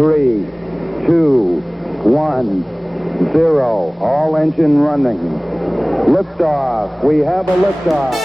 3, 2, 1, 0. All engine running. Liftoff. We have a liftoff.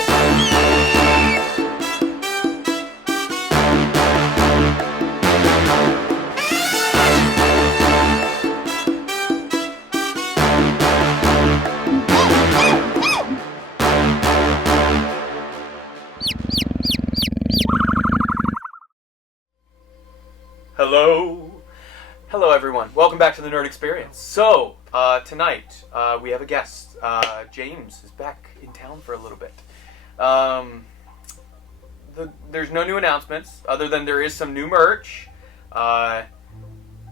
Hello everyone. Welcome back to the Nerd Experience. So, tonight, we have a guest. James is back in town for a little bit. There's no new announcements, other than there is some new merch.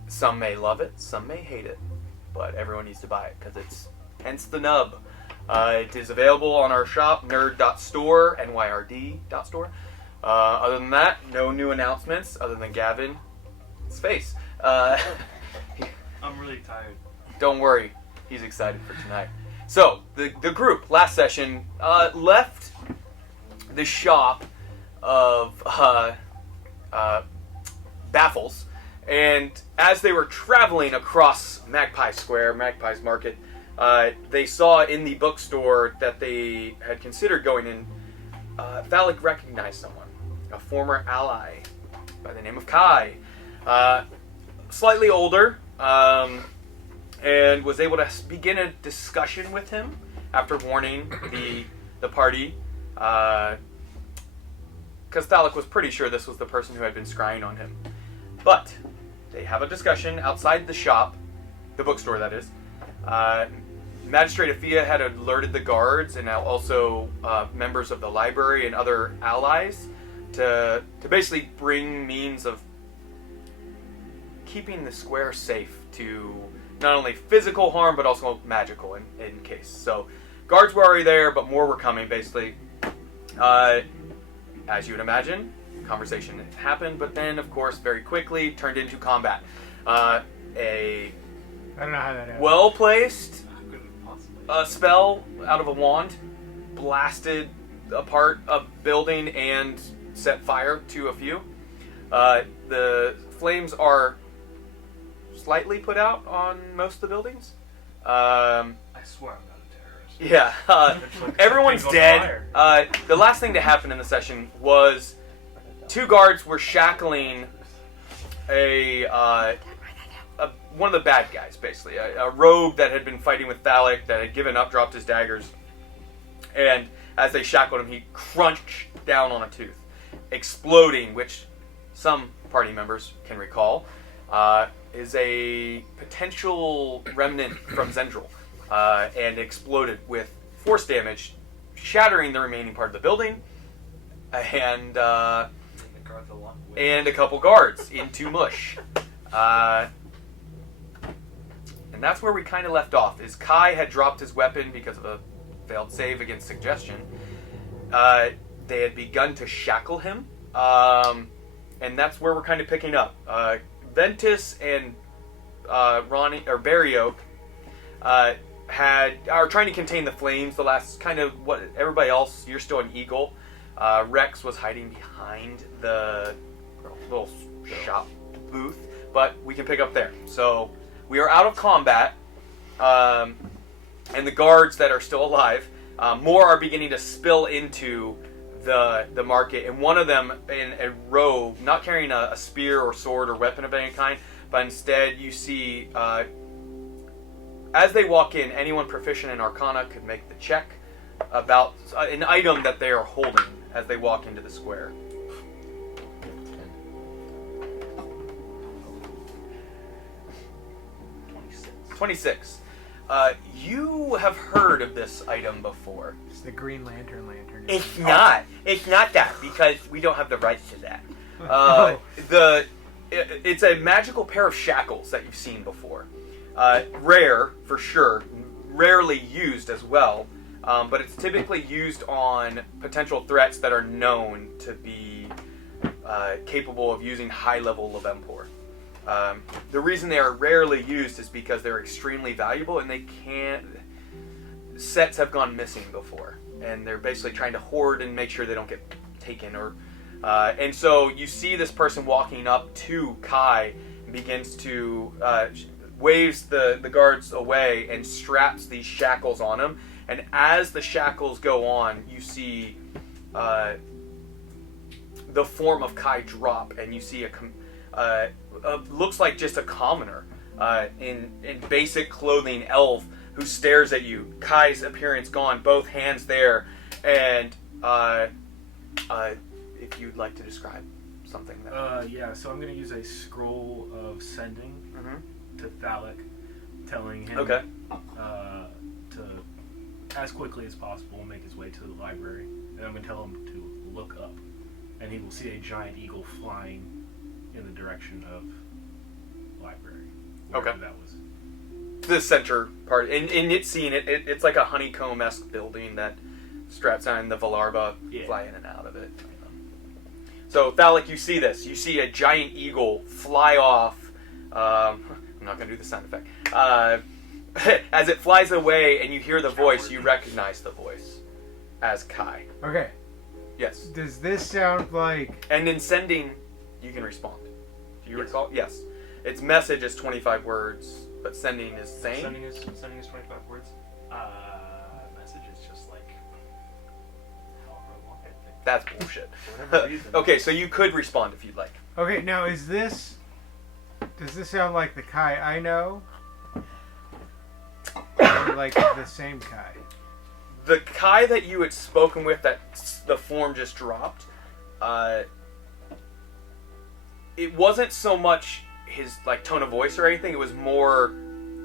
Some may love it, some may hate it, but everyone needs to buy it, because it's hence the nub. It is available on our shop, nyrd.store, nyrd.store. Other than that, no new announcements, other than Gavin's face. I'm really tired. Don't worry, he's excited for tonight. So, the group, last session, left the shop of Baffles, and as they were traveling across Magpie's Market, they saw in the bookstore that they had considered going in, Phallic recognized someone, a former ally by the name of Kai. Slightly older, and was able to begin a discussion with him after warning the party, because Phallic was pretty sure this was the person who had been scrying on him. But they have a discussion outside the shop, the bookstore that is. Magistrate Afia had alerted the guards and now also members of the library and other allies to basically bring means of keeping the square safe to not only physical harm, but also magical in case. So, guards were already there, but more were coming, basically. As you would imagine, conversation happened, but then, of course, very quickly turned into combat. I don't know how that happened. Well-placed spell out of a wand blasted apart a building and set fire to a few. The flames are slightly put out on most of the buildings. I swear I'm not a terrorist. Yeah, everyone's dead. The last thing to happen in the session was two guards were shackling one of the bad guys, basically. A rogue that had been fighting with Phallic, that had given up, dropped his daggers. And as they shackled him, he crunched down on a tooth, exploding, which some party members can recall, is a potential remnant from Zendril, and exploded with force damage, shattering the remaining part of the building, and a couple guards into mush. And that's where we kind of left off, is Kai had dropped his weapon because of a failed save against suggestion. They had begun to shackle him, and that's where we're kind of picking up. Ventus and Ronnie or Barrio are trying to contain the flames. The last kind of what everybody else. You're still an Eagle. Rex was hiding behind the little shop booth, but we can pick up there. So we are out of combat, and the guards that are still alive, more are beginning to spill into the market, and one of them in a robe, not carrying a spear or sword or weapon of any kind, but instead you see, as they walk in, anyone proficient in Arcana could make the check about an item that they are holding as they walk into the square. 26. You have heard of this item before. It's the Green Lantern lantern. It's not. It's not that, because we don't have the rights to that. It's a magical pair of shackles that you've seen before. Rare, for sure. Rarely used as well. But it's typically used on potential threats that are known to be capable of using high level of Empor. The reason they are rarely used is because they're extremely valuable, and they can't. Sets have gone missing before, and they're basically trying to hoard and make sure they don't get taken. And so you see this person walking up to Kai, begins to waves the guards away and straps these shackles on him. And as the shackles go on, you see the form of Kai drop, and you see looks like just a commoner in basic clothing elf who stares at you. Kai's appearance gone, both hands there, and if you'd like to describe something that... yeah, so I'm going to use a scroll of sending to Thalic, telling him to, as quickly as possible, make his way to the library. And I'm going to tell him to look up. And he will see a giant eagle flying in the direction of the library. Wherever that was. The center part. And it's seen it's like a honeycomb-esque building that straps on the Valarba fly in and out of it. So, Thalic, you see this. You see a giant eagle fly off. I'm not going to do the sound effect. As it flies away and you hear the voice, you recognize the voice as Kai. Okay. Yes. Does this sound like... And in sending, you can respond. Do you recall? Yes. Its message is 25 words, but sending is same. Sending is 25 words. Message is just like however long I think. That's bullshit. For whatever reason. Okay, so you could respond if you'd like. Okay, now does this sound like the Kai I know? Or like the same Kai? The Kai that you had spoken with, that the form just dropped, it wasn't so much his like tone of voice or anything. It was more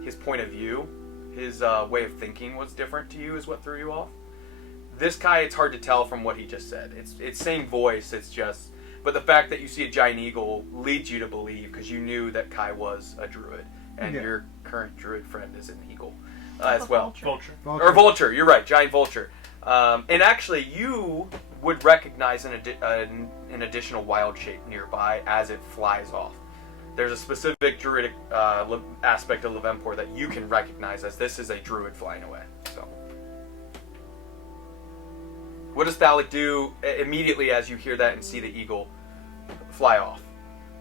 his point of view. His way of thinking was different to you, is what threw you off. This Kai, it's hard to tell from what he just said. It's same voice. It's just, but the fact that you see a giant eagle leads you to believe, because you knew that Kai was a druid, and your current druid friend is an eagle as well. Vulture. Or vulture, you're right, giant vulture. And actually, you would recognize an additional wild shape nearby as it flies off. There's a specific druidic aspect of Levempor that you can recognize as this is a druid flying away. So, what does Thalic do immediately as you hear that and see the eagle fly off?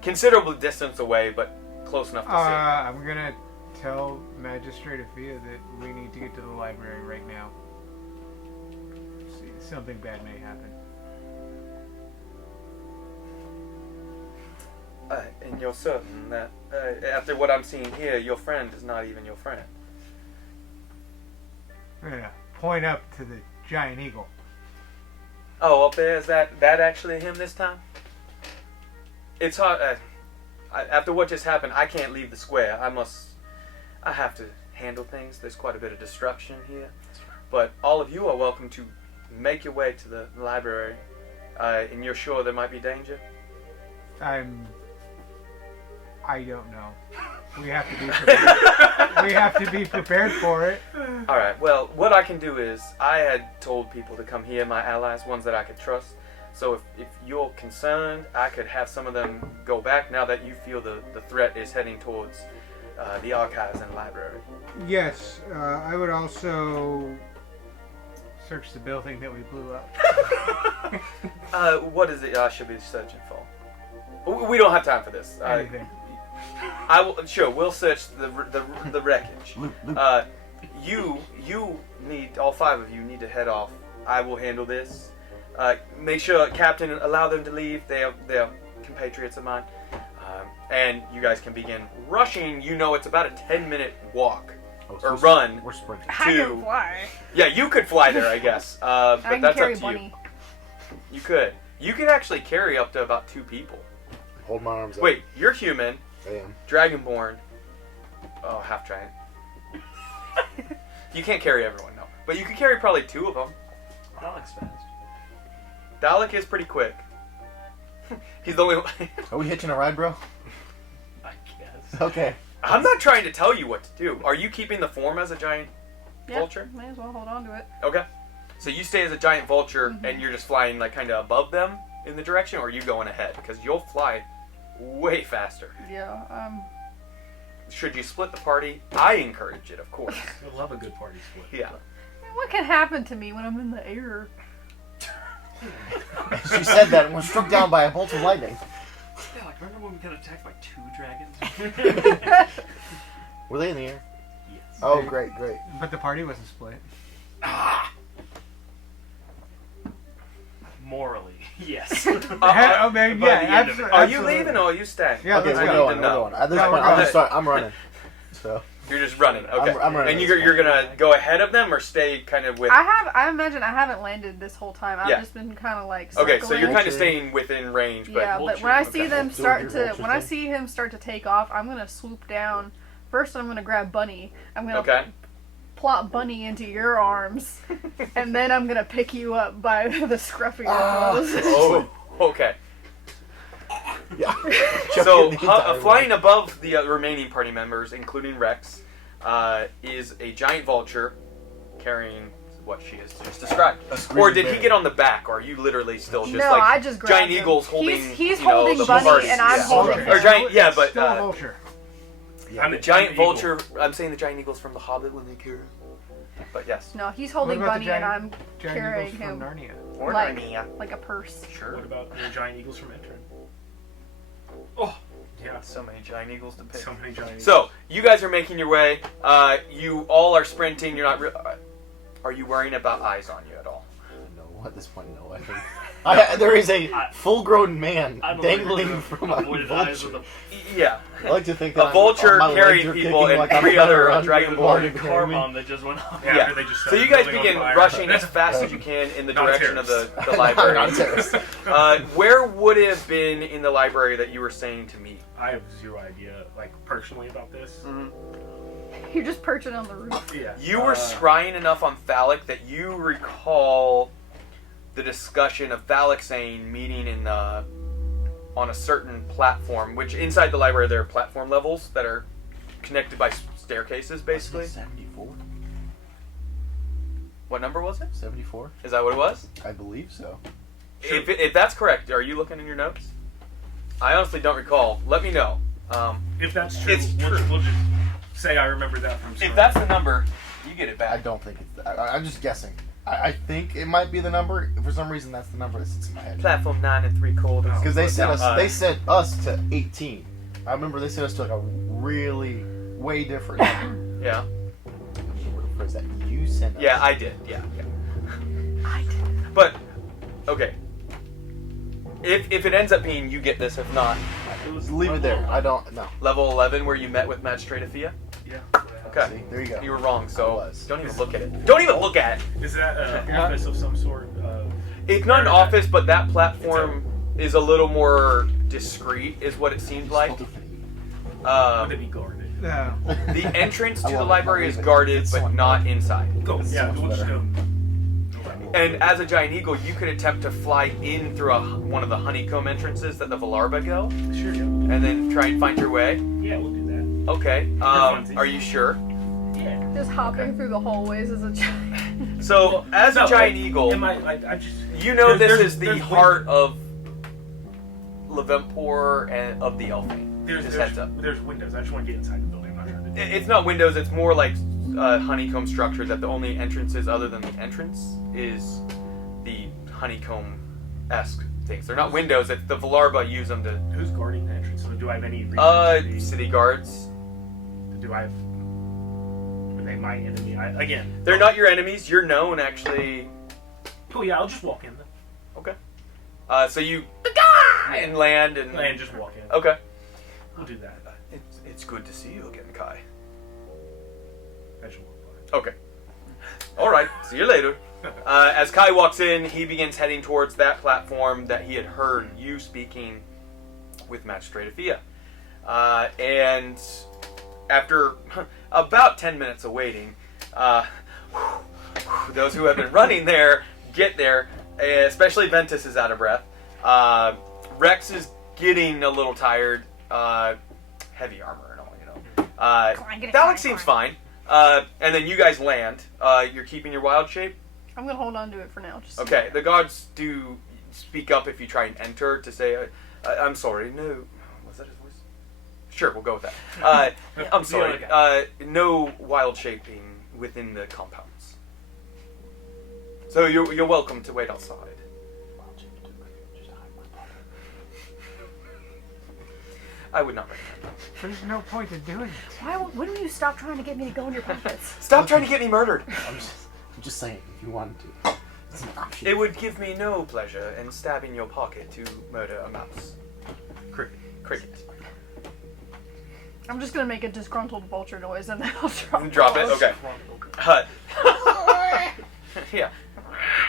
Considerable distance away, but close enough to see. I'm gonna tell Magistrate Afia that we need to get to the library right now. Something bad may happen. And you're certain that, after what I'm seeing here, your friend is not even your friend. I'm gonna point up to the giant eagle. Oh, up there, is that actually him this time? It's hard. After what just happened, I can't leave the square. I have to handle things. There's quite a bit of destruction here. But all of you are welcome to make your way to the library. And you're sure there might be danger? I don't know. We have to be prepared. We have to be prepared for it. Alright, well, what I can do is, I had told people to come here, my allies, ones that I could trust. So if you're concerned, I could have some of them go back now that you feel the threat is heading towards the archives and library. Yes, I would also search the building that we blew up. What is it I should be searching for? We don't have time for this. Anything. Sure, we'll search the wreckage. You need, all five of you need to head off. I will handle this. Make sure, Captain, allow them to leave. They're compatriots of mine. And you guys can begin rushing. You know, it's about a 10-minute walk or run. We're sprinting. I can fly. Yeah, you could fly there, I guess. But I can that's carry up to Bunny. you. You could. You could actually carry up to about 2 people. Hold my arms up. Wait, you're human. I am. Dragonborn. Oh, half giant. You can't carry everyone, no. But you could carry probably 2 of them. Dalik's fast. Dalek is pretty quick. He's the only one. Are we hitching a ride, bro? I guess. Okay. I'm not trying to tell you what to do. Are you keeping the form as a giant vulture? Might as well hold on to it. Okay. So you stay as a giant vulture and you're just flying like kind of above them in the direction, or are you going ahead? Because you'll fly way faster. Yeah, Should you split the party? I encourage it, of course. I love a good party split. Yeah. what can happen to me when I'm in the air? She said that and was struck down by a bolt of lightning. Remember when we got attacked by 2 dragons? Were they in the air? Yes. Oh, great. But the party wasn't split. Morally, yes. Oh man, By yeah, the end of it. absolutely. Are you leaving or are you staying? Yeah, Okay, let's we're go. going. know. We're going. At this No, point, we're good. I'm running. So You're just running. Okay. I'm running And this you're one. gonna go ahead of them or stay kind of with. I imagine I haven't landed this whole time. I've Yeah. just been kind of like. Okay, so you're circling. kind of staying within range, but Yeah, but when I see Okay. them Do start your to, vulture when I thing. see him start to take off, I'm gonna swoop down. First, I'm gonna grab Bunny. I'm gonna Okay. plop Bunny into your arms, and then I'm gonna pick you up by the scruff of your clothes. Oh, okay. yeah. So, Choking the entire flying way. above the remaining party members, including Rex, is a giant vulture carrying what she has just described. A screaming Or did he bear. get on the back? Or are you literally still just No, like I just grabbed giant him. eagles holding? He's you know, holding the Bunny, party? and I'm Yeah. holding Or him. giant, yeah, but Still a vulture. Yeah. I'm the giant eagle. vulture. I'm saying the giant eagles from The Hobbit when they carry. But yes. No, he's holding What about Bunny, the and I'm Giant carrying Eagles from him Narnia. Or like, Narnia. like a purse. Sure. What about the giant eagles from Entorin? Oh, yeah. So many giant eagles to pick. So many giant eagles. So you guys are making your way. You all are sprinting. You're not. Are you worrying about eyes on you at all? No, at this point, no. I think there is a full-grown man I'm dangling from a avoided eyes vulture. with Yeah. I like to think A that vulture my legs carrying are people kicking and like I'm 3 gonna other run dragonborn walking a car behind me. bomb that just went off. Yeah. After they just So you guys building on begin fire. rushing as fast as you can in the Not a direction of the terrorist. library. Not a terrorist. Where would it have been in the library that you were saying to meet? I have zero idea, like, personally about this. You're just perching on the roof. Yeah. You were scrying enough on Phallic that you recall the discussion of Phallic saying meeting in on a certain platform, which inside the library there are platform levels that are connected by staircases, basically. 74? What number was it? 74? Is that what it was? I believe so. Sure. If that's correct, are you looking in your notes? I honestly don't recall. Let me know. If that's true, It's we'll, true. we'll just say I remember that from If that's the number, you get it I back. don't think it's that. I'm just guessing. I think it might be the number. For some reason, that's the number that sits in my head. Platform 9 3/4. Because they sent us, Uh, they sent us to 18. I remember they sent us to like a really way different number. Yeah. Or is that you sent us? Yeah, I did. Yeah. I did. But okay. If it ends up being you get this, if not, Leave it there. I don't know. level 11 where you met with Magistrate Afia. Yeah. Okay. See, there you go. You were wrong, so I was. don't even look at it. Don't even look at it. Is that an Yeah. office of some sort? It's not an Or is office, but that platform is a little more discreet, is what it seemed like. Would Um, it be guarded? No. the entrance to I the won't library is believe it. guarded, It's but so not inside. Go. It's Yeah, so we'll just better. go. And as a giant eagle, you could attempt to fly in through one of the honeycomb entrances that the Valarba go, Sure, yeah. and then try and find your way. Yeah, we'll do Okay. funsies. Are you sure? that. Yeah. Just hopping through the hallways as a giant. So, Well, as a no, giant like, eagle, Am I, like, I just... you know there's- this is the there's heart of Levempor and of the Elfing. There's Just heads up. there's windows. I just want to get inside the building. I'm not trying to... It's not windows, it's more like a honeycomb structure that the only entrances other than the entrance is the honeycomb-esque things. They're not windows, it's the Valarba use them to... Who's guarding the entrance? So do I have any reason to be... City guards. Do I have... Are they my enemy? Again... They're not your enemies, you're known actually. Oh, yeah, I'll just walk in then. Okay. So you... and land and... And just walk in. Okay. We'll do that. It's good to see you again, Kai. I should walk by. Okay. Alright, see you later. As Kai walks in, he begins heading towards that platform that he had heard you speaking with Magistrate Afia. And after about 10 minutes of waiting, those who have been running there get there, especially Ventus is out of breath. Rex is getting a little tired. Heavy armor and all, you know. on, get it, Phallic come seems on. fine. And then you guys land. You're keeping your wild shape. I'm gonna hold on to it for now. Just Okay, the guards do speak up if you try and enter to say, I'm sorry, no. Was that his voice? Sure, we'll go with that. I'm sorry, no wild shaping within the compounds. So you're welcome to wait outside. I would not recommend that. There's no point in doing it. When will you stop trying to get me to go in your pockets? Stop trying to get me murdered. I'm just saying, if you wanted to, it's an option. It would give me no pleasure in stabbing your pocket to murder a mouse. Cricket. I'm just gonna make a disgruntled vulture noise and then I'll drop Drop it? Okay. Yeah.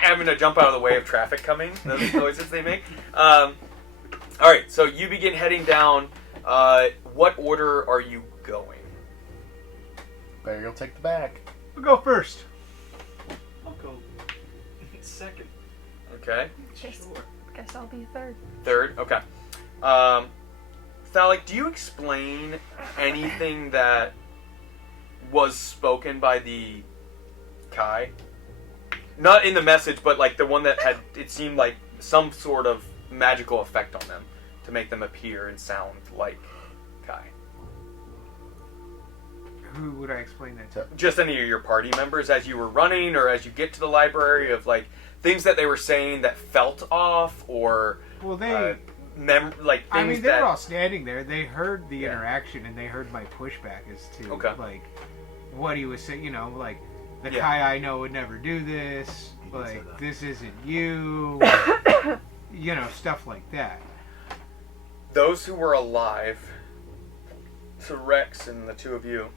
I'm gonna jump out of the way of traffic coming, those noises they make. Alright, so you begin heading down. What order are you going? Better go take the bag. We'll go first. I'll go second. Okay. Guess I'll be third. Third? Okay. Thalik, do you explain anything that was spoken by the Kai? Not in the message, but like the one that had, it seemed like some sort of magical effect on them to make them appear and sound like Kai. Who would I explain that to? Just any of your party members as you were running or as you get to the library, of like things that they were saying that felt off, or Well, they... like things I mean, they that were all standing there. They heard the interaction and they heard my pushback as to like what he was saying. You know, like the Kai I know would never do this. Like this isn't you. You know, stuff like that. Those who were alive, so Rex and the two of you,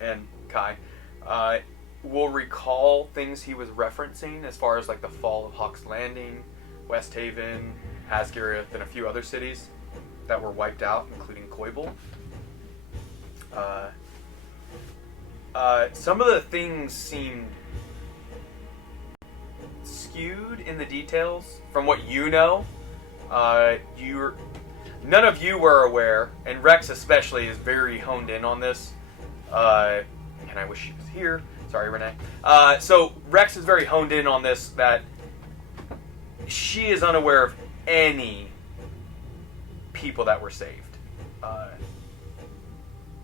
and Kai, will recall things he was referencing as far as like the fall of Hawk's Landing, West Haven, Asgareth, and a few other cities that were wiped out, including Koibel. Some of the things seemed skewed in the details from what you know. None of you were aware, and Rex especially is very honed in on this. And I wish she was here. Sorry, Renee. So Rex is very honed in on this, that she is unaware of any people that were saved.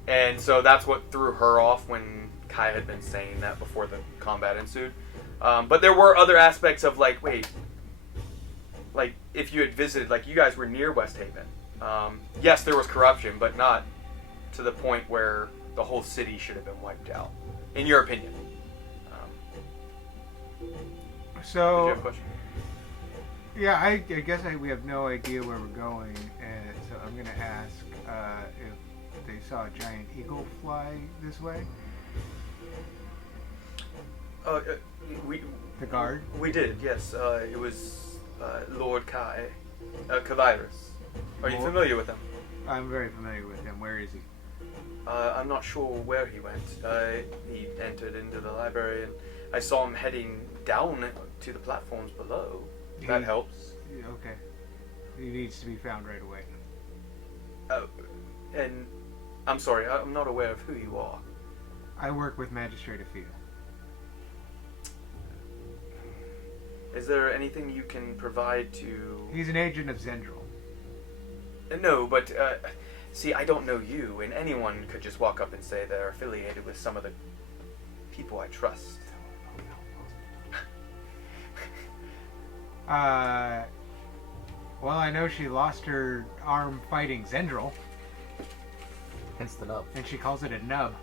And so that's what threw her off when Kai had been saying that before the combat ensued. But there were other aspects of like, wait, like if you had visited, like you guys were near West Haven. Yes, there was corruption, but not to the point where the whole city should have been wiped out, in your opinion. Did you So, have a question? yeah, I guess we have no idea where we're going, and so I'm going to ask if they saw a giant eagle fly this way. The guard? We did, yes. It was Lord Kai, Caivaris. Are you familiar with him? I'm very familiar with him. Where is he? I'm not sure where he went. He entered into the library, and I saw him heading down to the platforms below. That helps. Okay. He needs to be found right away. And I'm sorry, I'm not aware of who you are. I work with Magistrate Afia. Is there anything you can provide to... He's an agent of Zendril. No, but, see, I don't know you, and anyone could just walk up and say they're affiliated with some of the people I trust. Well, I know she lost her arm fighting Zendril, Hence the nub. and she calls it a nub.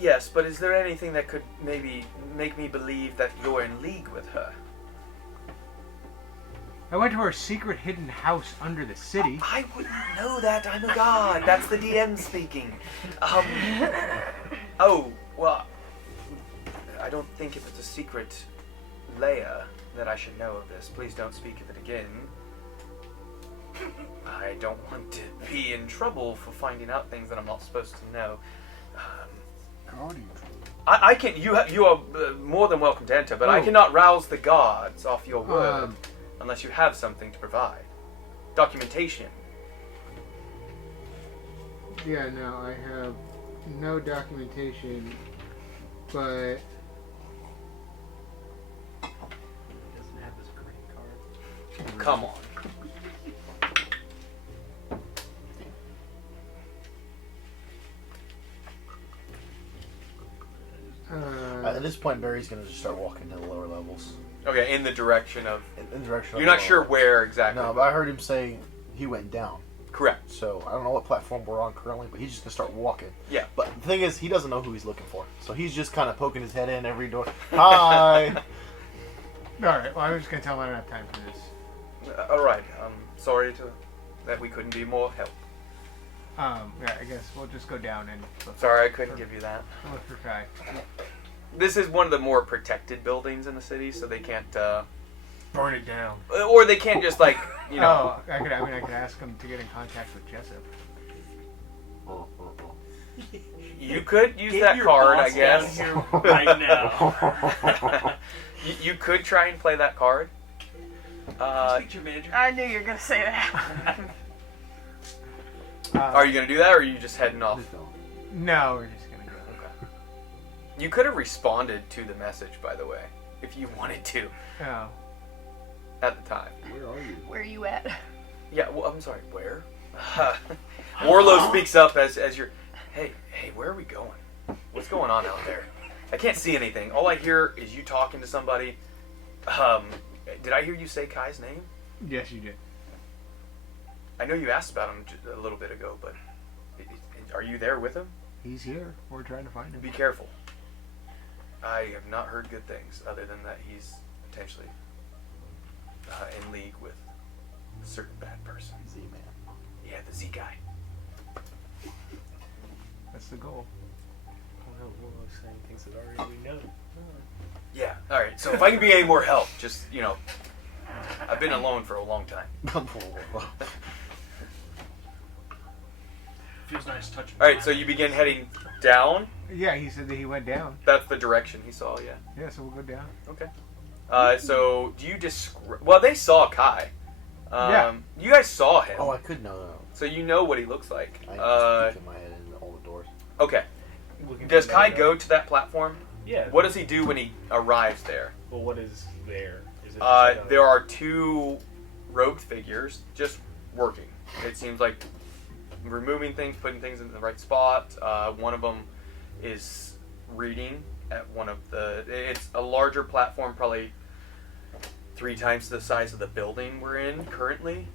Yes, but is there anything that could maybe make me believe that you're in league with her? I went to her secret hidden house under the city. I wouldn't know that. I'm a god. That's the DM speaking. Oh, well, I don't think if it's a secret layer that I should know of this. Please don't speak of it again. I don't want to be in trouble for finding out things that I'm not supposed to know. I can. You are more than welcome to enter, but I cannot rouse the gods off your word unless you have something to provide. Documentation. Yeah, no, I have no documentation, but Doesn't have his credit card. Come on. At this point, Barry's going to just start walking to the lower levels. Okay, in the direction of. In the direction You're of not the sure lower where exactly. levels. No, but I heard him say he went down. Correct. So I don't know what platform we're on currently, but he's just gonna start walking. Yeah. But the thing is, he doesn't know who he's looking for, so he's just kind of poking his head in every door. Hi. All right. Well, I was just gonna tell him I don't have time for this. All right. I'm sorry that we couldn't be more help. Yeah. I guess we'll just go down and look. Sorry, I couldn't give you that. Look for Kai. This is one of the more protected buildings in the city, so they can't. Burn it down. Or they can't just like Oh, I could ask him to get in contact with Jessup. You could use Get that your card, I boss down guess. here right now. You could try and play that card. Speak to your manager. I knew you were gonna say that. Are you gonna do that, or are you just heading off? No, we're just gonna go. Okay. You could have responded to the message, by the way, if you wanted to, Oh. at the time. Where are you? Where are you at? Yeah, well, I'm sorry, where? Warlow speaks up as you're... Hey, where are we going? What's going on out there? I can't see anything. All I hear is you talking to somebody. Did I hear you say Kai's name? Yes, you did. I know you asked about him a little bit ago, but are you there with him? He's here. We're trying to find him. Be careful. I have not heard good things other than that he's potentially in league with a certain bad person. Z-Man. Yeah, the Z guy. That's the goal. Well, saying things that already we know. Yeah, alright, so if I can be any more help, just, I've been alone for a long time. Feels nice touching. Alright, so you begin heading down. Yeah, he said that he went down. That's the direction he saw, yeah. Yeah, so we'll go down. Okay. So, do you describe... Well, they saw Kai. Yeah. You guys saw him. Oh, I could know. So you know what he looks like. I just peek in my head in all the doors. Okay. Looking Does for Kai that, go to that platform? Yeah. What does he do when he arrives there? Well, what is there? Is it just like a- There are two robed figures just working. It seems like removing things, putting things in the right spot. One of them is reading at one of the... It's a larger platform, probably 3 times the size of the building we're in currently.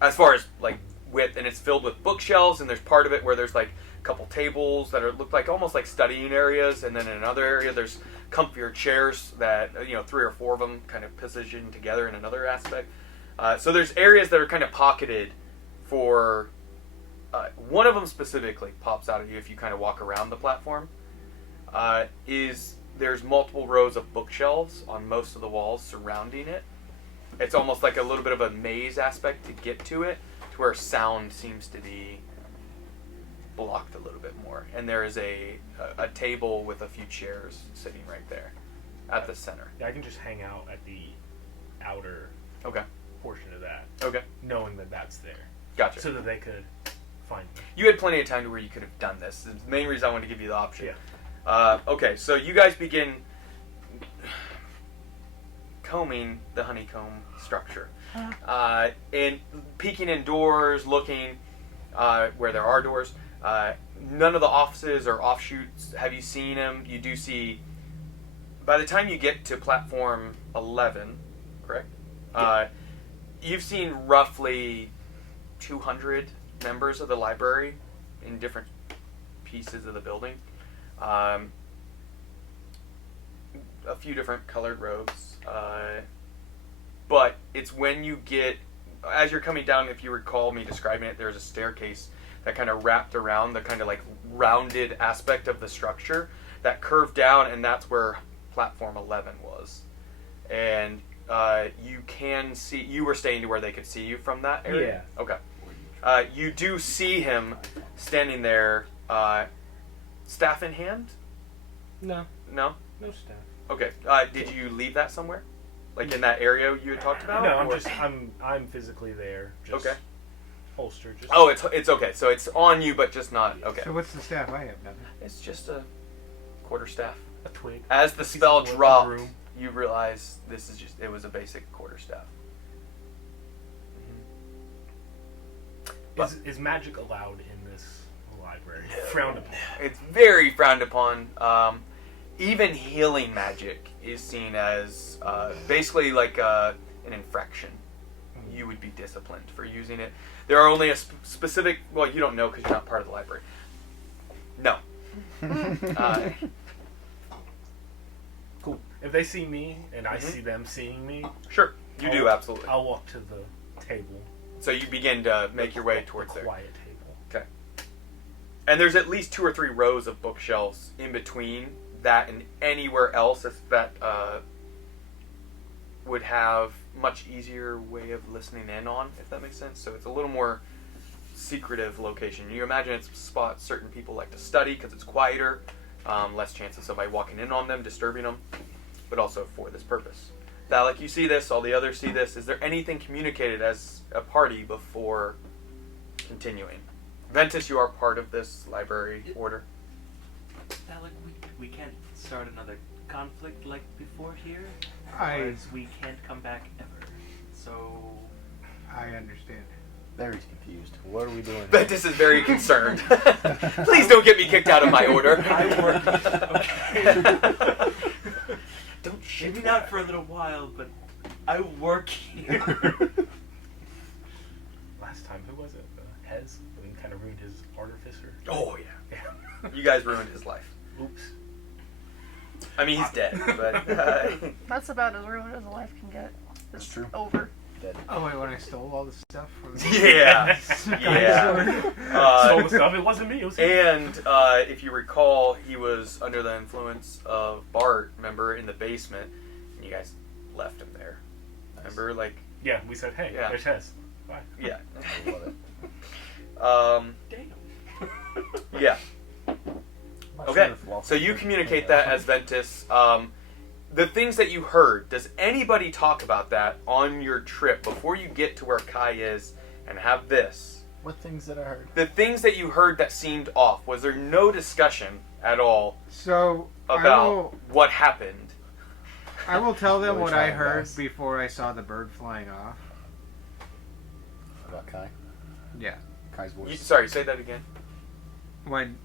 As far as like width, and it's filled with bookshelves, and there's part of it where there's like a couple tables that look like almost like studying areas, and then in another area there's comfier chairs that 3 or 4 of them kind of positioned together in another aspect. So there's areas that are kind of pocketed for... one of them specifically pops out at you if you kind of walk around the platform. There's multiple rows of bookshelves on most of the walls surrounding it. It's almost like a little bit of a maze aspect to get to it, to where sound seems to be blocked a little bit more. And there is a table with a few chairs sitting right there at the center. I can just hang out at the outer Okay. portion of that, Okay. knowing that that's there, Gotcha. so that they could find me. You had plenty of time to where you could have done this. The main reason I wanted to give you the option. Yeah. Okay, so you guys begin combing the honeycomb structure. And peeking indoors, looking where there are doors. None of the offices or offshoots have you seen them. You do see, by the time you get to platform 11, correct? You've seen roughly 200 members of the library in different pieces of the building. A few different colored robes. But it's when you get, as you're coming down, if you recall me describing it, there's a staircase that kind of wrapped around the kind of like rounded aspect of the structure that curved down, and that's where platform 11 was. And you can see, you were staying to where they could see you from that area? Yeah. Okay. You do see him standing there, staff in hand? No. No? No staff. Okay. Did you leave that somewhere? Like in that area you had talked about? No, or- I'm physically there. Just Okay. holster. Just Oh, it's okay. So it's on you, but just not... Okay. So what's the staff? I have nothing. It's just a quarterstaff. a twig. As the Piece of spell wood, a dropped, broom. you realize it was a basic quarterstaff. Is magic allowed in this library? Frowned upon. It's very frowned upon. Even healing magic is seen as basically like an infraction. you would be disciplined for using it. There are only a specific... Well, you don't know because you're not part of the library. No. Cool. If they see me and I see them seeing me... Sure, you do, absolutely. I'll walk to the table. So you begin to make your way towards the there. quiet table. Okay. And there's at least 2 or 3 rows of bookshelves in between that and anywhere else that would have much easier way of listening in on, if that makes sense. So it's a little more secretive location. You imagine it's a spot certain people like to study because it's quieter, less chance of somebody walking in on them, disturbing them, but also for this purpose. Valak, you see this, all the others see this. Is there anything communicated as a party before continuing? Ventus, you are part of this library order. Valak, we can't start another conflict like before here. I- Because we can't come back ever. So... I understand. Very confused. What are we doing? Ventus is very concerned. Please don't get me kicked out of my order. I work... Okay. Don't shit. Maybe not for a little while, but I work here. Last time, who was it? Hez? We kind of ruined his artificer. Oh, yeah. You guys ruined his life. Oops. I mean, he's dead, but... That's about as ruined as a life can get. That's It's true. over. Dead. Oh wait, when I stole all the stuff from yeah. Stole the stuff. It wasn't me. It was him. And if you recall, he was under the influence of Bart, remember, in the basement, and you guys left him there. Remember, like... Yeah, we said, hey, Yeah. there's Hez. Bye. Yeah. I love it. Damn. Yeah. Not Okay, sure if Waffle so you could- communicate that as Ventus. The things that you heard, does anybody talk about that on your trip before you get to where Kai is and have this? What things that I heard? The things that you heard that seemed off, was there no discussion at all So about what happened? I will tell them Really what I trying heard best. before I saw the bird flying off. About Kai? Yeah. Kai's voice. Sorry, say that again. When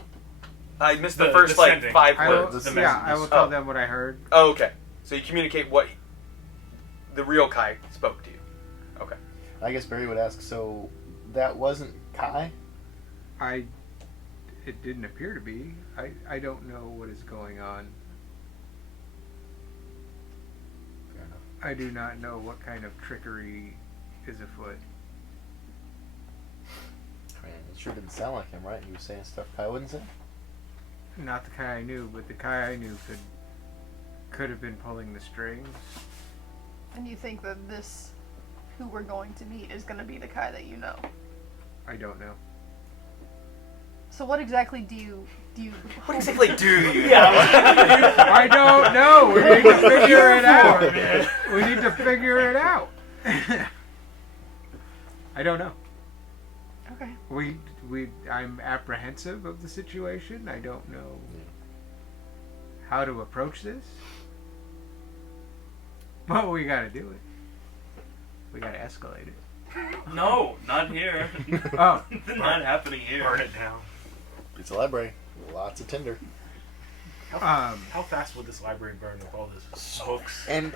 I missed the The first, descending. 5 I will, words. The yeah, I will tell Oh. them what I heard. Oh, okay. So you communicate what the real Kai spoke to you. Okay. I guess Barry would ask, so that wasn't Kai? It didn't appear to be. I don't know what is going on. Fair enough. I do not know what kind of trickery is afoot. I mean, it sure didn't sound like him, right? He was saying stuff Kai wouldn't say? Not the Kai I knew, but the Kai I knew could have been pulling the strings. And you think that this, who we're going to meet, is going to be the Kai that you know? I don't know. So what exactly do you What exactly do you I don't know. We need to figure it out. We need to figure it out. I don't know. Okay. I'm apprehensive of the situation. I don't know how to approach this. But we gotta do it. We gotta escalate it. No, not here. Oh. Not happening here. Burn it down. It's a library. Lots of tinder. How fast would this library burn with all this books? And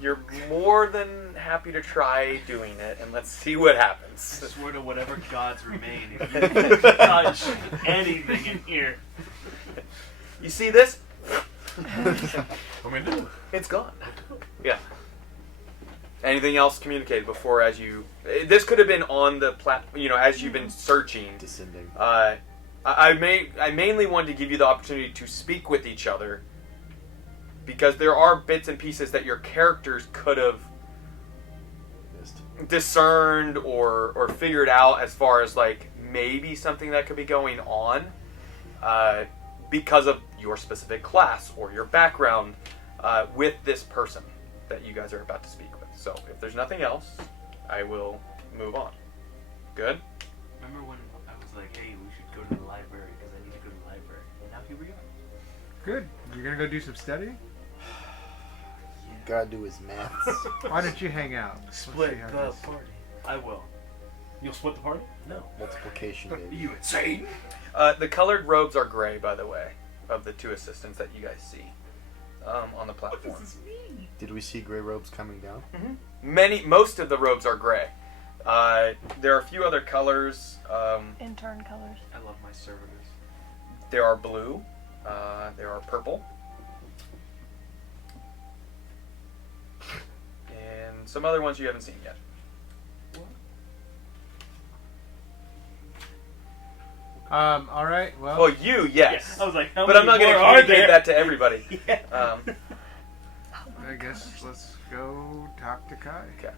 You're more than happy to try doing it, and let's see what I happens. swear to whatever gods remain, if you touch anything in here. You see this? I mean, It's gone. Yeah. Anything else communicated before as you... This could have been on the as you've been searching. descending. I mainly wanted to give you the opportunity to speak with each other, because there are bits and pieces that your characters could have Missed. discerned or figured out as far as like maybe something that could be going on because of your specific class or your background with this person that you guys are about to speak with. So if there's nothing else, I will move on. Good? Remember when I was like, hey, we should go to the library because I need to go to the library. And now here we are. Good. You're gonna go do some studying? Gotta do his maths. Why don't you hang out? Let's split see how the this- party. I will. You'll split the party? No. Multiplication, baby. You insane? The colored robes are gray, by the way, of the 2 assistants that you guys see on the platform. Did we see gray robes coming down? Most of the robes are gray. There are a few other colors. Intern colors. I love my servitors. There are blue. There are purple. And some other ones you haven't seen yet. All right. Well. Well, you, yes. I was like, how But I'm not many going to more are communicate there? that to everybody. Yeah. I guess let's go talk to Kai. Okay.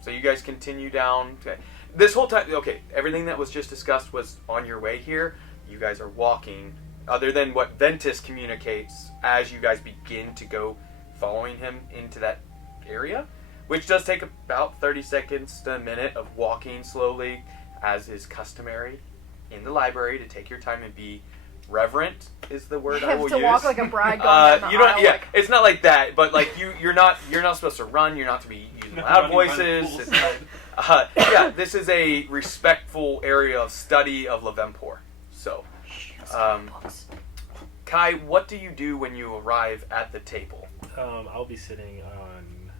So you guys continue down. Okay. This whole time, okay, everything that was just discussed was on your way here. You guys are walking, other than what Ventus communicates as you guys begin to go following him into that area, which does take about 30 seconds to a minute of walking slowly, as is customary in the library, to take your time and be reverent is the word I will use. You have to walk like a bride going down the you don't. aisle, Yeah, like- it's not like that. But like you're not supposed to run. You're not to be using loud Running by the voices. poolside. Yeah, this is a respectful area of study of Levempor. So, Kai, what do you do when you arrive at the table? I'll be sitting on.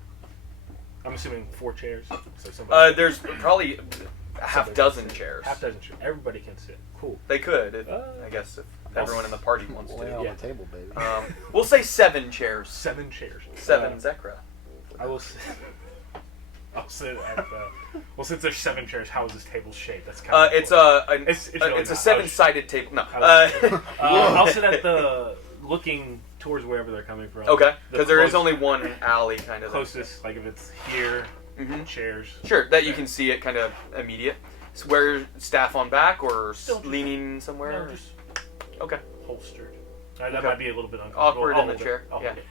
I'm assuming 4 chairs. So somebody. There's probably a half dozen chairs. Half dozen chairs. Everybody can sit. Cool. They could, I guess, if everyone in the party wants Lay to. on Yeah. the table, baby. We'll say 7 chairs. 7 chairs. 7 Zekra. I will. I'll sit at the. Well, since there's 7 chairs, how is this table shaped? That's kind of. It's a It's really it's a not. 7-sided table. No. I'll sit at the looking towards wherever they're coming from. Okay, The because there is close- only one alley kind of. closest. Like if it's here, Mhm. chairs. Sure, that you can see it kind of immediate. So where staff on back or Still- leaning somewhere? No, just Okay. holstered. That Okay. might be a little bit uncomfortable. Awkward I'll in the hold it. chair. I'll Yeah. hold it.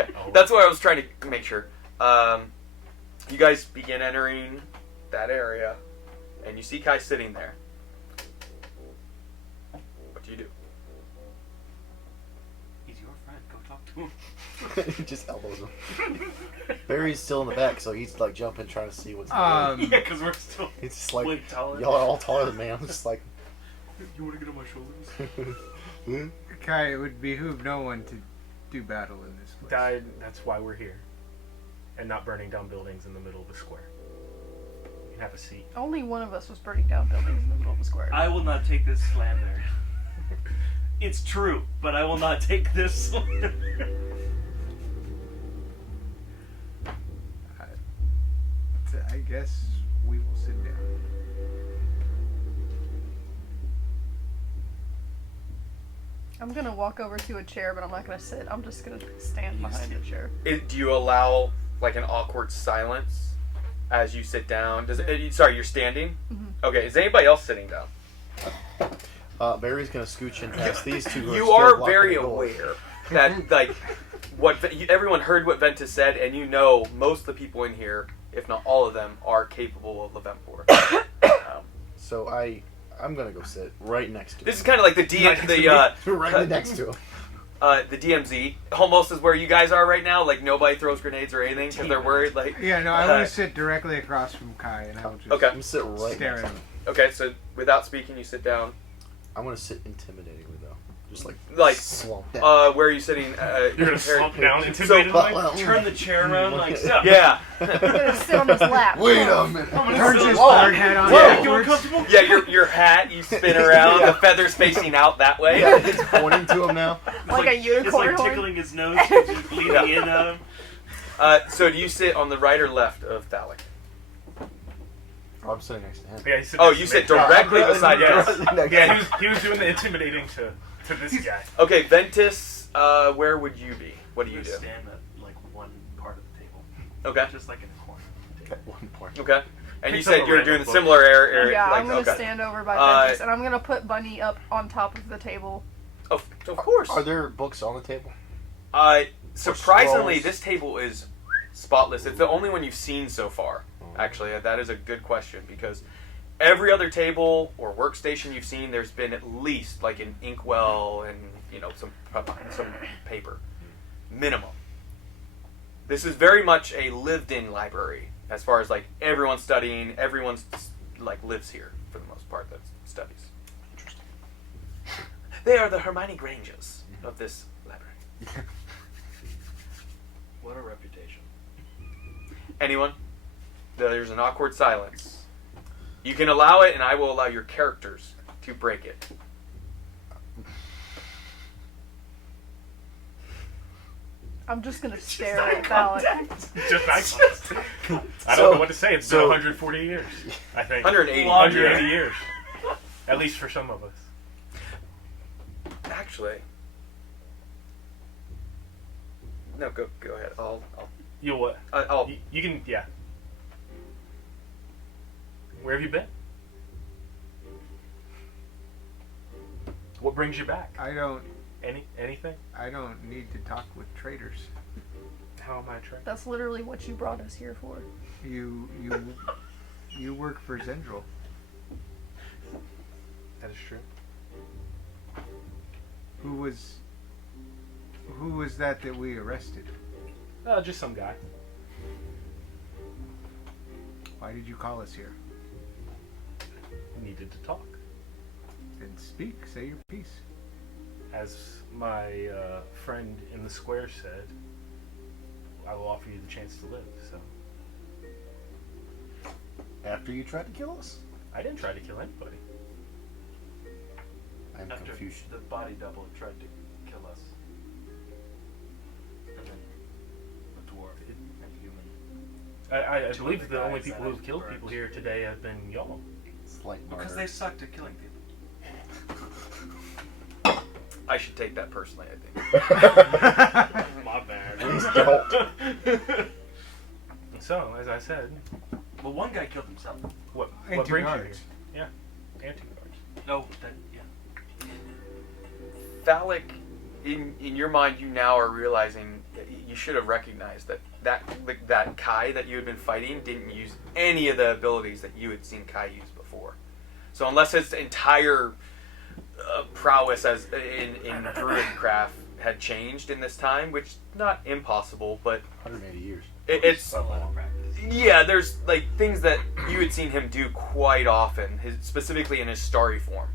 Okay, Oh. that's what I was trying to make sure. You guys begin entering that area, and you see Kai sitting there. What do you do? He's your friend. Go talk to him. He just elbows him. Barry's still in the back, so he's like jumping, trying to see what's going on. Yeah, because we're still He's just like, way taller. y'all are all taller than me. I'm just like, You want to get on my shoulders? Kai, it would behoove no one to do battle in this place. That's why we're here, and not burning down buildings in the middle of a square. You can have a seat. Only one of us was burning down buildings in the middle of the square. I will not take this slander. It's true, but I will not take this slander. I guess we will sit down. I'm gonna walk over to a chair, but I'm not gonna sit. I'm just gonna stand behind a chair. Do you allow like an awkward silence as you sit down? Sorry, you're standing. Mhm. Okay, is anybody else sitting down? Barry's gonna scooch in past these two. Who You still are blocking very the door. aware that like everyone heard what Ventus said, and you know most of the people in here, if not all of them, are capable of Levempor. So I'm gonna go sit right next to This is him. kind of like the Right next to him. the DMZ almost is where you guys are right now. Like nobody throws grenades or anything because they're worried. Like Yeah, no, I want to sit directly across from Kai, and I'll just Okay. I'm gonna sit right stare next at to him. him. okay, so without speaking, you sit down. I'm gonna sit intimidatingly though, just like Like slump down. where are you sitting? You're gonna slump down, So- intimidatingly. Turn the chair around like so. Yeah. I'm gonna sit on his lap. Wait a minute. Turns his Whoa. hard hat on Whoa. backwards. uncomfortable? Yeah, your hat, you spin around, the feathers facing out that way. Yeah, it's pointing to him now. Like a unicorn It's like horn. tickling his nose, just leaning Yeah. in on him. So do you sit on the right or left of Thalic? Oh, I'm sitting next to him. Yeah, Oh, you sit directly beside Yes. us. Yeah, he was doing the intimidating to this guy. Okay, Ventus, where would you be? What do I'm you gonna do? stand at like one part of the table, Okay, just like in the corner. At one point. okay. And you Picks up said a you're random doing the book. similar area. Yeah, like, I'm gonna okay. stand over by Uh, Ventus, and I'm gonna put Bunny up on top of the table. Of course. Are there books on the table? Surprisingly, scrolls? this table is spotless. It's the only one you've seen so far. Actually, that is a good question because every other table or workstation you've seen, there's been at least like an inkwell and some paper, minimum. This is very much a lived-in library as far as like everyone's studying. Everyone's like lives here for the most part that studies. Interesting. They are the Hermione Grangers of this library. What a reputation. Anyone? There's an awkward silence. You can allow it, and I will allow your characters to break it. I'm just gonna stare at Valak. Just eye contact. I don't know what to say. It's been 140 years, I think. 180. 180 years. At least for some of us. Actually. No, go ahead. I'll You what? I'll You can, yeah. Where have you been? What brings you back? Anything? I don't need to talk with traitors. How am I trained? That's literally what you brought us here for. You work for Zendril. That is true. Who was that we arrested? Just some guy. Why did you call us here? Needed to talk. Then speak. Say your piece. As my friend in the square said, I will offer you the chance to live, so. After you tried to kill us? I didn't try to kill anybody. I'm After confused. the body double tried to kill us. And then a dwarf and human. I Two believe other the only guys people that who've killed burned. people here today have been y'all. Slight Because murder. they sucked at killing people. I should take that personally, I think. My bad. Please don't. So, as I said, Well, one guy killed himself. what Anti-guards. brings you here? Yeah, anti-guards. No, that, yeah. Phallic, in your mind, you now are realizing that you should have recognized that Kai that you had been fighting didn't use any of the abilities that you had seen Kai use before. So unless his entire prowess as in druidcraft had changed in this time, which not impossible, but 180 years. it's A lot of practice. yeah, there's like things that you had seen him do quite often, specifically in his starry form.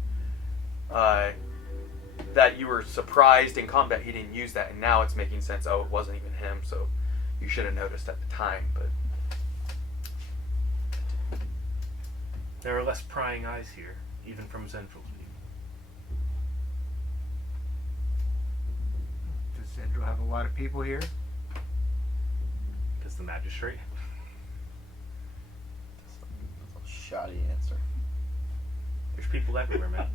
That you were surprised in combat he didn't use that, and now it's making sense. Oh, it wasn't even him, so you should have noticed at the time. But There are less prying eyes here, even from Zendril people. Does Zendril have a lot of people here? Because the magistrate. That's a shoddy answer. There's people everywhere, man.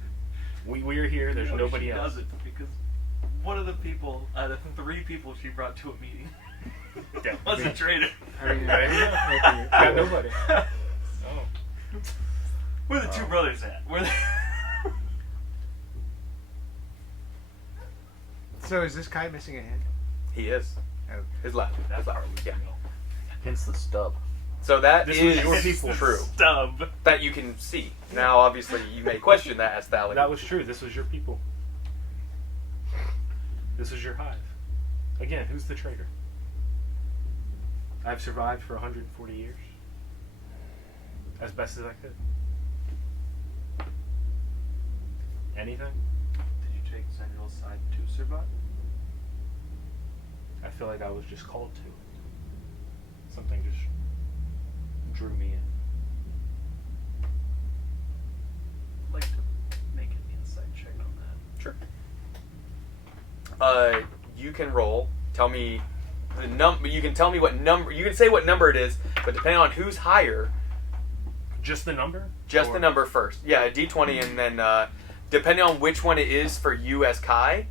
We're here. There's You know nobody she else. doesn't, because one of the people, out of 3 people she brought to a meeting, Yeah. was a traitor. I mean, Got nobody. Oh. Where the 2 brothers at? Where they... So is this guy missing a hand? he is Oh. his left. His left. Yeah. Hence the stub. So that This is was your people. true. Stub. That you can see. Now, obviously, you may question that as Phallic. That was true. This was your people. This was your hive. Again, who's the traitor? I've survived for 140 years. As best as I could. Anything? Did you take Zendril's side to survive? I feel like I was just called to it. Something just drew me in. I'd like to make an insight check on that. Sure. You can roll. Tell me the number. You can tell me what number. You can say what number it is, but depending on who's higher, Just the number? just Or- the number first. Yeah, a d20, and then depending on which one it is for you as Kai,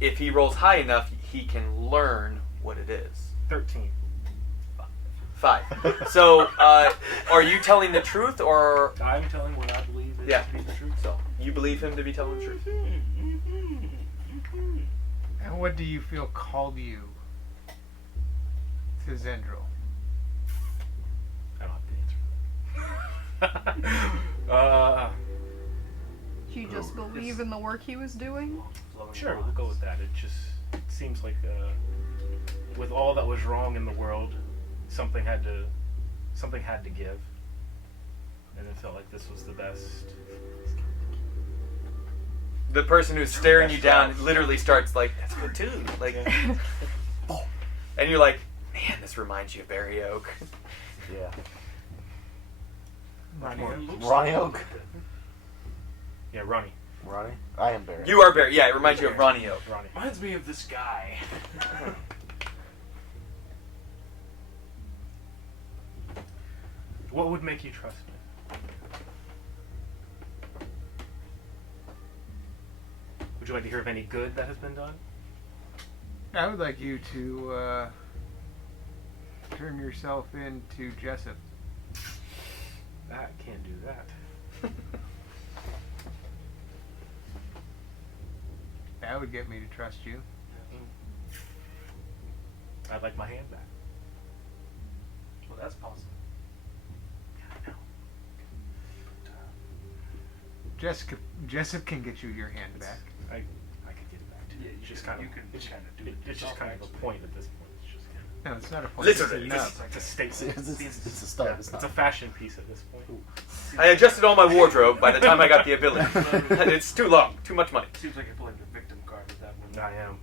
if he rolls high enough, he can learn what it is. 13. 5. So, are you telling the truth, or I'm telling what I believe is Yeah. to be the truth. so you believe him to be telling the truth? And what do you feel called you to Zendril? I don't have to answer. Do you just believe in the work he was doing? Sure, we'll go with that. It seems like with all that was wrong in the world, something had to give, and it felt like this was the best. The person who's staring you down literally starts like, "That's good too." Like, and you're like, "Man, this reminds you of Barry Oak." Yeah. Ronnie Oak. Yeah, Ronnie. Ronnie? I am Barry. You are Barry. Yeah, it reminds you of Ronnie Oak. Ronnie. Reminds me of this guy. What would make you trust me? Would you like to hear of any good that has been done? I would like you to turn yourself into Jessup. I can't do that. That would get me to trust you. I'd like my hand back. Well, that's possible. Jessup can get you your hand back. I could get it back too. Yeah, It's just kind of do it's it. just kind of a point at this point. It's just No, it's not a point. Literally, It's a it's a statement. It's a start. Yeah, it's a fashion piece at this point. I adjusted all my wardrobe by the time I got the ability. It's too long. Too much money. Seems like you're playing the victim card with that one. I am.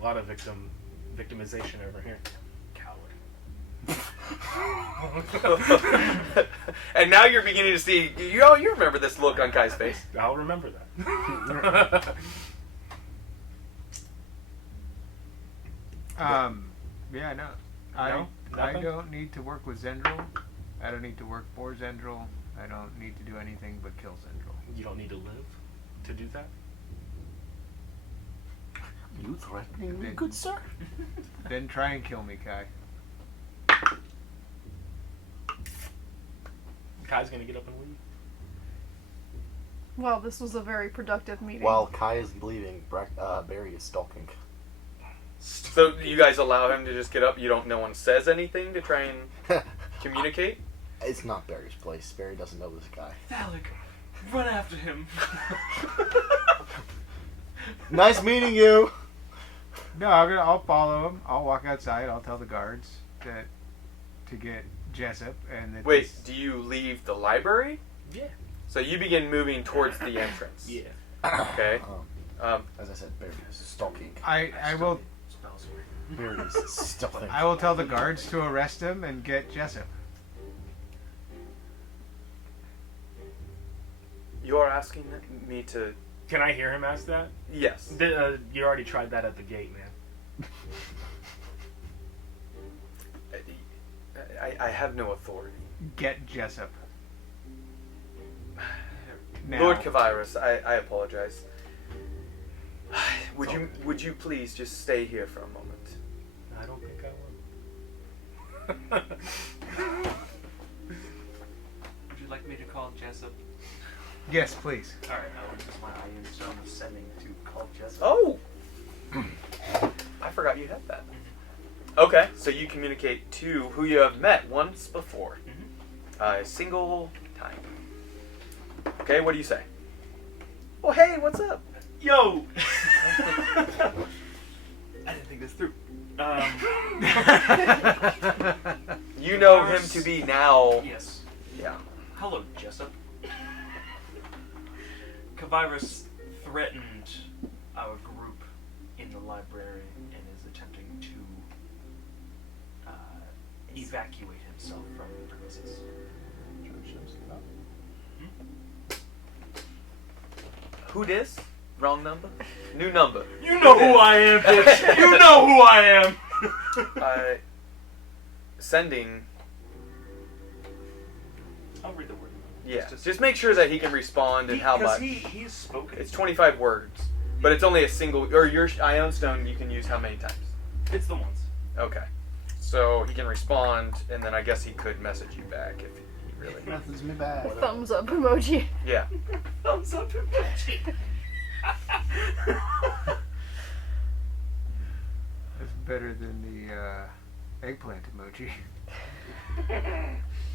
A lot of victimization over here. Coward. And now you're beginning to see. You remember this look on Kai's face. I'll remember that. Yeah, no. No? I Nothing? don't need to work with Zendril. I don't need to work for Zendril. I don't need to do anything but kill Zendril. You don't need to live to do that. You threatening me, good sir? Then try and kill me, Kai. Kai's gonna get up and leave. Well, this was a very productive meeting. While Kai is leaving, Barry is stalking. So you guys allow him to just get up? No one says anything to try and communicate? It's not Barry's place. Barry doesn't know this guy. Alec, run after him. Nice meeting you. No, I'll follow him. I'll walk outside. I'll tell the guards to get Jessup and that. Wait, do you leave the library? Yeah. So you begin moving towards the entrance. Yeah. Okay. As I said, Barry is stalking. I will. Smells weird. Barry is stalking. I will tell the guards to arrest him and get Jessup. You're asking me to... Can I hear him ask that? Yes. You already tried that at the gate, man. I have no authority. Get Jessup. Now. Lord Caivaris, I apologize. Would you please just stay here for a moment? I don't think I will. Would you like me to call Jessup? Yes, please. Alright, I'll use my iron stone of sending to call Jessup. Oh! I forgot you had that. Okay, so you communicate to who you have met once before. A single time. Okay, what do you say? Oh, hey, what's up? Yo! I didn't think this through. You know him to be now... Yes. Yeah. Hello, Jessup. Caivaris threatened our group in the library and is attempting to evacuate himself from the premises. Who dis? Wrong number? New number. You know who I am, bitch! You know who I am! Sending... I'll read the word. Yeah, just make sure that he can respond and how much. He's spoken. It's 25 words, but it's only a single... Or your Ion Stone you can use how many times? It's the ones. Okay. So he can respond, and then I guess he could message you back if he really... Message me back. Thumbs up emoji. Yeah. Thumbs up emoji. That's better than the eggplant emoji.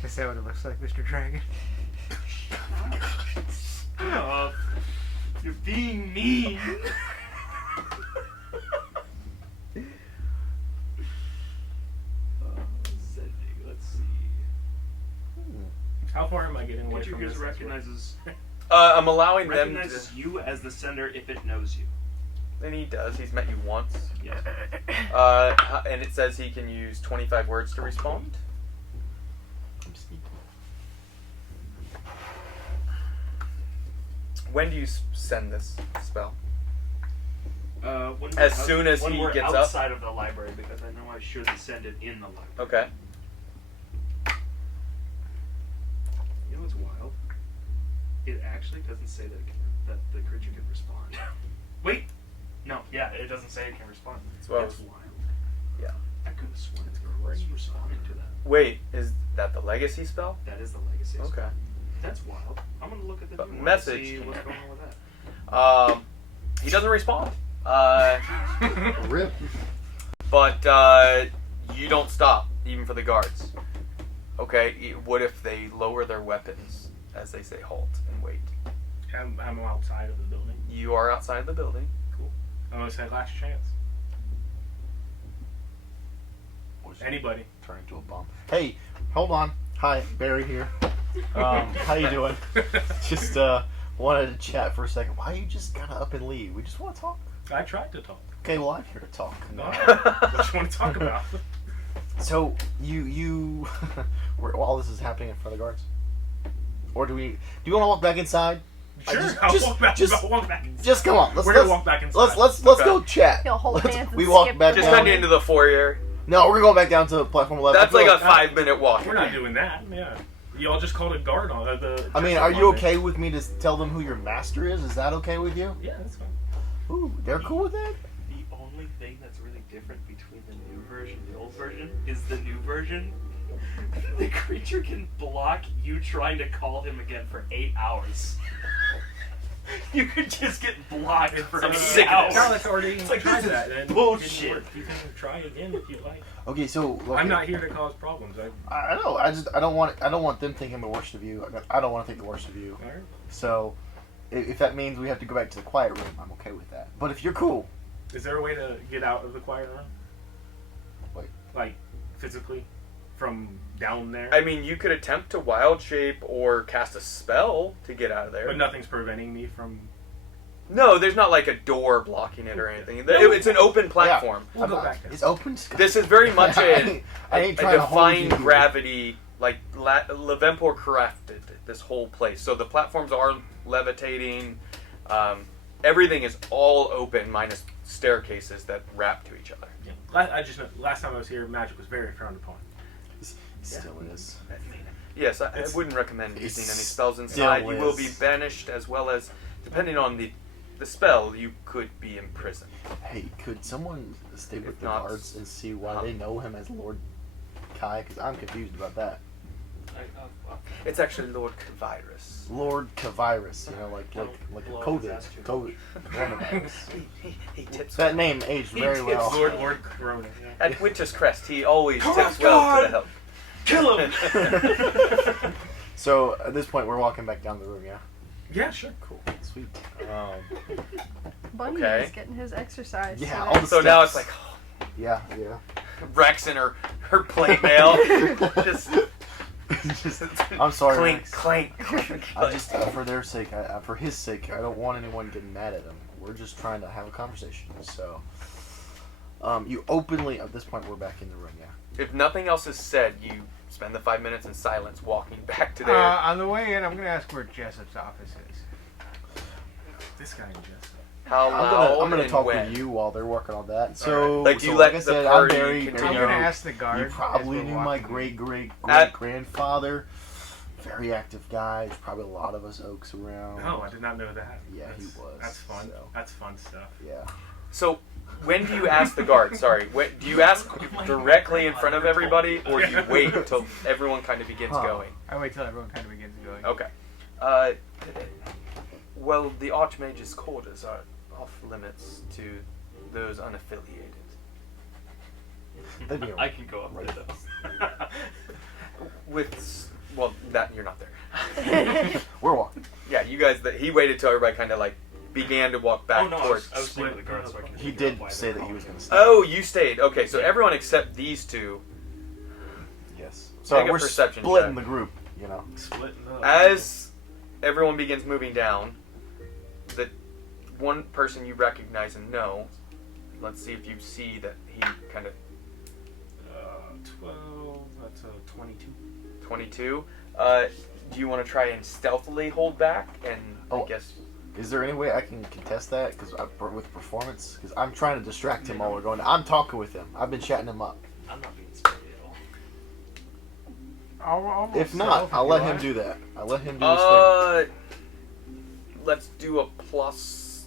Is that what it looks like, Mr. Dragon? You're being mean. Let's see. How far am I getting away from Integers this? recognizes I'm allowing them recognizes to... you as the sender if it knows you. And he does. He's met you once. Yes. And it says he can use 25 words to respond. When do you send this spell? When As soon as when he we're gets up? outside of the library, because I know I shouldn't send it in the library. Okay. You know what's wild? It actually doesn't say that the creature can respond. Wait. No. Yeah, it doesn't say it can respond. Well, That's wild. yeah. I could have sworn it was responding to that. Wait, is that the legacy spell? That is the legacy. Okay. spell. That's wild. I'm gonna look at the But new one message and see can what's happen. going on with that. He doesn't respond. Rip. But you don't stop, even for the guards. Okay, what if they lower their weapons as they say halt and wait? I'm outside of the building. You are outside of the building. Cool. I'm gonna say last chance. Anybody? Turn into a bomb. Hey, hold on. Hi, Barry here. How you doing? Just wanted to chat for a second. Why you just gotta up and leave? We just want to talk. I tried to talk. Okay, well I'm here to talk. No. What you want to talk about? So you while this is happening in front of the guards, or do you want to walk back inside? Sure, just- I'll just- walk back. just- I'll walk back inside. Just come on. We're gonna walk back inside. Let's Okay. go chat. He'll hold Let's- hands and we walk skip back Just down. kind of into the foyer. No, we're going back down to platform 11. That's like a Look, 5-minute walk. We're not doing that. Yeah. Y'all just called a guard on the. I mean, are you okay with me to tell them who your master is? Is that okay with you? Yeah, that's fine. Ooh, they're cool with that? The only thing that's really different between the new version and the old version is the new version. The creature can block you trying to call him again for 8 hours. You could just get blocked for I'm 8 sick of hours. this. Charlotte's already It's like, tried this that. is And it bullshit. didn't work. You can try again if you like. Okay, so look, I'm not here to cause problems. I know. I don't want them thinking the worst of you. I don't want to think the worst of you. Alright. So, if that means we have to go back to the quiet room, I'm okay with that. But if you're cool, Is there a way to get out of the quiet room? Wait. Like, physically? From down there? I mean, you could attempt to wild shape or cast a spell to get out of there. But nothing's preventing me from... No, there's not like a door blocking it or anything. It's an open platform. We'll go back there. it's open. This is very much I a ain't trying to hold defying you here. gravity. Like Levempor crafted this whole place, so the platforms are levitating. Everything is all open, minus staircases that wrap to each other. Yeah. I just know, last time I was here, magic was very frowned upon. Still is. Yes, I wouldn't recommend using any spells inside. still You will be is. banished, as well as, depending on the spell, you could be imprisoned. Hey, could someone stay with If the not, guards and see why they know him as Lord Kai? Because I'm confused about that. It's actually Lord Caivaris. Lord Caivaris, you know, like Blow COVID. his ass too COVID. Coronavirus. He tips That name aged very tips well. Lord Corona. Yeah. At Winter's Crest. He always Come tips on, well to the God! help. Kill him! So at this point, we're walking back down the room. Yeah. Yeah, sure. Cool. Sweet. Bunny Okay. is getting his exercise. Yeah, today. all the So now it's steps. like Yeah. Yeah. Rex and her plate mail. Just I'm sorry, clink, Rex. clank, clank. I just, for their sake, for his sake, I don't want anyone getting mad at him. We're just trying to have a conversation. So, you openly, at this point, we're back in the room, yeah. If nothing else is said, you spend the 5 minutes in silence walking back to there. On the way in, I'm going to ask where Jessup's office is. This guy and Jess. How loud I'm gonna and talk when? with you while they're working on that. So, Like, do you so let like I the said, party I'm very, continue? I'm you going to know, ask the guard. you probably as we're knew my walking. great-great-great-grandfather. Very active guy. There's probably a lot of us Oaks around. Oh, I did not know that. Yeah, he was, That's fun. so. That's fun stuff. Yeah. So, when do you ask the guard? Sorry, do you ask directly in front of everybody, or do you wait until everyone kind of begins going? I wait till everyone kind of begins going. Okay. Well, the Archmage's quarters are off limits to those unaffiliated. That'd be I can go up to those. Well, that you're not there. We're walking. Yeah, you guys. He waited till everybody kind of like began to walk back Oh no, towards. I was staying with the guards so I can He figure out did why say they're that he was calling going to me. stay. Oh, you stayed. Okay, so everyone except these two. Yes. So Make a we're perception splitting check. the group, you know. Splitting up. As everyone begins moving down, the one person you recognize and know. Let's see if you see that he kind of 12. That's a 22. 22. Do you want to try and stealthily hold back? And I Oh. guess Is there any way I can contest that? Because with performance, because I'm trying to distract him while we're going. I'm talking with him. I've been chatting him up. I'm not being spotty at all. I'll If not, I'll let him do that. I'll let him do his thing. Let's do a plus,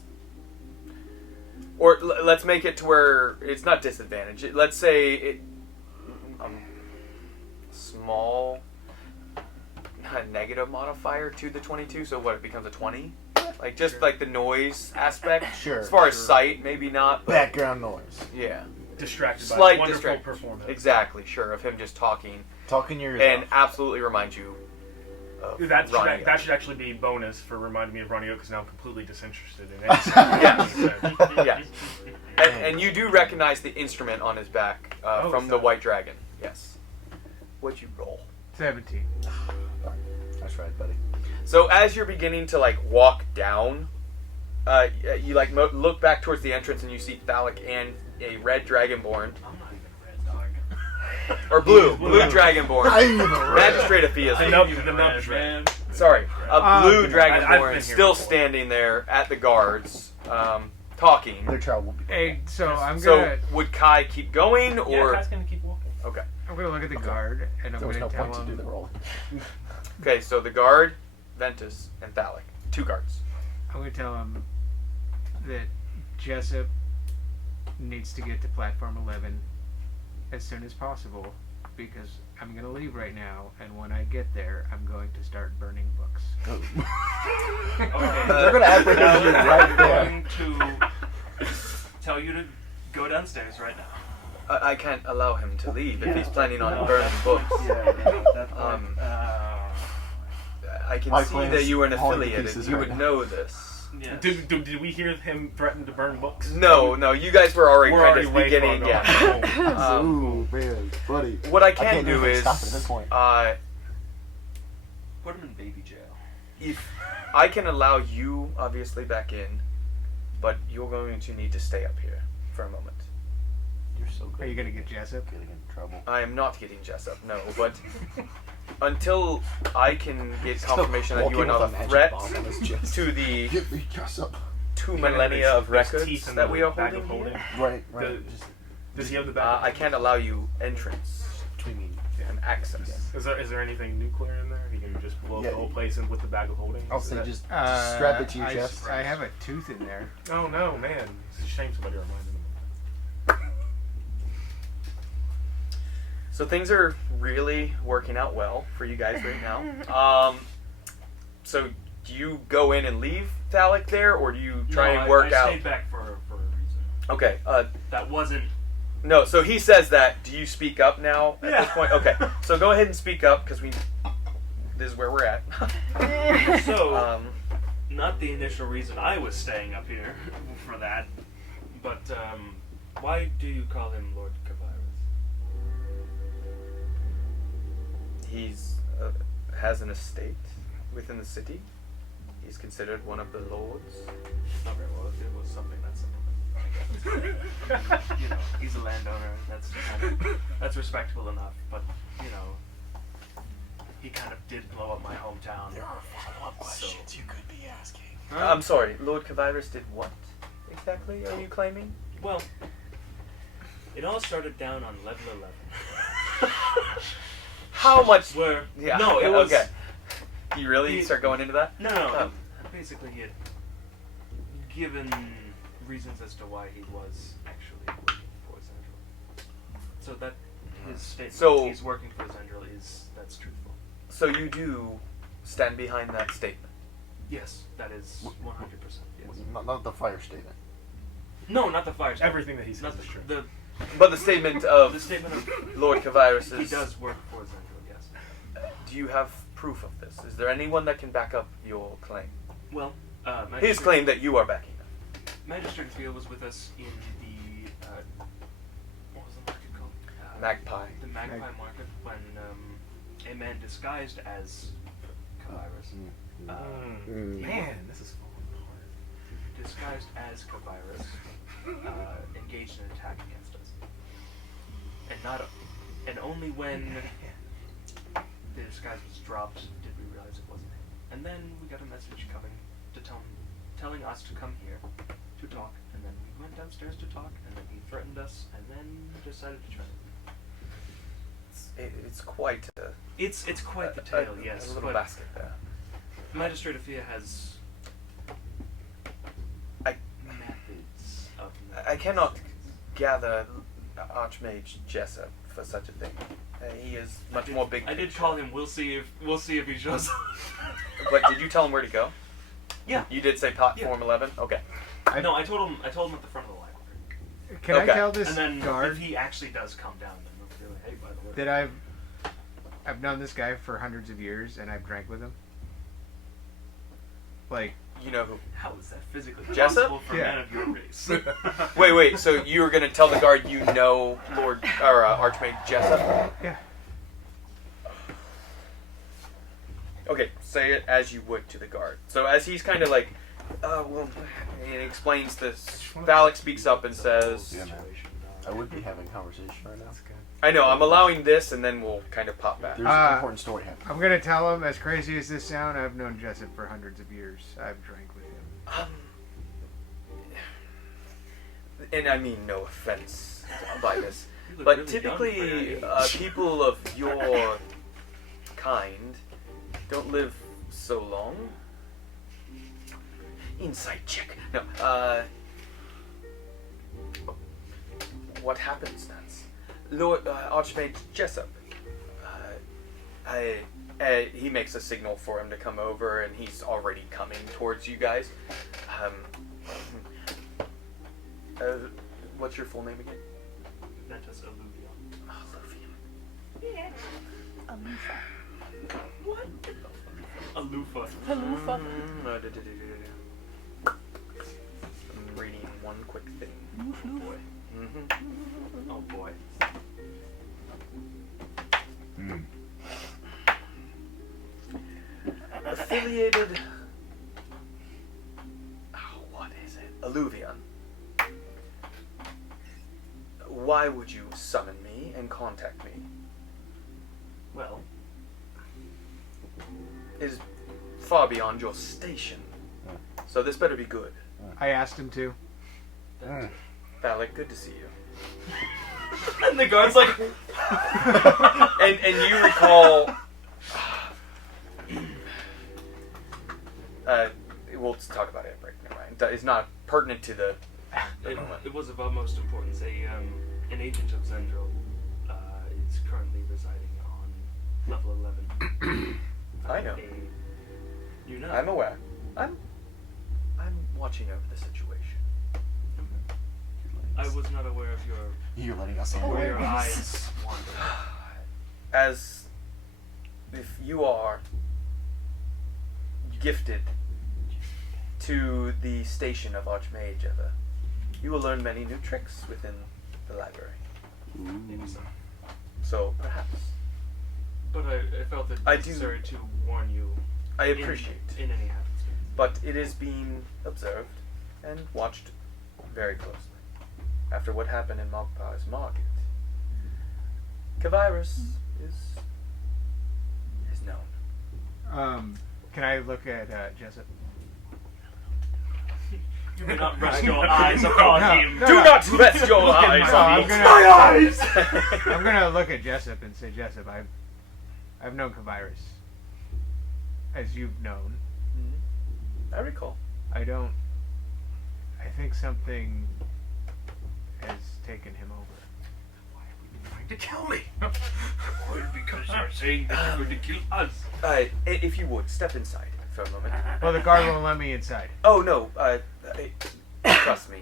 or let's make it to where it's not disadvantage. Let's say it small negative modifier to the 22. So what? It becomes a 20. Like just like the noise aspect. Sure. As far as sight, maybe not. But Background noise. yeah. Distracted Slight by wonderful distract. performance. Exactly. Sure. Of him just talking. Talking your ears And off. absolutely remind you of That Ronnie. should actually be bonus for reminding me of Ronnie because now I'm completely disinterested in Yeah. Yeah. And you do recognize the instrument on his back from the White Dragon. Yes. What'd you roll? 17. That's right, buddy. So as you're beginning to like walk down, you like look back towards the entrance and you see Thalic and a red Dragonborn. I'm not even red, dog. Or blue Dragonborn. Magistrate of Thea. The nub is red. Sorry, a blue I've Dragonborn been here still before. standing there at the guards, talking. Their trial will be. Hey, so I'm So gonna would Kai keep going Yeah, or? Kai's gonna keep walking. Okay. look at the guard and I'm There was gonna no tell point to do the him roll. Okay, so the guard, Ventus, and Thalic. 2 guards. I'm gonna tell him that Jessup needs to get to platform 11 as soon as possible because I'm gonna leave right now, and when I get there, I'm going to start burning books. Okay. They're gonna apprehend you right there. I'm going to tell you to go downstairs right now. I can't allow him to leave if he's planning on burning books. I can My see plan that is you were an falling to affiliate pieces and you right would now. know this. Yes. Did we hear him threaten to burn books? No, you guys were already We're kind already of way beginning. far gone. Yeah. Ooh, man, buddy. What I can't can do even is, stop it at this point. Put him in baby jail. if I can allow you obviously back in, but you're going to need to stay up here for a moment. You're so good. Are you gonna get Jessup? Getting in trouble. I am not getting Jessup, no, but until I can get confirmation that you are not a threat to the Get me dress up. 2 millennia of There's records teeth in that the we are bag holding of here, Right. Does he have the bag? I can't allow you entrance Between me. and access. Is there anything nuclear in there? He can just blow up Yeah. the whole place in with the bag of holding? I'll Is say that- just strap it to your I, chest. I have a tooth in there. Oh no, man! It's a shame somebody reminded him. So things are really working out well for you guys right now. So do you go in and leave Thalic there, or do you try and work I out? stayed back for a reason. Okay. That wasn't. No. So he says that. Do you speak up now at this point? Okay. So go ahead and speak up because this is where we're at. So, not the initial reason I was staying up here for that, but why do you call him Lord Caivaris? He's has an estate within the city. He's considered one of the lords. Not very well. It was something that's you know, he's a landowner. That's respectable enough. But you know, he kind of did blow up my hometown. There are follow-up questions you could be asking. I'm sorry. Lord Caivaris did what exactly? Are you claiming? Well, it all started down on level 11. How much? Where? Yeah. No, it was. Okay. You really start going into that? No. Oh. Basically, he had given reasons as to why he was actually working for Zendril. So that his statement, So- he's working for Zendril, that's truthful. So you do stand behind that statement? Yes, that is 100%. Yes. Not the fire statement. No, not the fire statement. Everything that he says Not is true. the But the statement of the statement of Lord Caivaris he is... does work for Zendril. Yes. Do you have proof of this? Is there anyone that can back up your claim? Well, His claim that you are backing up. Magistrate Field was with us in the what was the market called? Magpie. The Magpie Market when a man disguised as Caivaris. Man, this is falling apart. Disguised as Caivaris, engaged in an attack against us. And only when the disguise was dropped did we realize it wasn't him. And then we got a message coming to tell him telling us to come here to talk, and then we went downstairs to talk, and then he threatened us, and then decided to try it. It's quite a... It's quite the tale, yes. A little but basket there. Magistrate Afia has I- methods of... I cannot gather Archmage Jessup for such a thing. He is much more big. I did call him. We'll see if he shows up. But did you tell him where to go? Yeah. You did say platform 11? Okay. No, I told him at the front of the library. Can I tell this And then guard if he actually does come down, then we'll be like, hey, by the way. that I've known this guy for hundreds of years and I've drank with him? Like, You know who? How is that physically Jessup? possible for a man of your race? Wait. So you were gonna tell the guard you know Lord or Archmage Jessup? yeah. Okay, say it as you would to the guard. So as he's kind of like, well, he explains this. Valak speaks up and says, Yeah, man. I would be having a conversation right now. I know, I'm allowing this, and then we'll kind of pop back. There's an important story happening. I'm gonna tell him, as crazy as this sound, I've known Jessup for hundreds of years. I've drank with him. And I mean no offense by this, You look but really typically young for people of your kind don't live so long. Insight check. No, what happens, Nance? Lord Archmage Jessup. He makes a signal for him to come over, and he's already coming towards you guys. What's your full name again? Ventus Alluvion. Alluvion. What? Alufa. Halufa. I'm reading one quick thing. Oh boy. Affiliated. Oh, what is it? Alluvion. Why would you summon me and contact me? Well, It is far beyond your station. So this better be good. I asked him to. Valak, good to see you. and the guard's like, And you recall. We'll talk about it at break. Never mind. It's not pertinent to the moment. it was of utmost importance. An agent of Zendro is currently residing on level 11. I know. You know. I'm aware. I'm watching over the situation. I was not aware of You're letting us in. where your eyes wander. As if you are gifted to the station of Archmage Ever, you will learn many new tricks within the library. Maybe so. So perhaps. But I felt it I do- necessary to warn you. I appreciate. In any happenstance. But it is being observed and watched very closely. After what happened in Magpie's Market, Caivaris is known. Can I look at Jessup? You may not rest your eyes upon him. Do not rest your eyes No, on I'm me. gonna- My eyes! I'm gonna look at Jessup and say, Jessup, I've known Caivaris, as you've known. I recall. I think something has taken him over. Why are you trying to kill me? Well, because you're saying that you're going to kill us. If you would, step inside for a moment. Well, the guard won't let me inside. Oh, no. Trust me.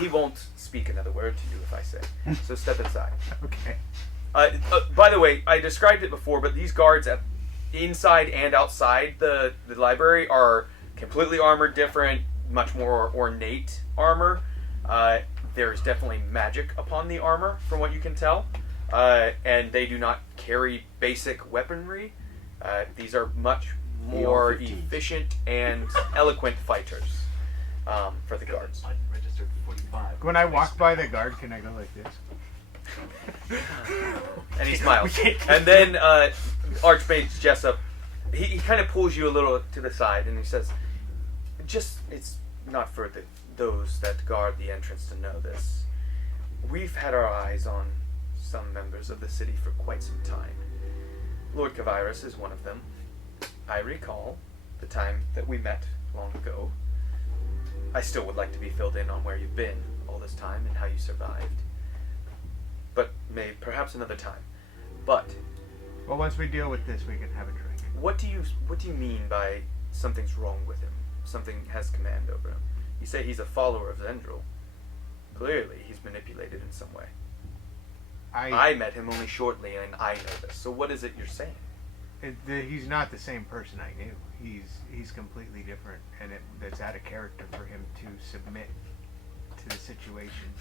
He won't speak another word to you if I say. So step inside. Okay. By the way, I described it before, but these guards at inside and outside the library are completely armored different, much more ornate armor. There's definitely magic upon the armor, from what you can tell. And they do not carry basic weaponry. These are much more efficient and eloquent fighters for the guards. I registered 45. When I walk by the guard, can I go like this? And he smiles. And then Archmage Jessup, he kind of pulls you a little to the side and he says, it's not for those that guard the entrance to know this. We've had our eyes on some members of the city for quite some time. Lord Caivaris is one of them. I recall the time that we met long ago. I still would like to be filled in on where you've been all this time and how you survived. But perhaps another time. But well, once we deal with this, we can have a drink. what do you mean by something's wrong with him? Something has command over him. You say he's a follower of Zendril. Clearly, he's manipulated in some way. I met him only shortly, and I know this. So what is it you're saying? He's not the same person I knew. He's completely different, and it's out of character for him to submit to the situation.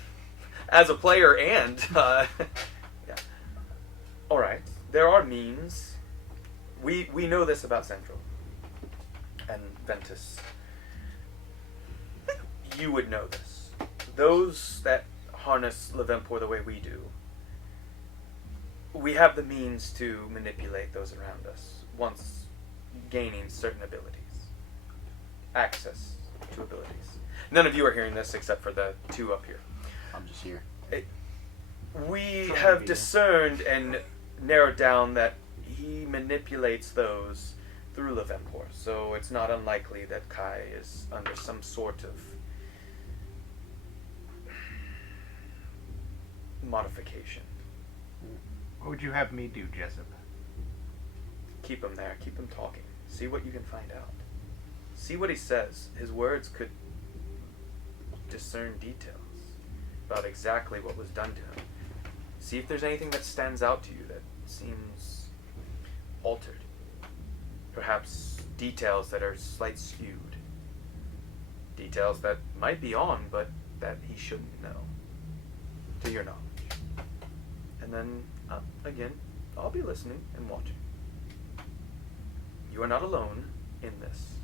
As a player and... yeah. Alright, there are means. We know this about Zendril and Ventus. You would know this. Those that harness Levempor the way we do, we have the means to manipulate those around us once gaining certain abilities. Access to abilities. None of you are hearing this except for the two up here. I'm just here. We have discerned and narrowed down that he manipulates those through Levempor, so it's not unlikely that Kai is under some sort of modification. What would you have me do, Jessup? Keep him there. Keep him talking. See what you can find out. See what he says. His words could discern details about exactly what was done to him. See if there's anything that stands out to you that seems altered. Perhaps details that are slightly skewed. Details that might be on, but that he shouldn't know. To your knowledge. And then, again, I'll be listening and watching. You are not alone in this.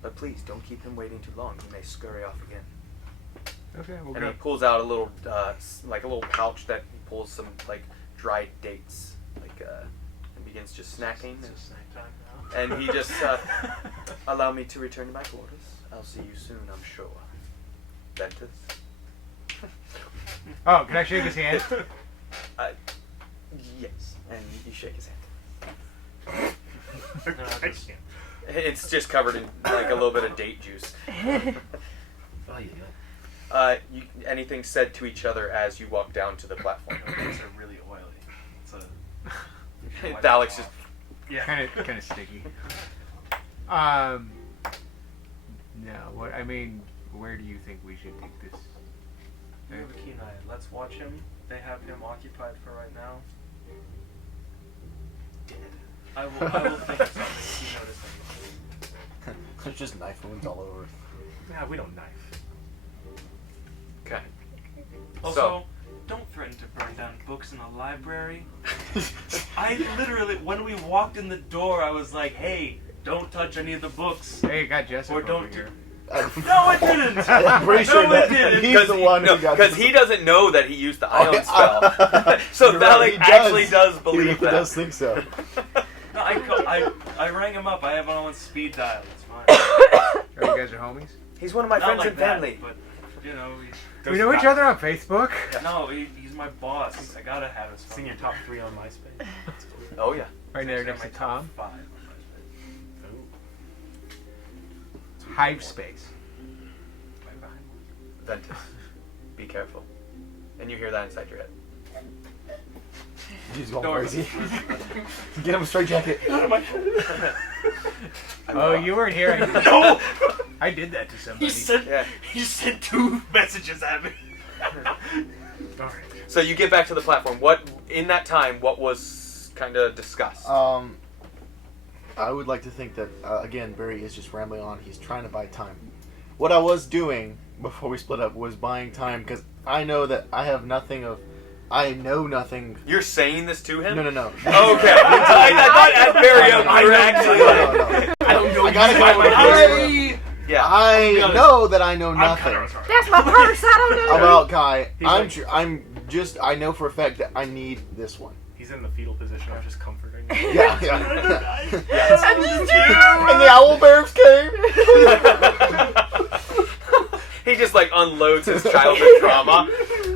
But please, don't keep him waiting too long. He may scurry off again. Okay, we'll And go. he pulls out a little, like a little pouch that he pulls some, like, dried dates. And begins just snacking. It's snack time now. And he just, allow me to return to my quarters. I'll see you soon, I'm sure. Ventus? Oh, can I shake his hand? Yes. And you shake his hand. No, I just can't. It's just covered in like a little bit of date juice. Oh, yeah. Anything said to each other as you walk down to the platform? These are really oily. It's a. Alex just. Yeah. Kind of sticky. No. What I mean, where do you think we should take this? We have a keen eye. Let's watch him. They have him occupied for right now. Dead. I will think of something if you notice anything. There's just knife wounds all over. Yeah, we don't knife. Okay. Also, don't threaten to burn down books in the library. I literally, when we walked in the door, I was like, hey, don't touch any of the books. Hey, you got Jessup Or over don't here. No, it didn't! I'm pretty sure No, that it didn't. he's the one who got because he doesn't know that he used the ion yeah. spell. So You're right, Valak he actually does believe he that. does think so. No, I rang him up. I have him on speed dial. It's fine. Oh, you guys are homies? He's one of my Not friends like and that, family. but, you know, We know each other on Facebook. No, he's my boss. I gotta have his phone. Sing your top 3 on MySpace. Oh yeah. Right there Actually, next to my top Tom. 5 on MySpace. Ooh. Hive space. Right behind me. Ventus, be careful. And you hear that inside your head. He's going Door. crazy. Get him a straight jacket. Oh, you weren't here. No! I did that to somebody. He sent 2 messages at me. Alright. So you get back to the platform. What in that time? What was kind of discussed? I would like to think that again, Barry is just rambling on. He's trying to buy time. What I was doing before we split up was buying time because I know that I know nothing. You're saying this to him? No. Okay. I thought at Barry you were actually. No. I don't know. I gotta you come up with a my reason. Yeah. I know that I know I'm nothing kinda sorry. That's my purse. I don't know. about Kai. He's I know for a fact that I need this one. He's in the fetal position of just comforting. Yeah. I'm just And the owl bears came. unloads his childhood trauma.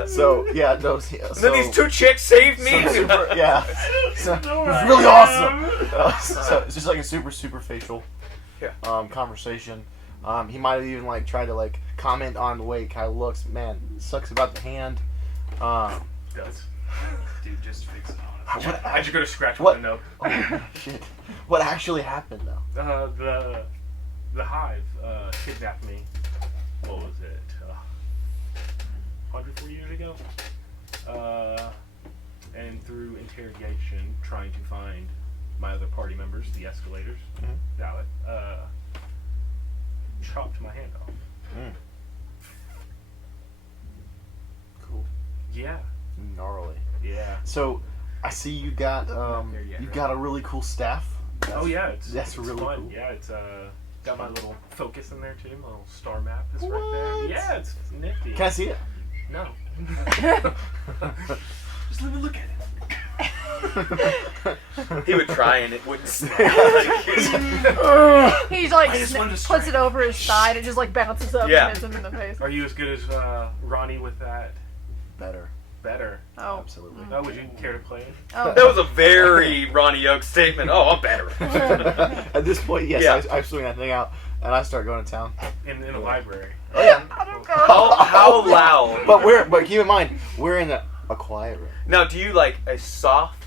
So yeah, no. And then these two chicks saved me. Yeah, so, it's really awesome. So it's just like a super facial, conversation. He might have even like tried to like comment on the way Kai looks. Man, it sucks about the hand. Does. Dude, just fix it on. How'd you go to scratch what? with the note? Oh shit! What actually happened though? The Hive kidnapped me. What was it? 104 years ago. And through interrogation, trying to find my other party members, the Escalators, Valid, chopped my hand off. Cool. Yeah. Gnarly. Yeah. So, I see you got got a really cool staff. That's really fun. cool. Yeah, it's got my little focus in there too. My little star map is right What? there. Yeah, it's nifty. Can I see it? No. Just let me look at it. He would try and it wouldn't snap. He's like puts it over his thigh and it just like bounces up and hits him in the face. Are you as good as Ronnie with that? Better. Oh. Absolutely. Oh, would you care to play it? Oh. That was a very Ronnie Oak statement. Oh, I'm better. At this point, yes, I swing that thing out and I start going to town. In the library. Oh yeah. I don't know. How loud? But keep in mind, we're in a quiet room. Now, do you like a soft?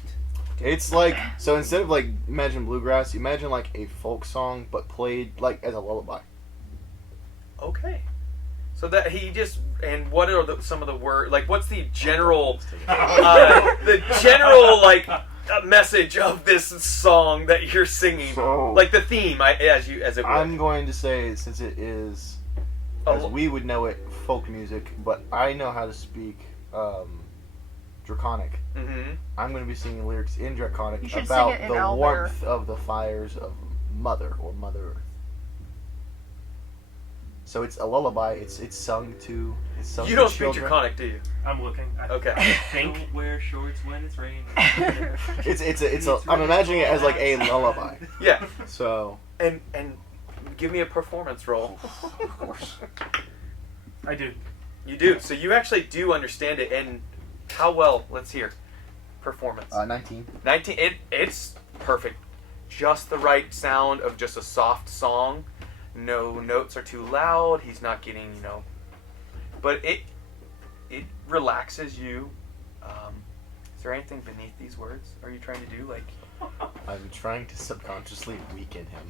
It's like, so instead of like, imagine bluegrass, imagine like a folk song, but played like as a lullaby. Okay. So that he just, and what are some of the words, like what's the general, message of this song that you're singing? So, like the theme, as it were. I'm going to say, since it is, as we would know it, folk music, but I know how to speak Draconic. Mm-hmm. I'm going to be singing lyrics in Draconic You should about sing it in the Owlbear. warmth of the fires of Mother Earth. So it's a lullaby. It's sung to. It's sung You to don't speak children. Draconic, do you? I'm looking. Okay. I think. Don't wear shorts when it's raining. It's a. I'm imagining it as like a lullaby. Yeah. So. And give me a performance roll. Of course. I do. You do. So you actually do understand it, and how well? Let's hear. Performance. 19. 19. It's perfect. Just the right sound of just a soft song. No notes are too loud. He's not getting, but it relaxes you. Is there anything beneath these words? Are you trying to do like? I'm trying to subconsciously weaken him.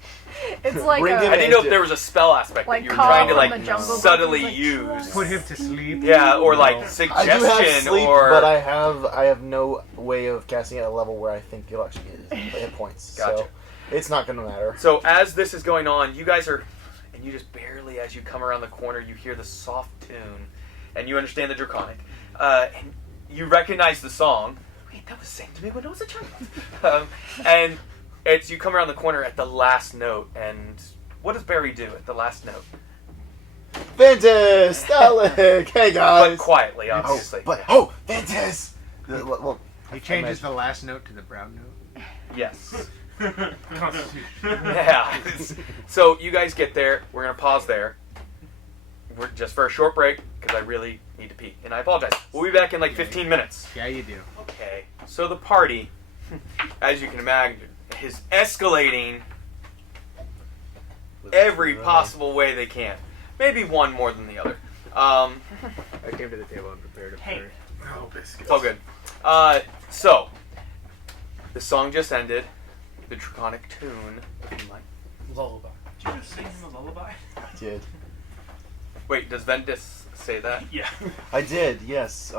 It's like Bring him I didn't know if there was a spell aspect like that you were Carl trying to from like the Jungle Book, subtly he's like, use. Put him to sleep. Yeah, or like I do suggestion, have sleep, or but I have no way of casting it at a level where I think it'll actually hit points. Gotcha. So it's not going to matter. So as this is going on, you guys are, and you just barely, as you come around the corner, you hear the soft tune, and you understand the Draconic, and you recognize the song. Wait, that was sang to me when I was a child. And it's you come around the corner at the last note, and what does Barry do at the last note? Ventus! Stalik! Hey guys! But quietly, obviously. Ventus! Well, He changes the last note to the brown note. Yes. Constitution. Yeah. So you guys get there. We're gonna pause there. We're just for a short break because I really need to pee, and I apologize. We'll be back in like 15 minutes. Yeah, you do. Okay. So the party, as you can imagine, is escalating every possible way they can. Maybe one more than the other. I came to the table unprepared. Oh, biscuits. It's all good. So the song just ended. The Draconic tune. Lullaby. Did you just sing him a lullaby? I did. Wait, does Ventus say that? Yeah. I did, yes.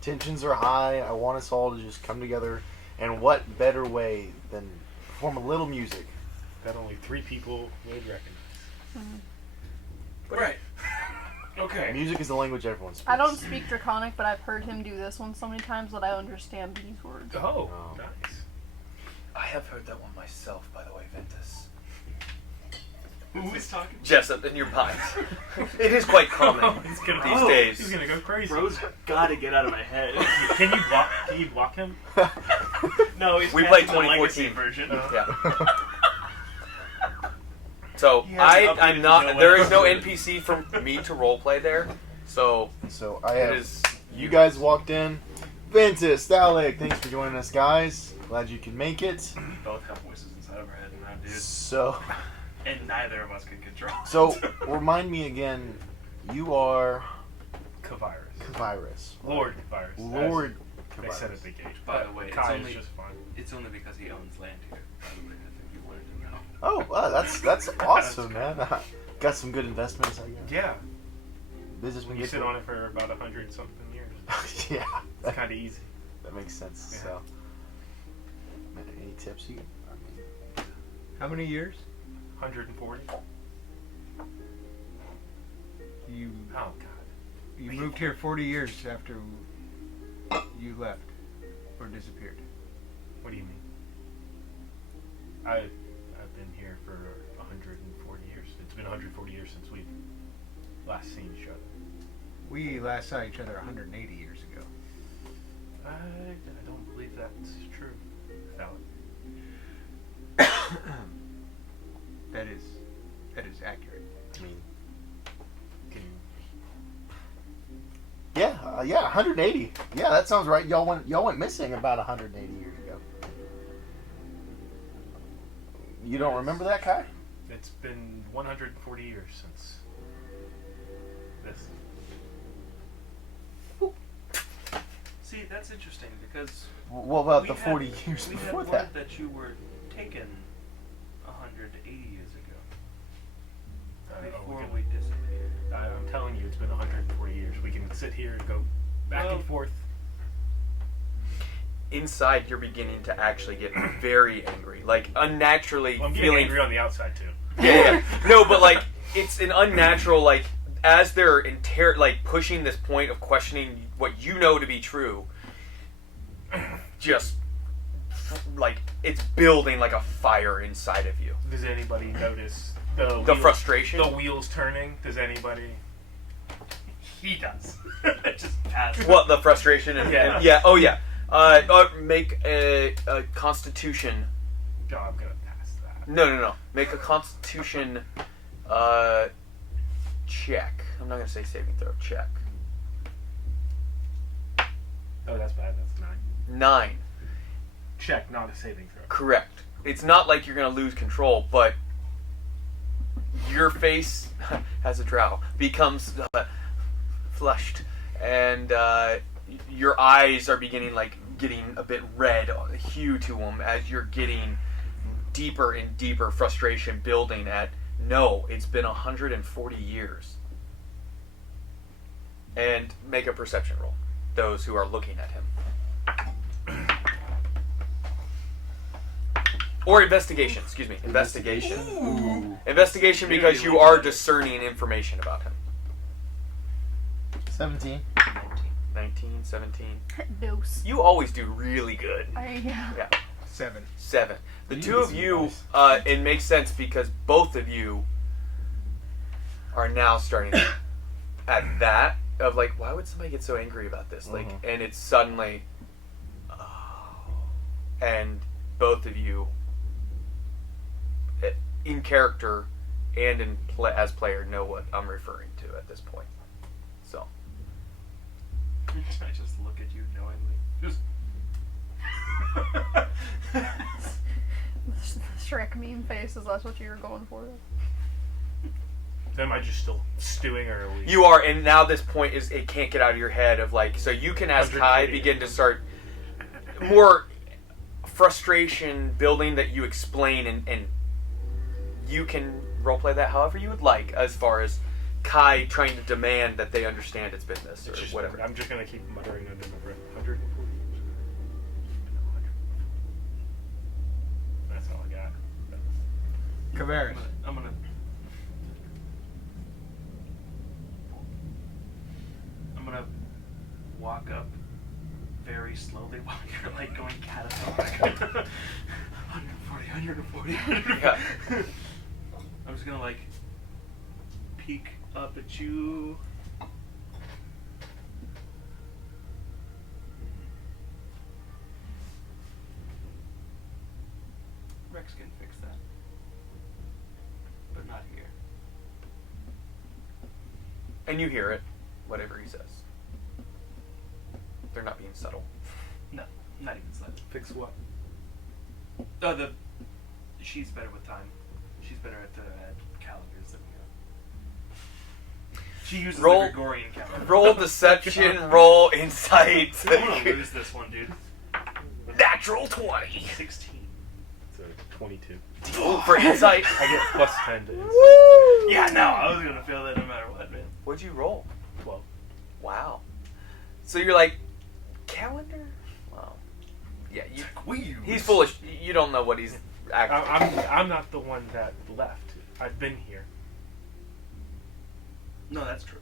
Tensions are high. I want us all to just come together. And what better way than perform a little music? That only 3 people would recognize. Right. Okay. Music is the language everyone speaks. I don't speak Draconic, but I've heard him do this one so many times that I understand these words. Oh, Oh. nice. I have heard that one myself, by the way, Ventus. Who is talking? Jessup, in your mind. It is quite common He's gonna, these Oh, days. He's gonna go crazy. Bro's gotta get out of my head. Can you block him? No, he's We passing played the legacy 2014 version. Yeah. So He hasn't updated I'm his not. no There is no way. NPC for me to roleplay there. So I it have. is. You guys walked in. Ventus, Stalik, thanks for joining us, guys. Glad you can make it. We both have voices inside of our head now, dude. So, And neither of us can control. so remind me again. You are Caivaris. Caivaris. Lord Caivaris. Lord They said Caivaris. at the gate. By the way, it's Kai only- is just fine. It's only because he owns land here. By the way, I think you wanted to know. Oh, wow, that's awesome, man. Got some good investments, I guess. Yeah. Business When you sit on it for about 100-something years, Yeah, it's kind of easy. that makes sense. Yeah. So, man, any tips you? How many years? 140. You Oh God. you moved here 40 years after you left or disappeared. What do you mean? I've been here for 140 years. It's been 140 years since we've last seen each other. We last saw each other 180 years ago. I don't believe that's true. Valid. That is accurate. I mean, yeah, 180. Yeah, that sounds right. Y'all went missing about 180 years ago. You don't remember that, Kai? It's been 140 years since this. See, that's interesting because What about we the had- 40 years we before had that? word that you were taken 180 years ago. Before we disappeared. I'm telling you, it's been 140 years. We can sit here and go back and forth. Inside, you're beginning to actually get very angry, like unnaturally Well, I'm getting feeling. angry on the outside too. Yeah. No, but like it's an unnatural like as they're like pushing this point of questioning what you know to be true. Just like it's building like a fire inside of you. Does anybody notice the The wheels- frustration. The wheels turning. Does anybody? He does. Just pass. What the frustration and Yeah. yeah. Oh yeah. Make a Constitution. No, I'm gonna pass that. No. Make a Constitution check. I'm not gonna say saving throw. Check. Oh, that's bad. That's 9. 9. Check, not a saving throw. Correct. It's not like you're gonna lose control, but your face has a drow becomes flushed, and your eyes are beginning like getting a bit red hue to them as you're getting deeper and deeper frustration building at no, it's been 140 years. And make a perception roll. Those who are looking at him. Or investigation, excuse me. Investigation. Ooh. Investigation because you are discerning information about him. 17. 19, 17. Dose. You always do really good. Yeah. 7. 7. The You two get of some you, advice. it makes sense because both of you are now starting at that of like, why would somebody get so angry about this? Like, and it's suddenly, and both of you, in character and in as player, know what I'm referring to at this point. So. I just look at you knowingly. Just. Shrek meme face, is that what you were going for? Am I just still stewing, or are we? You are, and now this point is it can't get out of your head of like, so you can as Kai 140. begin to start more frustration building that you explain, and you can roleplay that however you would like, as far as Kai trying to demand that they understand its business or It's just, whatever. I'm just gonna keep muttering under my breath. 140 years. That's all I got. Caivaris. I'm gonna walk up very slowly while you're like going catatonic. 140. Yeah. I'm just gonna like peek up at you. Rex can fix that. But not here. And you hear it. whatever he says. They're not being subtle. No, not even slightly. Fix what? Oh, she's better with time. She's better at calendars than we are. She uses the Gregorian calendar. Roll deception, roll insight. I'm gonna lose this one, dude. Natural 20. 16. So 22. Oh, for insight. I get plus 10 to insight. Woo! Yeah, no, I was gonna fail that no matter what, man. What'd you roll? 12. Wow. So you're like, calendar? Wow. Yeah, he's foolish. You don't know what he's actually. I'm not the one that left. I've been here. No, that's true.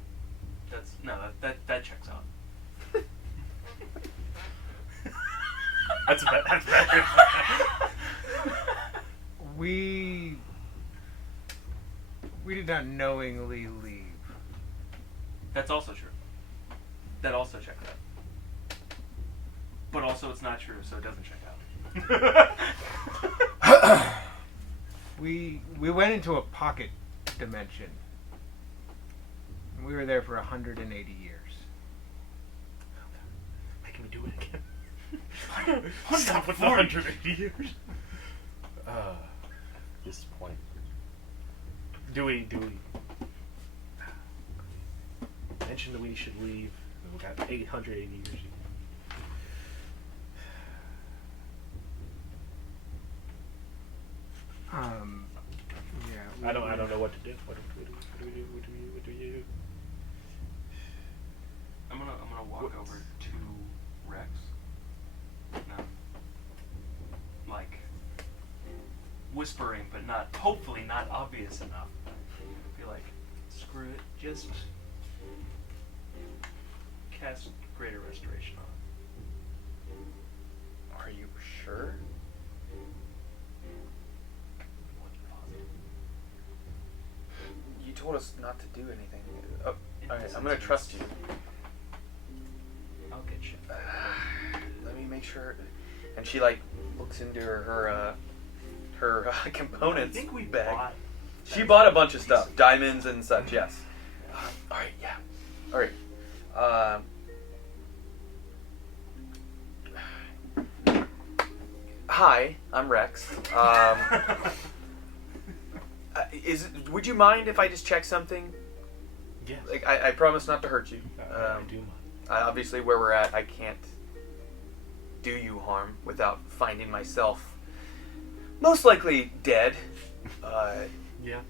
That checks out. That's better. We did not knowingly leave. That's also true. That also checks out. But also it's not true, so it doesn't check out. We went into a pocket dimension. And we were there for 180 years. Making me do it again. Stop with the 180 years. Disappointing. Do we mention that we should leave? We got 880 years. Yeah. I don't know what to do. What do we do? I'm gonna walk over to Rex. No. Like whispering, but hopefully not obvious enough. Be like, screw it, just cast Greater Restoration on. Are you sure? You told us not to do anything. Oh, alright, I'm gonna trust you. I'll get you. Let me make sure. And she looks into her components. I think we bag. bought. She bought a bunch of stuff, diamonds and such. Yes. All right. Yeah. All right. Hi, I'm Rex. Would you mind if I just check something? Yes. I promise not to hurt you. I do mind. Obviously, where we're at, I can't do you harm without finding myself most likely dead. Yeah.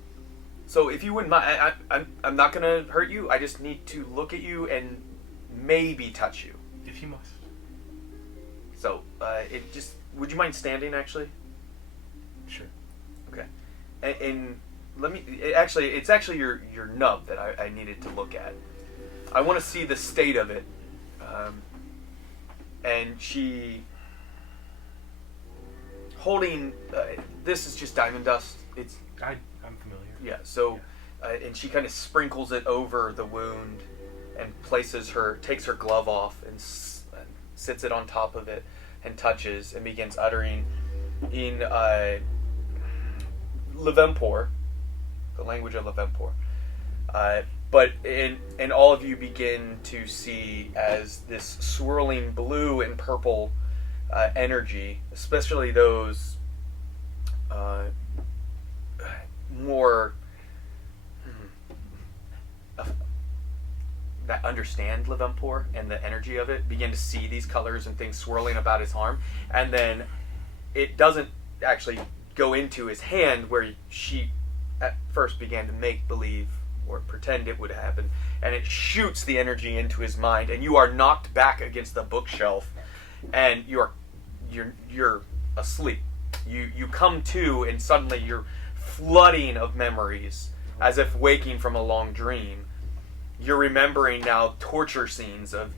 So if you wouldn't mind, I'm not gonna hurt you. I just need to look at you and maybe touch you. If you must. So would you mind standing actually? Sure. Okay. And let me. It's actually your nub that I needed to look at. I want to see the state of it. And she holding. This is just diamond dust. I'm familiar. Yeah. So, and she kind of sprinkles it over the wound, and takes her glove off and sits it on top of it, and touches and begins uttering in Levempor, the language of Levempor. But all of you begin to see as this swirling blue and purple energy, especially those more that understand Levempor and the energy of it, begin to see these colors and things swirling about his arm, and then it doesn't actually go into his hand where she at first began to make believe or pretend it would happen, and it shoots the energy into his mind, and you are knocked back against the bookshelf, and you're asleep. You come to, and suddenly you're flooding of memories, as if waking from a long dream. You're remembering now torture scenes of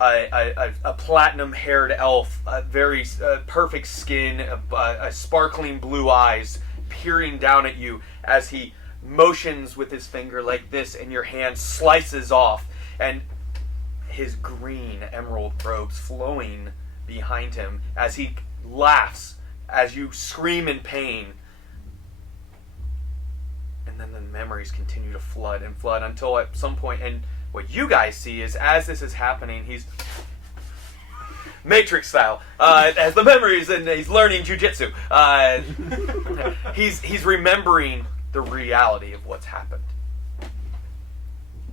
a platinum-haired elf, a very perfect skin, a sparkling blue eyes peering down at you as he motions with his finger like this, and your hand slices off, and his green emerald robes flowing behind him as he laughs as you scream in pain. And then the memories continue to flood and flood until at some point, and What you guys see is, as this is happening, he's Matrix style, as the memories, and he's learning jujitsu. He's remembering the reality of what's happened.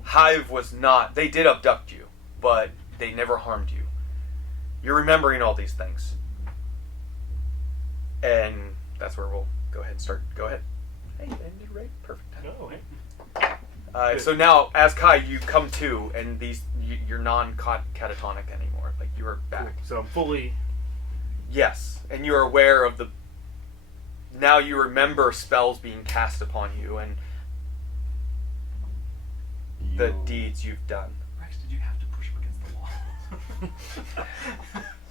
Hive was not. They did abduct you, but they never harmed you. You're remembering all these things, and that's where we'll go ahead and start. Go ahead. Hey, ended right. Perfect. Oh, hey. So now, as Kai, you come to, and you're non-catatonic anymore. Like, you are back. Cool. So I'm fully... Yes, and you're aware of the... Now you remember spells being cast upon you, and the deeds you've done. Rex, did you have to push him against the wall?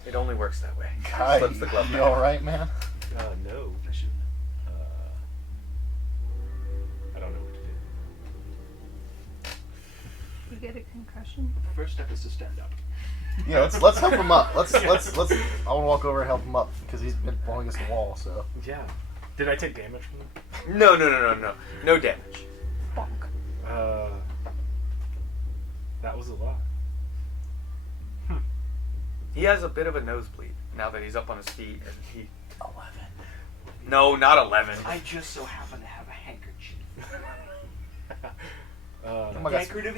It only works that way. Kai, Slips the glove you back. alright, man? No. I should. I don't know what to do. You get a concussion? The first step is to stand up. Yeah, let's help him up. Let's. I want to walk over and help him up because he's been blowing against the wall. So. Yeah. Did I take damage from him? No. No damage. Bonk. That was a lot. He has a bit of a nosebleed now that he's up on his feet, and he... 11. No, not 11. I just so happen to have a handkerchief.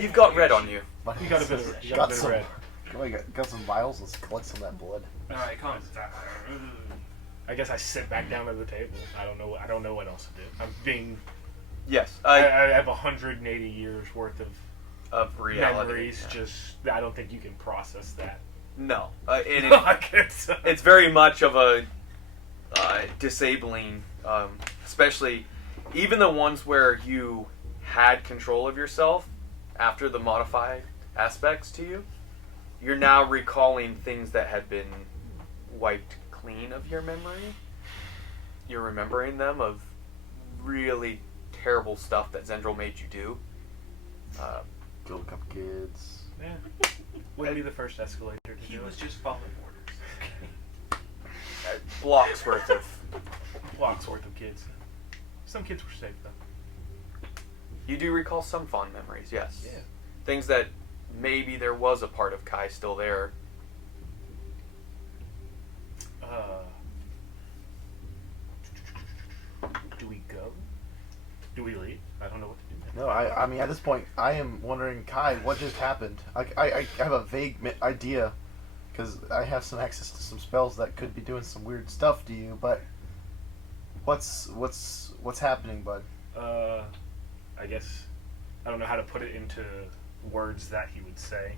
You've got red on you. You got a bit of some red. Got some vials. Let's collect some of that blood. Alright, come on. I guess I sit back down at the table. I don't know what else to do. I'm being... Yes. I have 180 years worth of reality. memories. Yeah. Just, I don't think you can process that. No. It's very much of a disabling, especially even the ones where you had control of yourself after the modified aspects to you. You're now recalling things that had been wiped clean of your memory. You're remembering them of really terrible stuff that Zendril made you do. Killed a couple kids. Yeah. Wouldn't be the first escalator to He do was it. just following orders. Blocks worth of... Blocks worth of kids. Some kids were safe though. You do recall some fond memories, yes. Yeah. Things that maybe there was a part of Kai still there. Do we go? Do we leave? I don't know what to do now. No, I mean at this point I am wondering, Kai, what just happened? I have a vague idea because I have some access to some spells that could be doing some weird stuff to you, but what's happening, bud? I guess I don't know how to put it into words that he would say,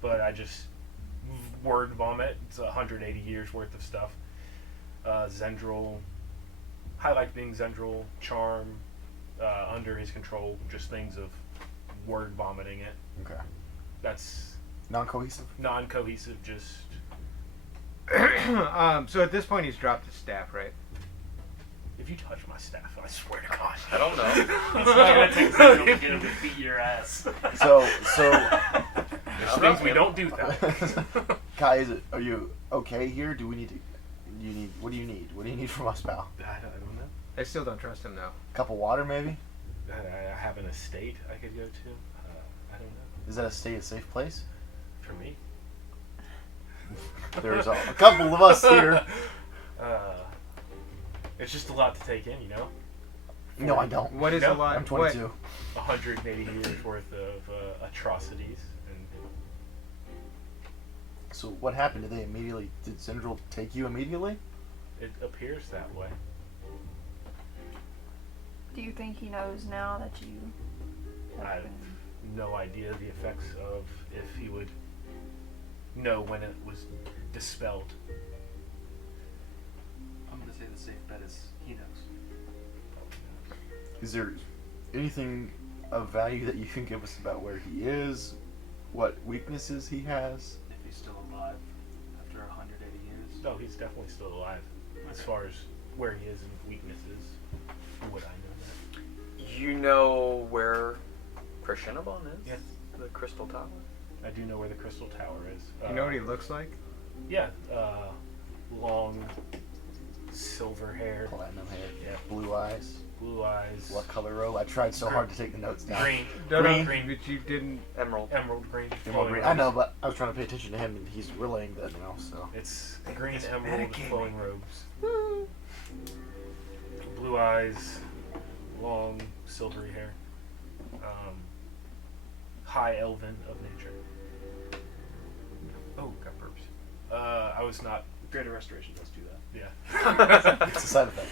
but I just word vomit. It's 180 years worth of stuff. Zendril, highlight being Zendril, charm, under his control, just things of word vomiting it. Okay. That's Non-cohesive? non-cohesive, just... So at this point he's dropped his staff, right? If you touch my staff, I swear to God. I don't know. It's not gonna take Zendril to get him to beat your ass. So There's things we don't do that. Kai, are you okay here? What do you need? What do you need from us, pal? I don't know. I still don't trust him now. A cup of water, maybe? I have an estate I could go to. I don't know. Is that a safe place? For me. There's a couple of us here. It's just a lot to take in, you know? No, I don't. What is No, a lot? I'm 22. 180 years worth of atrocities. And So what happened? Did Zendril take you immediately? it appears that way. Do you think he knows now that you I have have been... no idea the effects of if he would know when it was dispelled. I'm gonna say the safe bet is he knows. Is there anything of value that you can give us about where he is? What weaknesses he has? If he's still alive after 180 years. No, he's definitely still alive. As Okay. far as where he is and weaknesses, would I know You know where Krishnabon is? Yes. The Crystal Tower? that? I do know where the Crystal Tower is. You know what he looks like? Yeah, long, silver hair. Platinum hair, Yeah. blue eyes. blue eyes. What color robe? I tried so hard to take the notes down. Green. Green. Green. But you didn't. Emerald. Emerald green. Emerald green. I know, but I was trying to pay attention to him, and he's relaying that now. So It's green emerald with metagaming. flowing robes. Blue eyes, long silvery hair. High elven of nature. Oh, got burps. I was not. Greater Restoration does do that. Yeah. it's a side effect.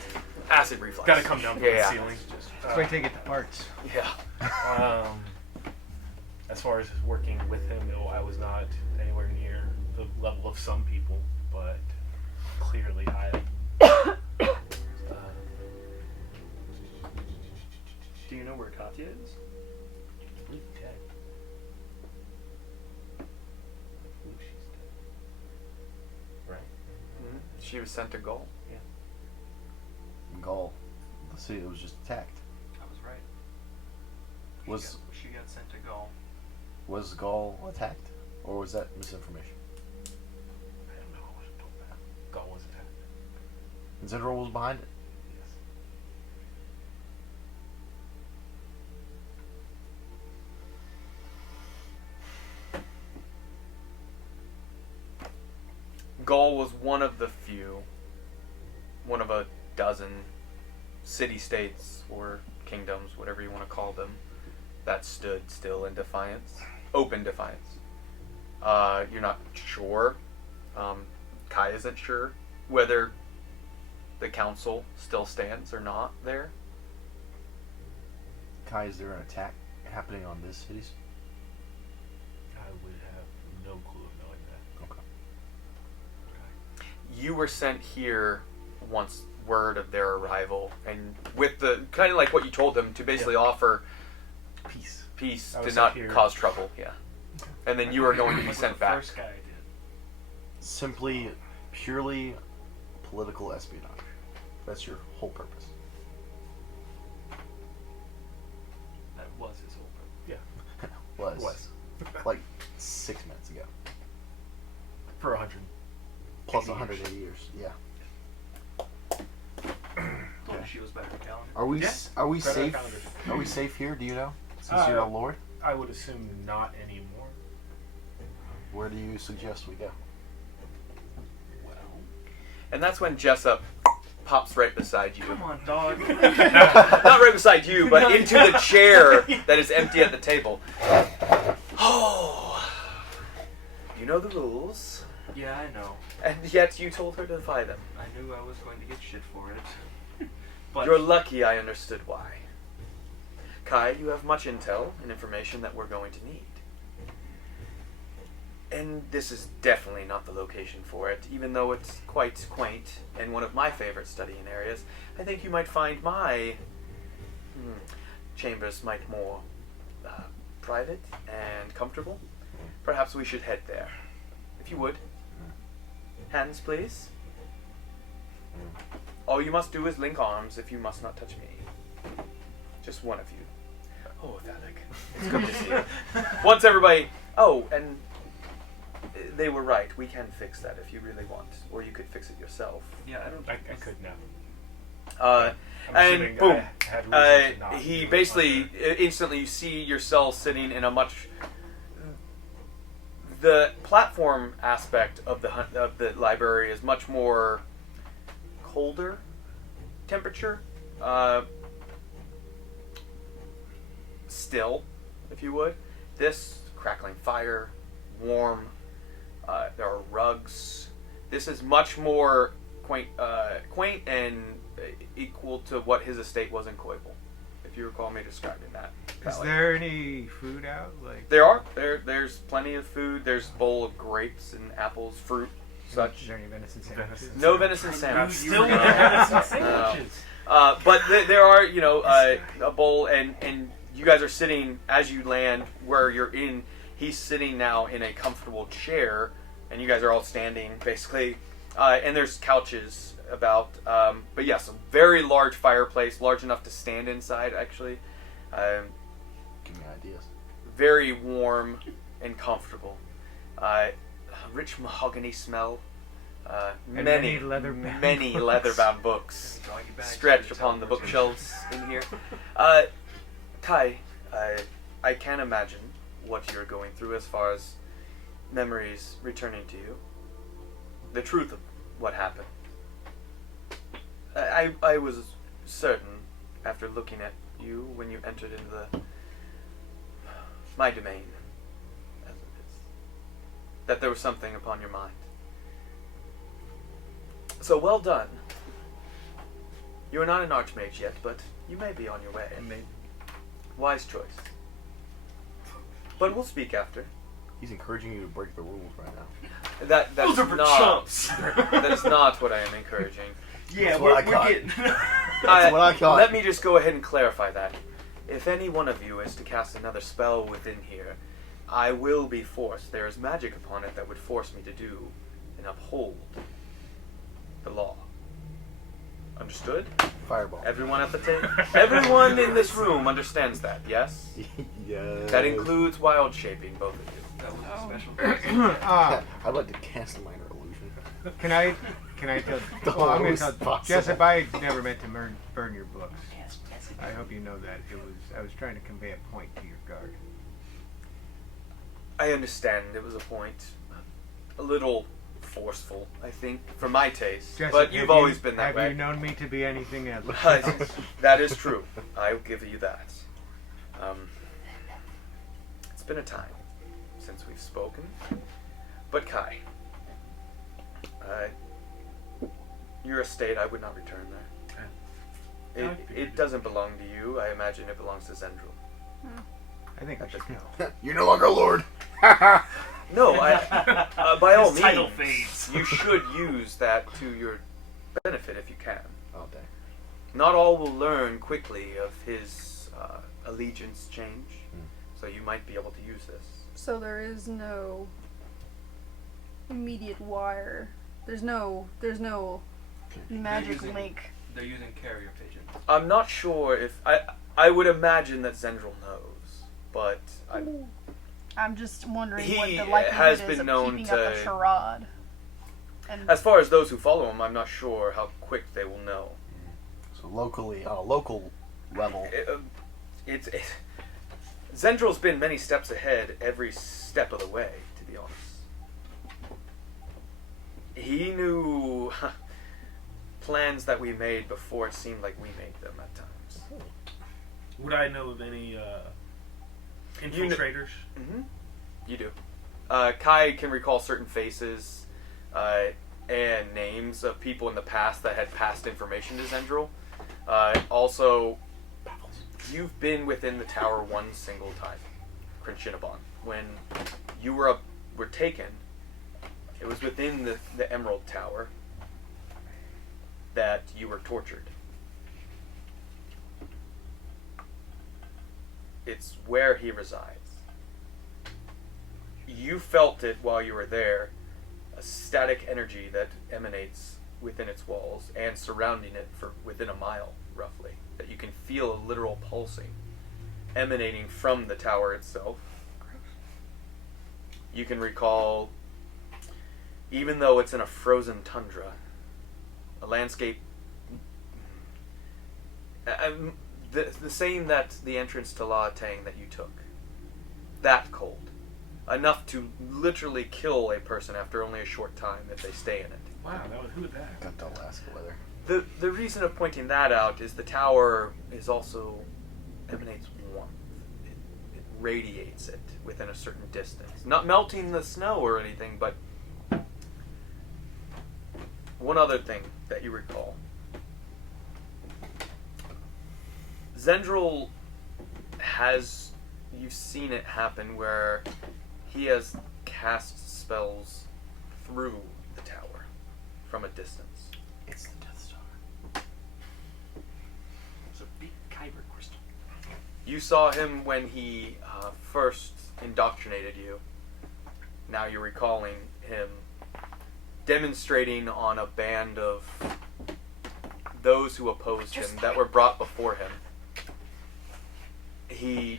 Acid reflux. Got to come down from the ceiling. That's why I take it to parts. Yeah. As far as working with him, I was not anywhere near the level of some people, but clearly I. Do you know where Katya is? I believe dead. I believe she's dead. Right? Mhm. She was sent to Gaul. Gaul, the city that was just attacked. I was right. She got sent to Gaul. Was Gaul attacked, or was that misinformation? I don't know. I wasn't told that. Gaul was attacked. And Zendril was behind it. Yes. Gaul was one of the few, one of a dozen city-states or kingdoms, whatever you want to call them, that stood still in defiance, open defiance. You're not sure. Kai isn't sure whether the council still stands or not there. Kai, is there an attack happening on these cities? I would have no clue of knowing that. Okay. You were sent here once word of their arrival, and with the kind of like what you told them to basically offer Peace. I to was not sent here. cause trouble. Yeah. And then you are going to be Like sent the back. first guy I did. Simply, purely political espionage. That's your whole purpose. That was his whole purpose. Was. Like 6 minutes ago. For 100. Plus 80 years. 180 years. Yeah. Told you she was better than calendar. Are we Yeah. are we Better safe? calendar. Are we safe here? Do you know? Since you're a lord, I would assume not anymore. where do you suggest we go? Well, And that's when Jessup pops right beside you. come on, dog. Not right beside you, but into the chair that is empty at the table. Oh, you know the rules, Yeah, I know. and yet you told her to defy them. I knew I was going to get shit for it. But You're lucky I understood why. Kai, you have much intel and information that we're going to need. And this is definitely not the location for it, even though it's quite quaint and one of my favorite studying areas. I think you might find my chambers might more private and comfortable. Perhaps we should head there. If you would. Hands, please. All you must do is link arms if you must not touch me. Just one of you. Oh, Thalic. It's good to see you. Once everybody... Oh, and they were right. We can fix that if you really want. Or you could fix it yourself. yeah, I don't. I could now. And assuming boom. I had reason to not He do it basically, like that. instantly, you see yourself sitting in a much... The platform aspect of the library is much more colder temperature. Still, if you would. This, crackling fire, warm. There are rugs. This is much more quaint and equal to what his estate was in Koible, if you recall me describing that. Is way. there any food out? Like, There's plenty of food. There's a bowl of grapes and apples, fruit, is such. there any venison sandwiches? No venison You sandwiches. still want venison No. sandwiches. But there are, a bowl, and you guys are sitting as you land where you're in. He's sitting now in a comfortable chair, and you guys are all standing basically. And there's couches about, but yes, a very large fireplace, large enough to stand inside actually. Give me ideas. Very warm and comfortable. Rich mahogany smell. And many leather-bound leather-bound books Doggy bags stretched to upon the teleportation. bookshelves in here. Kai, I can't imagine what you're going through as far as memories returning to you. The truth of what happened. I was certain, after looking at you when you entered into my domain, as it is, that there was something upon your mind. So well done. You are not an archmage yet, but you may be on your way. Maybe. Wise choice. But we'll speak after. He's encouraging you to break the rules right now. That's Those are for not, chumps. That is not what I am encouraging. Yeah, That's we're what I caught. getting. That's what I caught. Let me just go ahead and clarify that. If any one of you is to cast another spell within here, I will be forced. There is magic upon it that would force me to do and uphold the law. Understood? Fireball. Everyone at the table? Everyone in this room understands that, yes? Yes. That includes wild shaping, both of you. That was Oh. a special. Yeah, I'd like to cast a minor illusion. Can I tell? The Well, I'm going lowest to tell possible. Jessup. I never meant to burn your books. I hope you know that I was trying to convey a point to your guard. I understand it was a point. A little forceful, I think, for my taste. Jessup, But you've have always you- been that have way. you known me to be anything else? That is true. I'll give you that. It's been a time since we've spoken. But Kai, your estate, I would not return there. It doesn't belong to you. I imagine it belongs to Zendril. I think I should know. You're no longer a lord. No, by all His title means, fades. you should use that to your benefit if you can. Oh, dang. Not all will learn quickly of his allegiance change, so you might be able to use this. So there is no immediate wire. There's no magic using- link. They're using carrier pigeons. I'm not sure if I would imagine that Zendril knows, but I'm just wondering He what the likelihood has is been of known keeping to- up a charade. And as far as those who follow him, I'm not sure how quick they will know. So locally, on a local level, Zendril's been many steps ahead every step of the way, to be honest. He knew plans that we made before it seemed like we made them at times. Would I know of any infiltrators? Mm-hmm. You do. Kai can recall certain faces and names of people in the past that had passed information to Zendril. Also, you've been within the tower one single time, Crinchinaban. When you were taken, it was within the Emerald Tower that you were tortured. It's where he resides. You felt it while you were there, a static energy that emanates within its walls and surrounding it for within a mile, roughly, that you can feel a literal pulsing emanating from the tower itself. You can recall, even though it's in a frozen tundra, a landscape the same that the entrance to La Tang that you took. That cold. Enough to literally kill a person after only a short time if they stay in it. Wow, who would that? got the Alaska weather. The reason of pointing that out is the tower is also emanates warmth. It radiates it within a certain distance. Not melting the snow or anything, but one other thing that you recall. Zendril you've seen it happen where he has cast spells through the tower from a distance. It's the Death Star. It's a big Kyber crystal. You saw him when he first indoctrinated you. Now you're recalling him demonstrating on a band of those who opposed him that were brought before him. He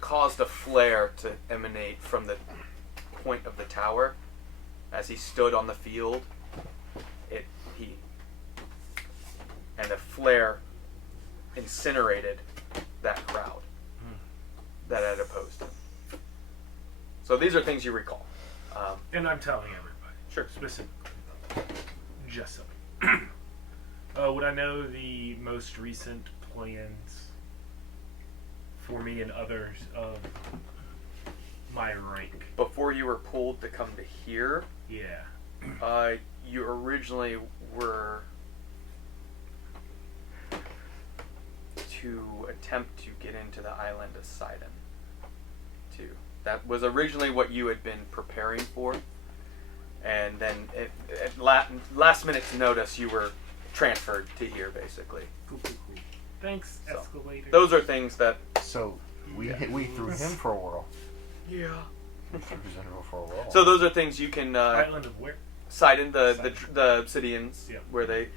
caused a flare to emanate from the point of the tower as he stood on the field, and a flare incinerated that crowd that had opposed him. So these are things you recall. And I'm telling everybody. Sure. Specifically. Just so. Would I know the most recent plans for me and others of my rank? Before you were pulled to come to here, Yeah. you originally were to attempt to get into the island of Sidon. That was originally what you had been preparing for, and then at last minute's notice, you were transferred to here, basically. Cool. Thanks, So, Escalators. those are things that... So we threw him for a whirl. Yeah. We threw Zendro for a whirl. So those are things you can... Island of where? Sidon, the Obsidians, Yeah. where they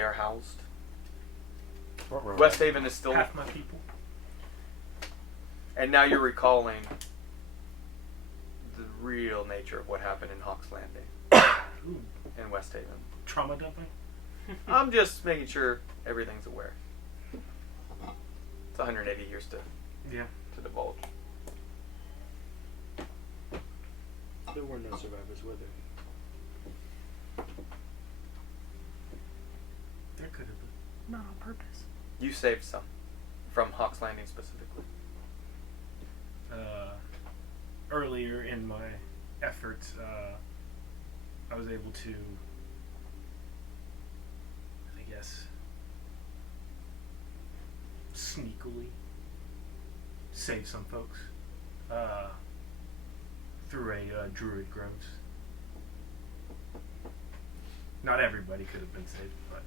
are housed. What river? West Haven is still... Half my people. And now you're recalling the real nature of what happened in Hawk's Landing Ooh. in West Haven. Trauma dumping? I'm just making sure everything's aware. It's 180 years to divulge. There were no survivors, were there? There could have been. Not on purpose. You saved some from Hawk's Landing specifically. Earlier in my efforts, I was able to, I guess, sneakily save some folks through a druid groves. Not everybody could have been saved, but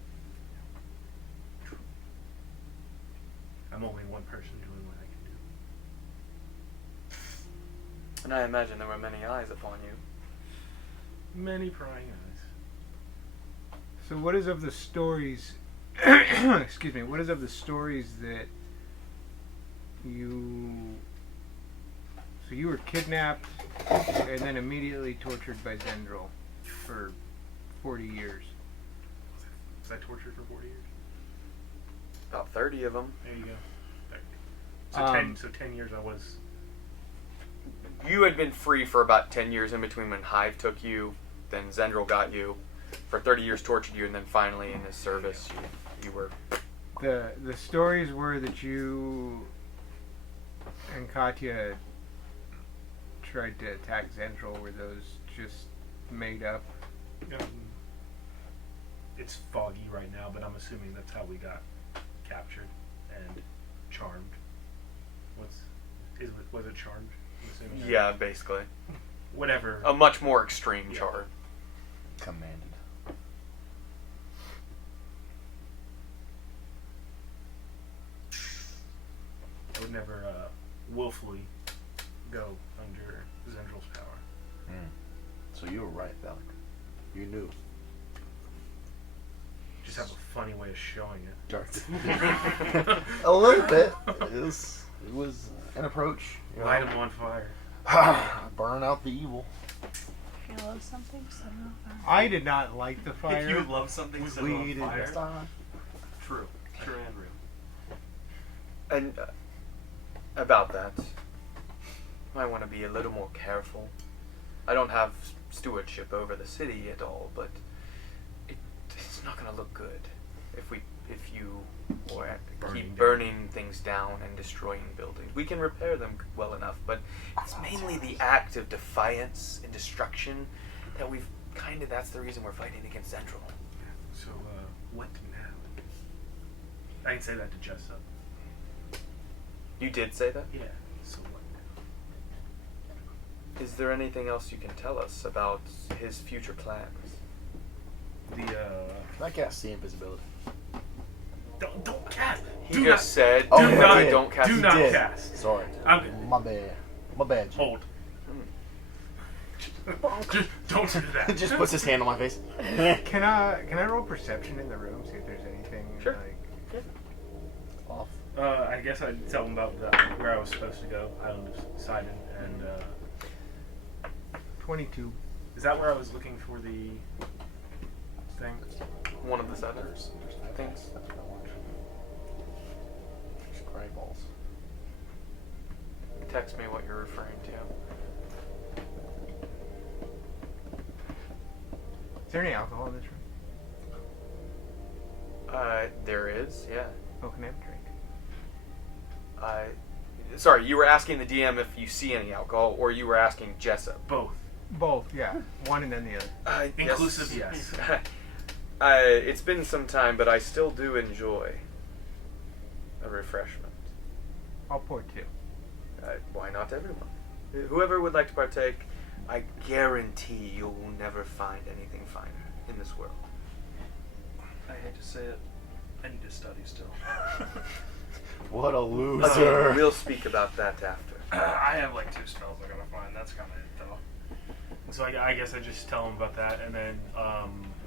I'm only one person doing what I can do. And I imagine there were many eyes upon you. Many prying eyes. So what is of the stories excuse me, what is of the stories that you were kidnapped and then immediately tortured by Zendril for 40 years. Was I tortured for 40 years? About 30 of them. There you go. So 10 years I was... You had been free for about 10 years in between when Hive took you, then Zendril got you, for 30 years tortured you, and then finally in his service you were... The stories were that you and Katya tried to attack Zendril. Were those just made up? It's foggy right now, but I'm assuming that's how we got captured and charmed. Was it charmed? I'm assuming Yeah, basically. Whatever. A much more extreme chart. Commanded. I would never willfully go under Zendril's power. So you were right, Valak. You knew. Just have a funny way of showing it. Dark. A little bit. It was an approach. Light him on fire. Burn out the evil. If you love something, set it on fire. I did not like the fire. If you love something, set it on did fire. not. True and real. And about that, I want to be a little more careful. I don't have stewardship over the city at all, but it's not going to look good if you keep burning things down and destroying buildings. We can repair them well enough, but it's mainly the act of defiance and destruction that that's the reason we're fighting against Zendril. So, what now? I can say that to Jessup. You did say that? Yeah. So what now? Is there anything else you can tell us about his future plans? Can I cast see invisibility? Don't cast. He just said, Oh, do not, don't cast. do it." not did. cast. Sorry. My bad. My bad. Hold. Just don't do that. Just puts his hand on my face. Can I roll perception in the room, see if there's anything Sure. like Off. I guess I'd tell him about where I was supposed to go, Island of Sidon, and 22. Is that where I was looking for the thing? One of the 7 There's things. There's gray balls. Text me what you're referring to. Is there any alcohol in this room? There is, yeah. Oh, can I have a drink? Sorry, you were asking the DM if you see any alcohol, or you were asking Jessup? Both. Both, yeah. One and then the other. Inclusive, yes. It's been some time, but I still do enjoy a refreshment. I'll pour 2. Why not everyone? Whoever would like to partake, I guarantee you will never find anything finer in this world. I hate to say it. I need to study still. What a loser. We'll speak about that after. I have like 2 spells I gotta find. That's kind of it, though. So I guess I just tell him about that, and then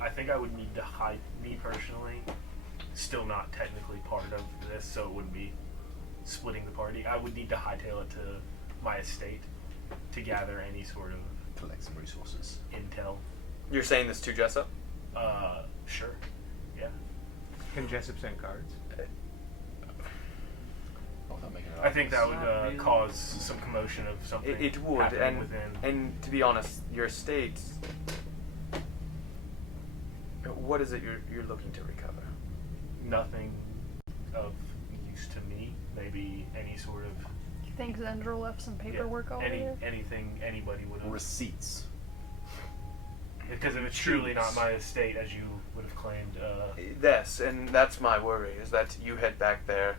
I think I would need to hide me personally. Still not technically part of this, so it wouldn't be splitting the party. I would need to hightail it to my estate to gather any sort of Collect some resources. intel. You're saying this to Jessup? Sure. Yeah. Can Jessup send cards? Without making it I think that would Not really. cause some commotion of something. It would, happening and within. to be honest, your estate. What is it you're looking to recover? Nothing of use to me. Maybe any sort of You think Zendril left some paperwork over there? anything anybody would have. Receipts. Because if it's truly not my estate, as you would have claimed. Yes, and that's my worry, is that you head back there,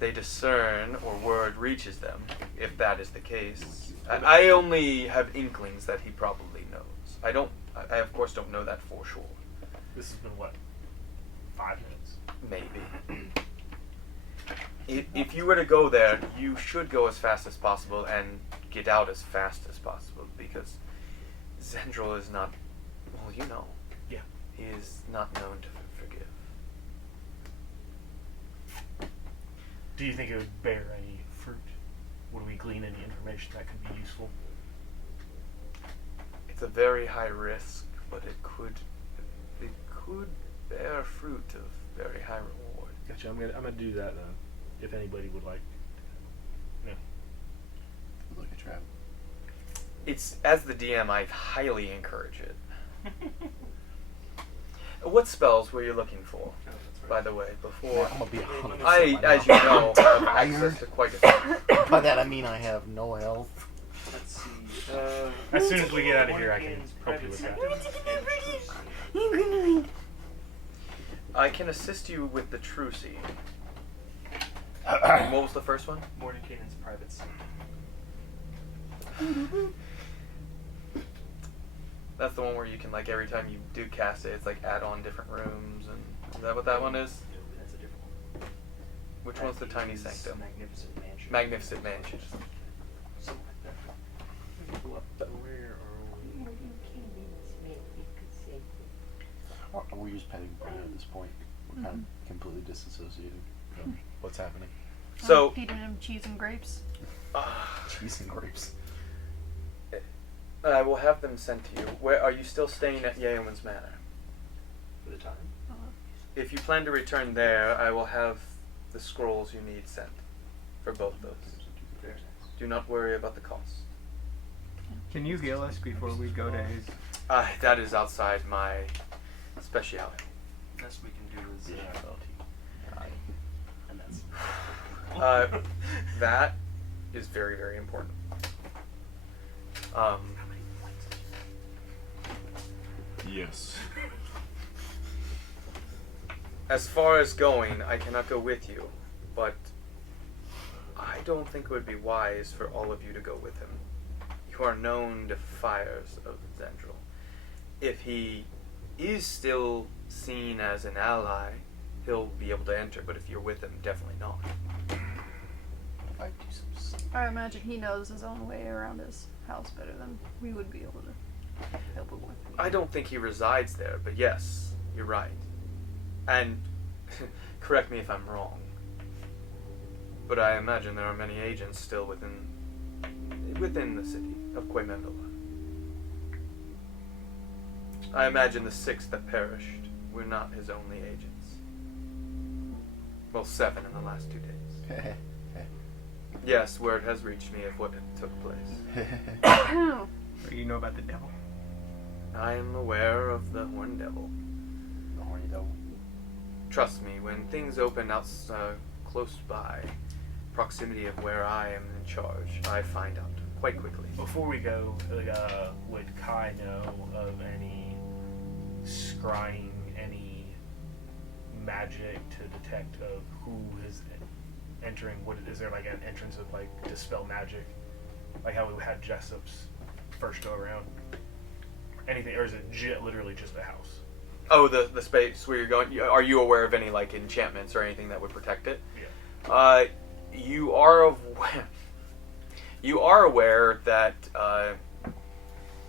they discern, or word reaches them, if that is the case. I only have inklings that he probably knows. I of course don't know that for sure. This has been, what, 5 minutes? Maybe. If you were to go there, you should go as fast as possible and get out as fast as possible, because Zendril is not, well, you know. Yeah. He is not known to forgive. Do you think it would bear any fruit? Would we glean any information that could be useful? It's a very high risk, but it could bear fruit of very high reward. Gotcha. I'm gonna do that then. If anybody would like. No. Look at Trav. It's, as the DM, I highly encourage it. What spells were you looking for, by the way, before? I'm gonna be 100% I, right as now. you know, have access to quite a few. By that I mean I have no health. Let's see. As soon as we get out of here, I can help you with that. I can assist you with the Trucy. And what was the first one? Mordenkainen's private scene. That's the one where you can, like, every time you do cast it, it's like add on different rooms, and is that what that one is? That's a different one. Which one's the Tiny Is Sanctum? Magnificent Mansion. Magnificent Mansion. Something like that. Where are we? We're just petting Brenda at this point. We're kind of completely disassociated from what's happening. So, feeding him cheese and grapes. Cheese and grapes. I will have them sent to you. Where are you still staying at Yeoman's Manor? For the time? If you plan to return there, I will have the scrolls you need sent for both those. Very nice. Do not worry about the cost. Can you heal us before we go to his? That is outside my speciality. Best we can do is and that's That is very, very important. Yes. As far as going, I cannot go with you, but I don't think it would be wise for all of you to go with him. You are known defiers of Zendril. If he is still seen as an ally, he'll be able to enter, but if you're with him, definitely not. I do some sleep. I imagine he knows his own way around his house better than we would be able to help him with. I don't think he resides there, but yes, you're right. And correct me if I'm wrong, but I imagine there are many agents still within the city of Quemendola. I imagine the 6 that perished were not his only agents. Well, 7 in the last 2 days. Yes, word has reached me of what took place. What do you know about the devil? I am aware of the Horn Devil. The horny devil. Trust me, when things open out close by, proximity of where I am in charge, I find out quite quickly. Before we go, would Kai know of any scrying, any magic to detect of who is entering? What is there like an entrance of like dispel magic, like how we had Jessup's first go around? Anything, or is it literally just a house? Oh, the space where you're going. Are you aware of any like enchantments or anything that would protect it? Yeah. You are aware that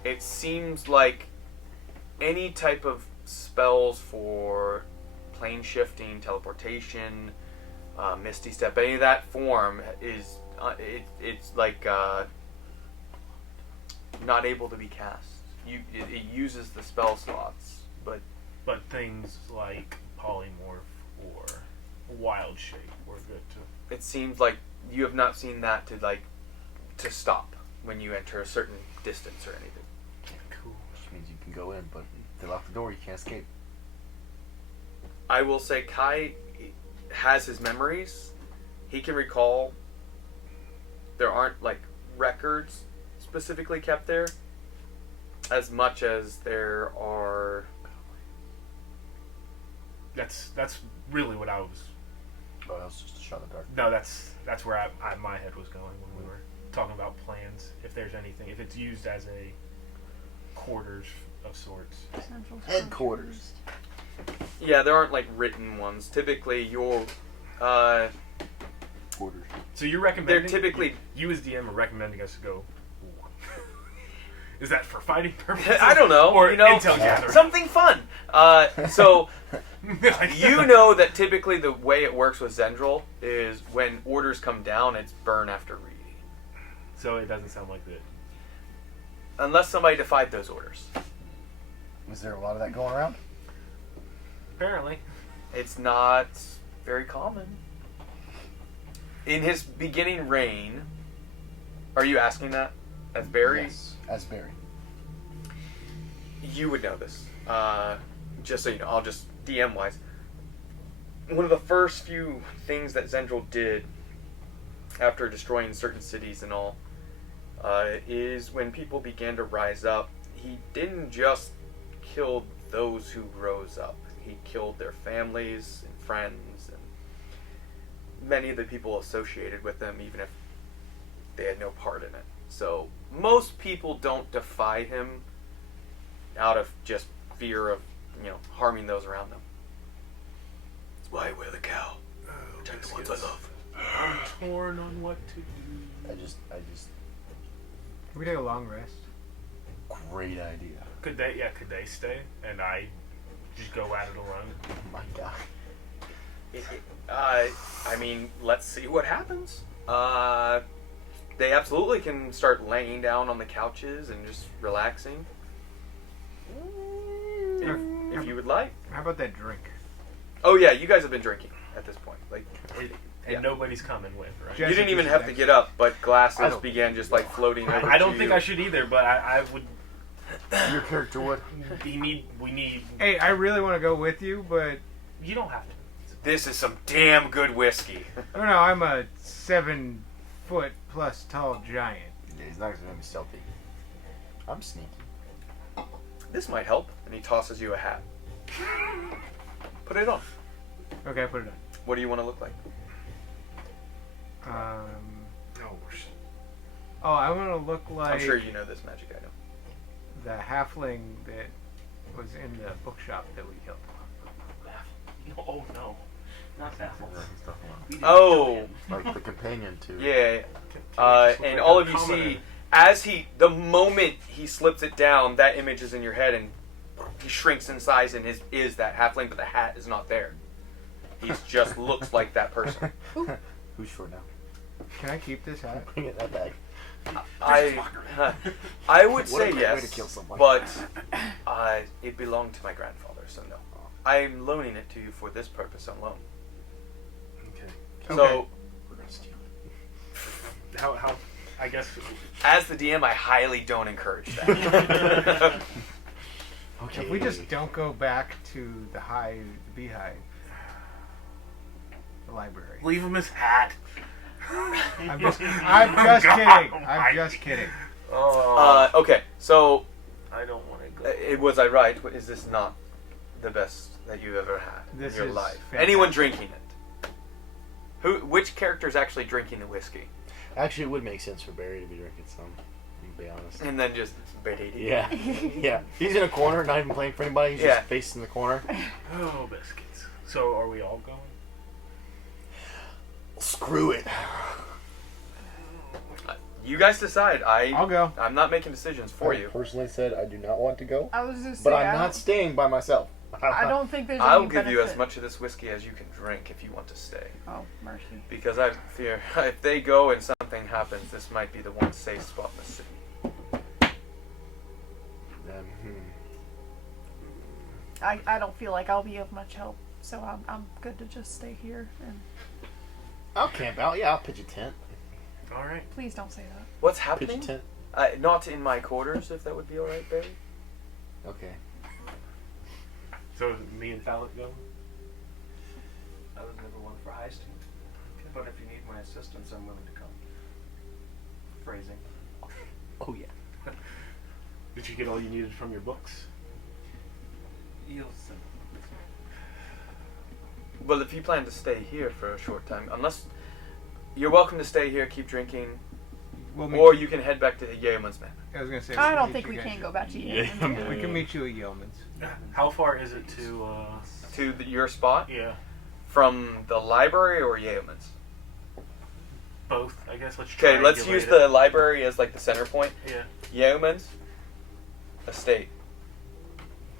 it seems like any type of spells for plane shifting, teleportation, misty step, any of that form is it's like not able to be cast. It uses the spell slots, but things like polymorph or wild shape were good too. it seems like you have not seen that to stop when you enter a certain distance or anything. Cool. Which means you can go in, but if they lock the door, you can't escape. I will say Kai has his memories. He can recall. There aren't like records specifically kept there as much as there are. That's really what I was. Oh, that was just a shot in the dark. No, that's where my head was going when we were talking about plans. If there's anything, if it's used as a quarters of sorts. Headquarters. Yeah, there aren't like written ones. Typically, your Quarters. So you're recommending? They're typically you as DM are recommending us to go. Is that for fighting purposes? I don't know. Or intel gathering? something fun. So you know that typically the way it works with Zendril is when orders come down, it's burn after reading. So it doesn't sound like that. Unless somebody defied those orders. Was there a lot of that going around? Apparently. It's not very common. In his beginning reign, are you asking that? As Barry? Yes, as Barry. You would know this. Just so you know, I'll just DM-wise. One of the first few things that Zendril did after destroying certain cities and all is when people began to rise up, he didn't just kill those who rose up. He killed their families and friends and many of the people associated with them, even if they had no part in it. So most people don't defy him out of just fear of, harming those around them. That's why I wear the cow. Protect the ones I love. I'm torn on what to do. I just. Can we take a long rest? Great idea. Could they stay and I just go at it alone? Oh my god. I mean, let's see what happens. They absolutely can start laying down on the couches and just relaxing. If you would like. How about that drink? Oh yeah, you guys have been drinking at this point. And nobody's coming with, right? You didn't even have to get up, but glasses began just floating over. I don't think I should either, but I would. Your character would. We need. Hey, I really want to go with you, but You don't have to. This is some damn good whiskey. I don't know. I'm a 7 foot plus tall giant. Yeah, he's not going to be stealthy. I'm sneaky. This might help. And he tosses you a hat. Put it on. Okay, put it on. What do you want to look like? Oh, I want to look like I'm sure you know this magic item. the halfling that was in the bookshop that we killed. Oh no, not that one. Oh, Like the companion to. yeah. And all of you see, the moment he slips it down, that image is in your head and he shrinks in size and is that halfling, but the hat is not there. He just looks like that person. Who's short now? Can I keep this hat? Bring it in that bag. I would say yes, way to kill someone. but it belonged to my grandfather, so no. I'm loaning it to you for this purpose alone. Okay. So, We're gonna steal it. How? I guess. as the DM, I highly don't encourage that. Okay. If we just don't go back to the beehive, the library. Leave him his hat. I'm just kidding. I'm just kidding. Oh. Okay, so I don't want to go. was I right? Is this not the best that you've ever had This in your is life? fantastic. Anyone drinking it? Which character is actually drinking the whiskey? Actually, it would make sense for Barry to be drinking some. To be honest. And then just Yeah. Yeah. He's in a corner, not even playing for anybody. He's Yeah. just facing the corner. Oh, biscuits. So, are we all going? Screw it. You guys decide. I'll go. I'm not making decisions for you. Personally said I do not want to go, I was just but saying, I'm not staying by myself. I don't think there's I'll any give you as benefit. much of this whiskey as you can drink if you want to stay. Oh, mercy. Because I fear if they go and something happens, this might be the one safe spot in the city. I don't feel like I'll be of much help, so I'm good to just stay here. And I'll camp out. Yeah, I'll pitch a tent. All right. please don't say that. What's Pitch happening? a tent. Not in my quarters, if that would be alright, Barry. Okay. So, is me and Fallon going? I was never one for heisting, but if you need my assistance, I'm willing to come. Phrasing. Oh yeah. Did you get all you needed from your books? You'll see. Well, if you plan to stay here for a short time, unless you're welcome to stay here, keep drinking, We'll meet or you can head back to Yeoman's Manor. I was gonna say. I can don't meet think you we guys- can go back to you. Yeah. We can meet you at Yeoman's. How far is it to, To your spot yeah, from the library or Yeoman's. both, I guess. Let's Okay, let's use triangulate the library as like the center point. it. Yeah. Yeoman's estate,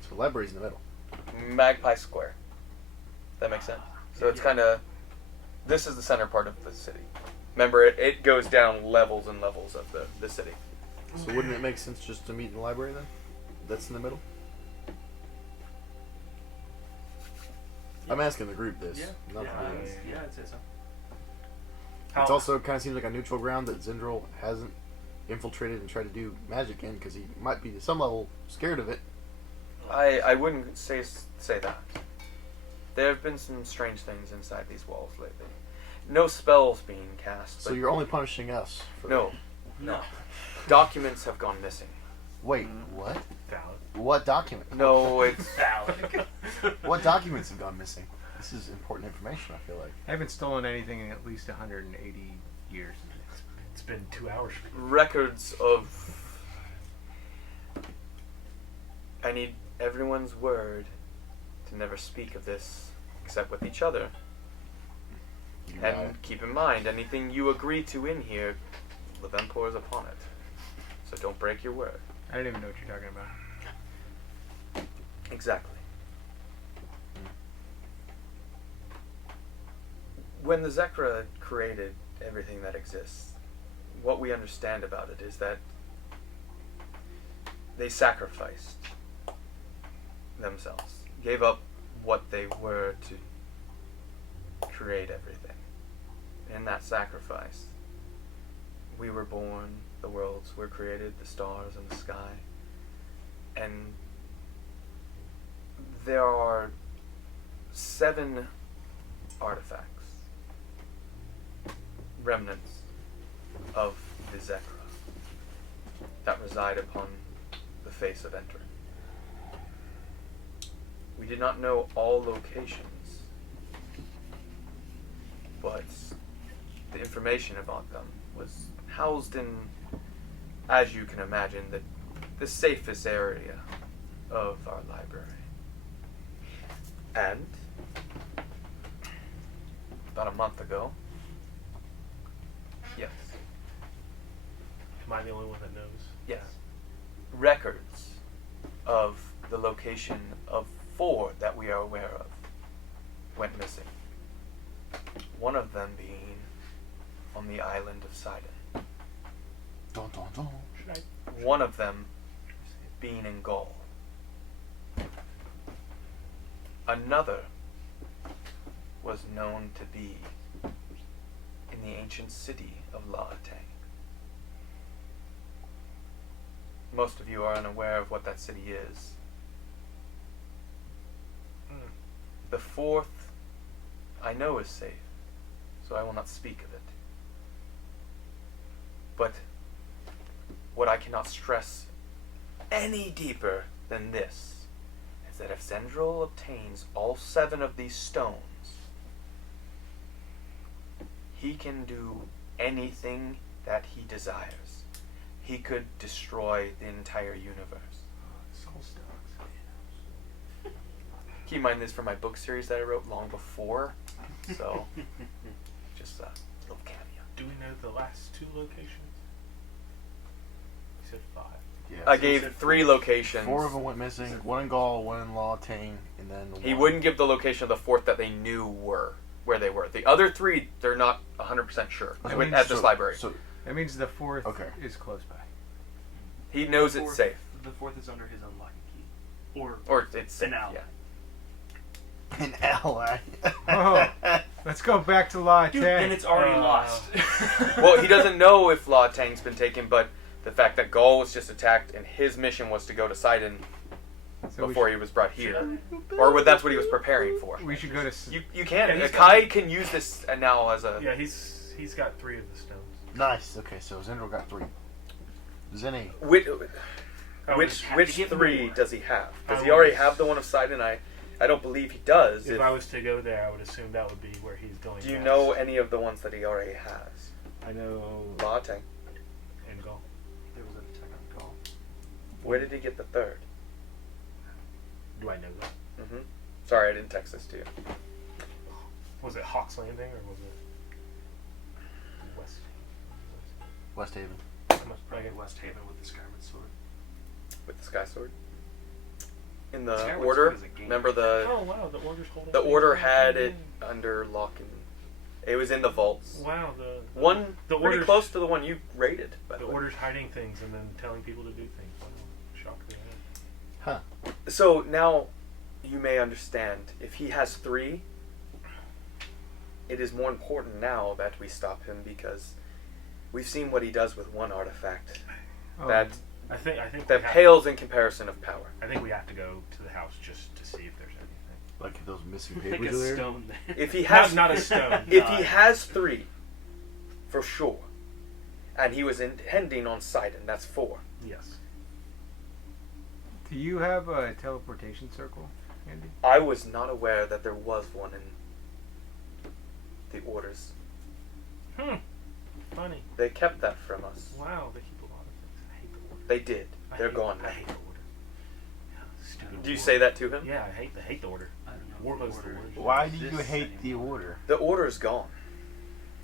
So library's in the middle. Magpie Square. That makes sense. So it's kind of this is the center part of the city. Remember, it goes down levels and levels of the city. So wouldn't it make sense just to meet in the library then? That's in the middle. I'm asking the group this. Not the group. Yeah, I'd say so. It's also kind of seems like a neutral ground that Zendril hasn't infiltrated and tried to do magic in because he might be to some level scared of it. I wouldn't say that. There have been some strange things inside these walls lately. No spells being cast. So But you're only punishing us. For no. Documents have gone missing. Wait, what? Valid. What document? No, it's Valid. What documents have gone missing? This is important information, I feel like. I haven't stolen anything in at least 180 years. It's been 2 hours for you. records of. I need everyone's word to never speak of this except with each other. You got it. And keep in mind, anything you agree to in here, Levin pours upon it. So don't break your word. I don't even know what you're talking about. Exactly. When the Zekra created everything that exists, what we understand about it is that they sacrificed themselves, gave up what they were to create everything. In that sacrifice, we were born, the worlds were created, the stars and the sky, and there are 7 artifacts, remnants of the Zekra that reside upon the face of Entorin. We did not know all locations, but the information about them was housed in, as you can imagine, the safest area of our library. And about a month ago, yes, Am I the only one that knows? yes, records of the location of 4 that we are aware of went missing. One of them being on the island of Sidon. Dun, dun, dun. Should I? One of them being in Gaul. Another was known to be in the ancient city of Laatang. Most of you are unaware of what that city is. The fourth I know is safe, so I will not speak of it. But what I cannot stress any deeper than this is that if Zendril obtains all 7 of these stones, he can do anything that he desires. He could destroy the entire universe. Keep in mind this from my book series that I wrote long before, so just a little cameo. Do we know the last 2 locations? You said 5. Yeah, I so gave 3 locations. 4 of them went missing. 1 in Gaul, 1 in Laatang, and then He 1. wouldn't give the location of the 4th that they knew where they were. The other 3, they're not 100% sure. They went at this library. So, That means the fourth Okay. is close by. He knows it's safe. The 4th is under his own lock and key. Or it's safe, an ally. yeah. an ally. Oh, let's go back to Law Dude, 10. then it's already lost. Well, he doesn't know if Laatang's been taken, but the fact that Gaul was just attacked and his mission was to go to Sidon So before he was brought here. Or that's what he was preparing for. we should go to. You can. Yeah, he's Kai can use this now as a... Yeah, he's got 3 of the stones. Nice. Okay, so Zendril got 3. Zenny. Which I which would- 3 does he have? Does I he already was- have the one of Sidon? I don't believe he does. If I was to go there, I would assume that would be where he's going. Do you next. know any of the ones that he already has? I know. Laatang. And Gaul. There was an attack on Gaul. Where did he get the 3rd? Do I know that? Mm-hmm. Sorry, I didn't text this to you. Was it Hawk's Landing or was it West? West Haven. I must Probably probably West Haven with the Skyward Sword. With the Sky Sword? In the Skyward Order? Sword is a game. Remember the... Oh wow, the Order's holding. The things Order up. had it under lock and... It was in the vaults. Wow, One the pretty Order's, close to the one you raided, by The the way. Order's hiding things and then telling people to do things. Wow, shock to the head. Huh. So now you may understand, if he has 3, it is more important now that we stop him because we've seen what he does with 1 artifact. Oh, That I think that we have- pales in comparison of power. I think we have to go to the house just to see if there's anything. Like if those missing Like papers a are there. stone then. If he has Not a stone. if he has 3, for sure, and he was intending on Sidon, that's 4. Yes. do you have a teleportation circle, Andy? I was not aware that there was one in the orders. Funny. They kept that from us. Wow, they keep a lot of things. I hate the Order. They did. I They're hate- gone I now. hate the Order. Stupid Do you Order. say that to him? Yeah, I hate the Order. I don't know. Warlord's if the the worst. order Why do you exists hate the anymore. Order? The Order's gone.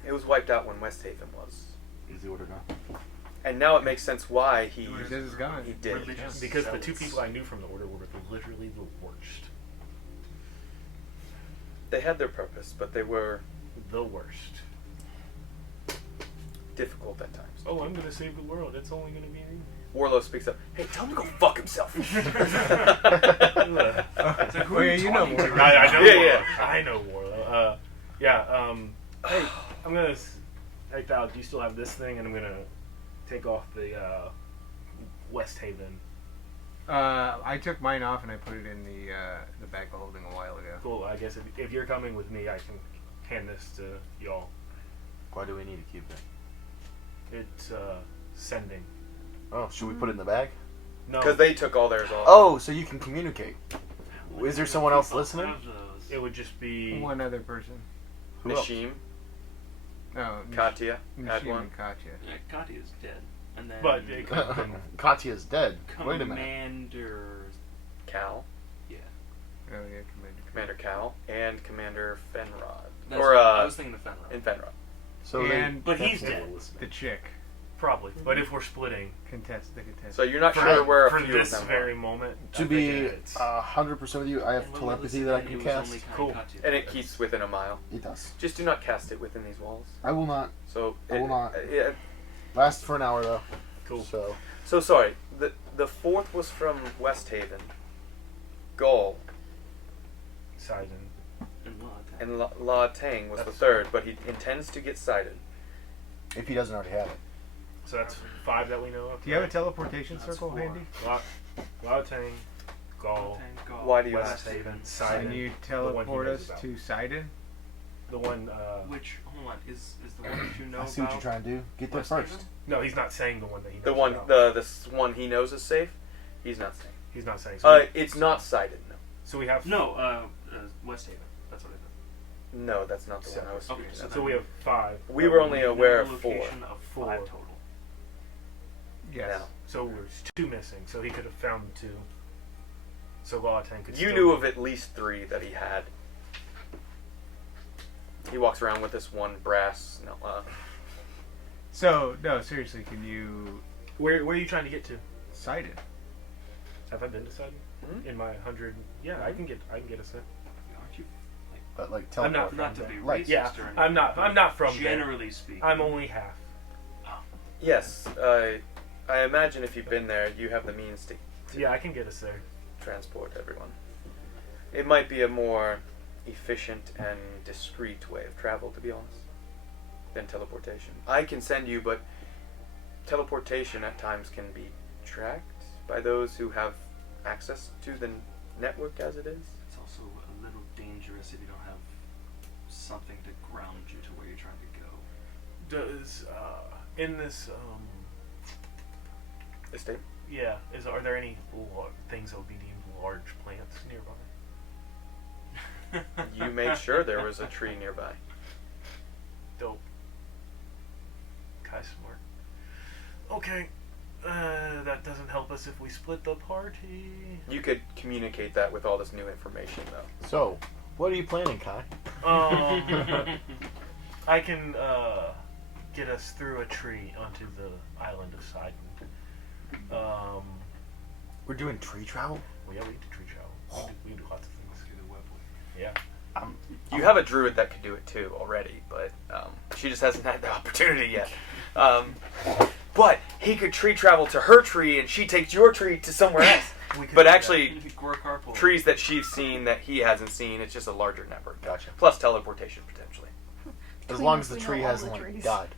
It was wiped out when West Haven was. Is the Order gone? And now it makes sense why he This is gone. he did. Religious Because the 2 zealots. people I knew from the Order were literally the worst. They had their purpose, but they were The worst. difficult at times. Oh, I'm gonna save the world. It's only gonna be me. Warlow speaks up. Hey, tell him to go fuck himself. Oh, yeah, you know more. I know Yeah, Warlow. yeah. I know Warlow. Hey, I'm gonna. Hey, Val, do you still have this thing? And I'm gonna take off the West Haven. I took mine off and I put it in the bag of holding a while ago. Cool. I guess if you're coming with me, I can hand this to y'all. Why do we need to keep it? It's sending. Oh, should we put it in the bag? No, Because they took all theirs off. Oh, so you can communicate. Is there someone else People listening? have those. it would just be. One other person. Who else? Nishim, No, Katya had Nishim one. and Katya. Yeah, Katya's dead. And then But it could have been. Katya's dead. Wait a minute. Commander. Cal, Yeah. Oh yeah, Commander Cal, and Commander Fenrod. That's or what- I was thinking of Fenrir. in Fenrod. So And- But he's that's dead. what listening. the chick. Probably. But if we're splitting. The contest. So you're not For, sure where a for few this of them very are. moment. To I'm be thinking it's- 100% of you, I have And telepathy Lilith that I said can it was cast. only Kai Cool. Katya. And it keeps within a mile. It does. Just do not cast it within these walls. I will not. So I will not. Lasts for an hour though. Cool. So sorry. The fourth was from West Haven. Gaul. Sidon. And And La Tang was the third, but he intends to get Sidon. if he doesn't already have it. So that's 5 that we know of. Do you have a teleportation That's circle 4. handy? Lautang, Gaul, Why do you West ask? Haven, Can Sidon. you the one he teleport knows us about. to Sidon? The one, Which, hold on, is the one that you know I see what about? you're trying to do. Get there West first. Haven? no, he's not saying the one that he knows The one, about. the one he knows is safe. He's not saying. He's not saying. So, It's not Sidon. No. so we have No, West Haven. That's what I thought. No, that's not the one I was Okay, speaking so of. So we have 5. We were only You know aware the of 4. location of 5 total. Yes. Now. So there's 2 missing. So he could have found 2. So Lautang could. You still knew be- of at least 3 that he had. He walks around with this one brass. No, So, no, seriously, can you Where are you trying to get to? Sidon? Have I been to Sidon? Hmm? In my 100? Yeah, I can get a set. Aren't you? But like I'm teleport. not Not to be Like, racist Yeah, or anything. I'm not from there. Generally speaking. I'm only half. yes, I imagine if you've been there, you have the means to Yeah, I can get us there. transport everyone. It might be a more efficient and discreet way of travel, to be honest, than teleportation. I can send you, but teleportation at times can be tracked by those who have access to the network as it is. It's also a little dangerous if you don't have something to ground you to where you're trying to go. Does in this Estate? yeah, are there any things that would be deemed large plants nearby? You made sure there was a tree nearby. Dope. Kai smart. Okay. That doesn't help us if we split the party. You could communicate that with all this new information, though. So, what are you planning, Kai? I can get us through a tree onto the island of Sidon. We're doing tree travel? Well, yeah, we can do tree travel. We can do lots of things. Yeah. You have a druid that could do it too already, but she just hasn't had the opportunity yet. But he could tree travel to her tree, and she takes your tree to somewhere else. We could But do that. actually, Or a carpool. trees that she's seen that he hasn't seen, it's just a larger network. Gotcha. Plus teleportation, potentially. As Between long us, as the we know tree all hasn't the like trees. died.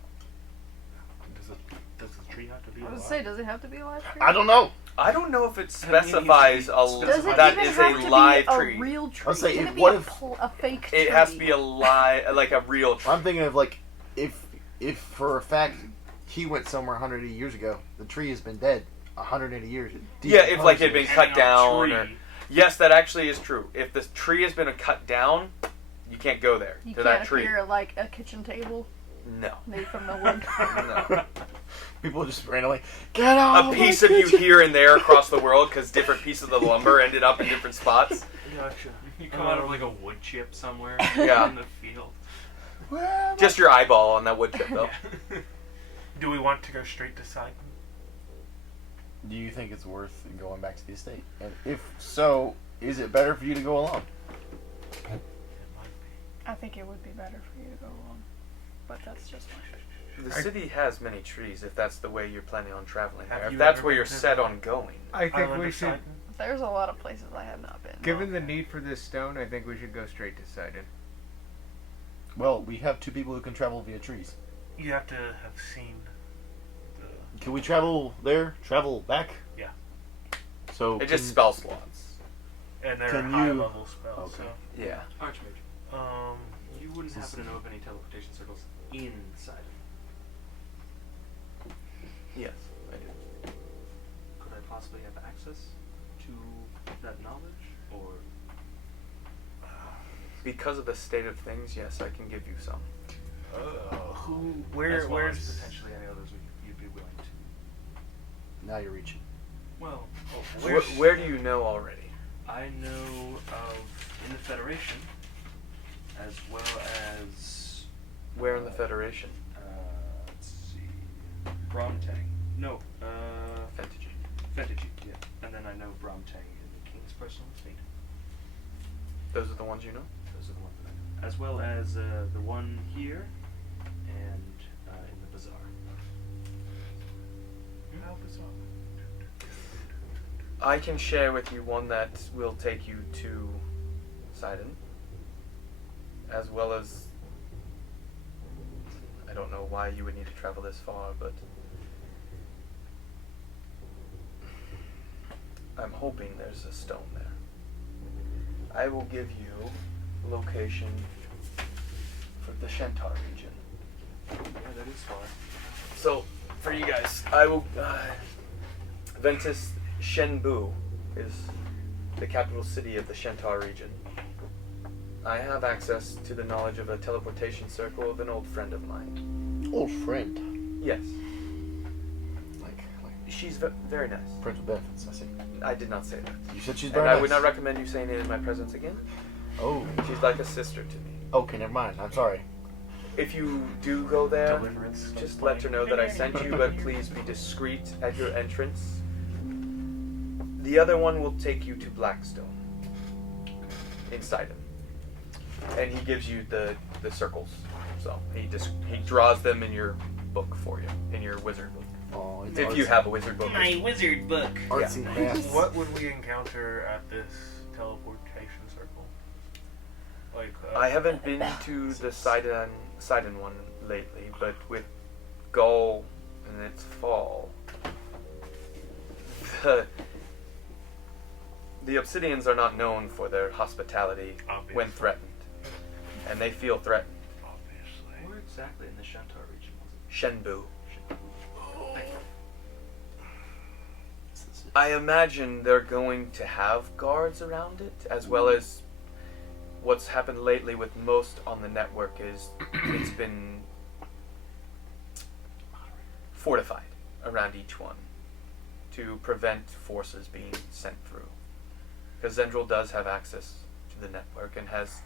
Does the tree have to be I alive? was say, does it have to be a live tree? I don't know. I don't know if it I mean, specifies Does it that even is have a to live be tree. a real tree? I'll say, Can if- it be what a, if- a fake tree? It has to be a like a real tree. I'm thinking of like if for a fact he went somewhere 180 years ago, the tree has been dead 180 years. Yeah, if like it had been cut Hanging down. on a Or, tree. yes, that actually is true. If the tree has been cut down, you can't go there You to can't that tree. hear like a kitchen table No. made from the wood. No. People just randomly get out. A piece of you here and there across the world because different pieces of the lumber ended up in different spots. Gotcha. You come out of like a wood chip somewhere Yeah. in the field. Just your eyeball on that wood chip, though. Do we want to go straight to Sidon? Do you think it's worth going back to the estate? And if so, is it better for you to go along? It might be. I think it would be better for you to go along, but that's just my. The city has many trees if that's the way you're planning on traveling Have there. If you that's ever where been you're to set the on going. I think Island we of should, Sidon? There's a lot of places I have not been. given the need for this stone, I think we should go straight to Sidon. Well, we have 2 people who can travel via trees. You have to have seen the. Can we travel there? Travel back? Yeah. So It just spell slots. And they're Can high you- level spells. Okay. Yeah. Archmage. So, You wouldn't happen to know of any teleportation circles inside of Yes, I do. Could I possibly have access to that knowledge? Or Because of the state of things, yes, I can give you some. where's as potentially any others you'd be willing to? now you're reaching. Well, Where do you know already? I know of in the Federation, as well as Where in the Federation? let's see, Bromtang. No, Fentigi. Fentigi. Yeah, and then I know Bromtang in the King's personal estate. Those are the ones you know? Those are the ones that I know, as well as the one here and in the bazaar. I can share with you one that will take you to Sidon, as well as... I don't know why you would need to travel this far, but... I'm hoping there's a stone there. I will give you location for the Shentar region. Yeah, that is far. So, for you guys, I will... Ventus Shenbu is the capital city of the Shentar region. I have access to the knowledge of a teleportation circle of an old friend of mine. Old friend? Yes. Like She's very nice. friends with benefits, I see. I did not say that. You said she's And very I nice. would not recommend you saying it in my presence again. Oh. She's like a sister to me. Okay, never mind. I'm sorry. If you do go there, Deliverance. just let her know that I sent you, but please be discreet at your entrance. The other one will take you to Blackstone. Inside him. And he gives you the circles. So he draws them in your book for you, in your wizard book. Oh, it's If you have a wizard book. My wizard book. arts and crafts. What would we encounter at this teleportation circle? Like I haven't been to the Sidon one lately, but with Gull and its fall, the Obsidians are not known for their hospitality Obviously. when threatened, and they feel threatened. obviously. Where exactly in the Shentar region was Shenbu. it? Thank you. I imagine they're going to have guards around it, as well as what's happened lately with most on the network is it's been fortified around each one to prevent forces being sent through. Because Zendril does have access to the network and has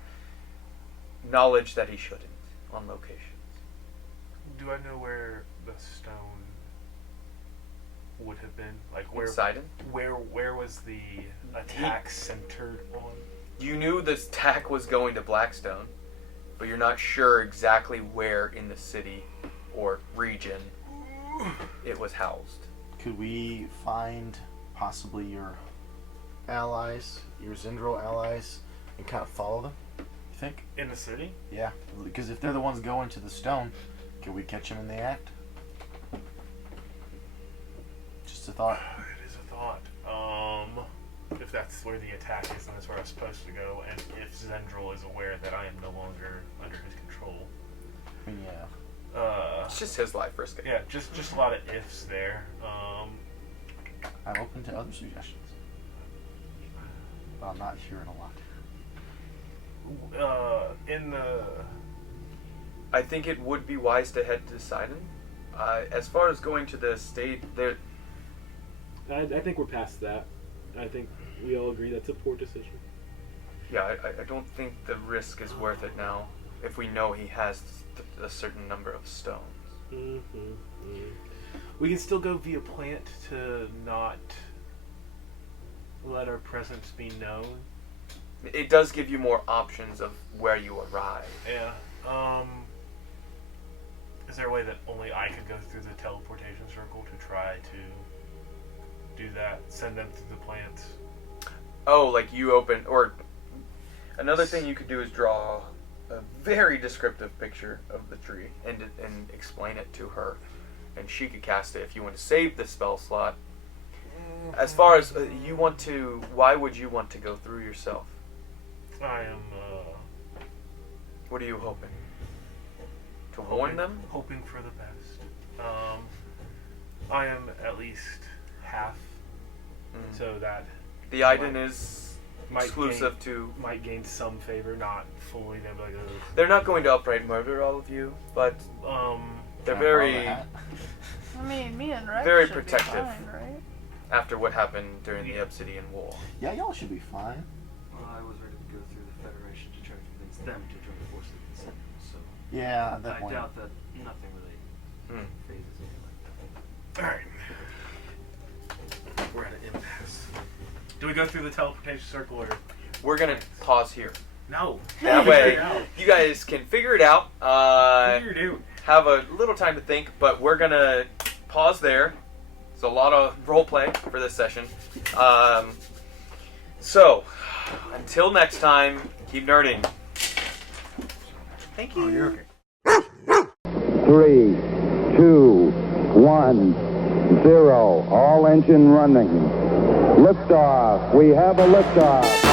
knowledge that he shouldn't on locations. Do I know where the stone would have been? Like where? Sidon? Where was the attack centered on? You knew this attack was going to Blackstone, but you're not sure exactly where in the city or region it was housed. Could we find possibly your allies, your Zendril allies, and kind of follow them? You think? In the city? Yeah, because if they're the ones going to the stone, can we catch them in the act? Just a thought. It is a thought. If that's where the attack is and that's where I'm supposed to go, and if Zendril is aware that I am no longer under his control. I mean, yeah. It's just his life risk. Yeah, just a lot of ifs there. I'm open to other suggestions. But I'm not hearing a lot. In the I think it would be wise to head to Sidon. As far as going to the estate, there. I think we're past that. I think we all agree that's a poor decision. Yeah, I don't think the risk is worth it now. If we know he has a certain number of stones. we can still go via plant to not let our presence be known. It does give you more options of where you arrive. Yeah. Is there a way that only I could go through the teleportation circle to try to do that? Send them through the plants? Oh, like you open, or another thing you could do is draw a very descriptive picture of the tree and explain it to her, and she could cast it if you want to save the spell slot. As far as you want to, why would you want to go through yourself? I am What are you hoping? To warn them? hoping for the best. I am at least half, so that The Iden is might exclusive to... might gain some favor, not fully. They'll be like, ugh. They're not going to outright murder all of you, but they're Can I borrow the very... hat? I mean, me and Rex Very should protective. be fine, right? After what happened during the Obsidian War. Yeah, y'all should be fine. Well, I was ready to go through the Federation to try to convince them to join the forces against Sentinels, so Yeah, at that I point. doubt that nothing really phases me like that. Alright. We're at an impasse. Do we go through the teleportation circle or We're going to pause here. no? That way, you guys can figure it out. Figure it out. Have a little time to think, but we're going to pause there, So a lot of role play for this session. So until next time, keep nerding. Thank you. Oh, you're okay. 3, 2, 1, 0. All engine running. Liftoff. We have a liftoff.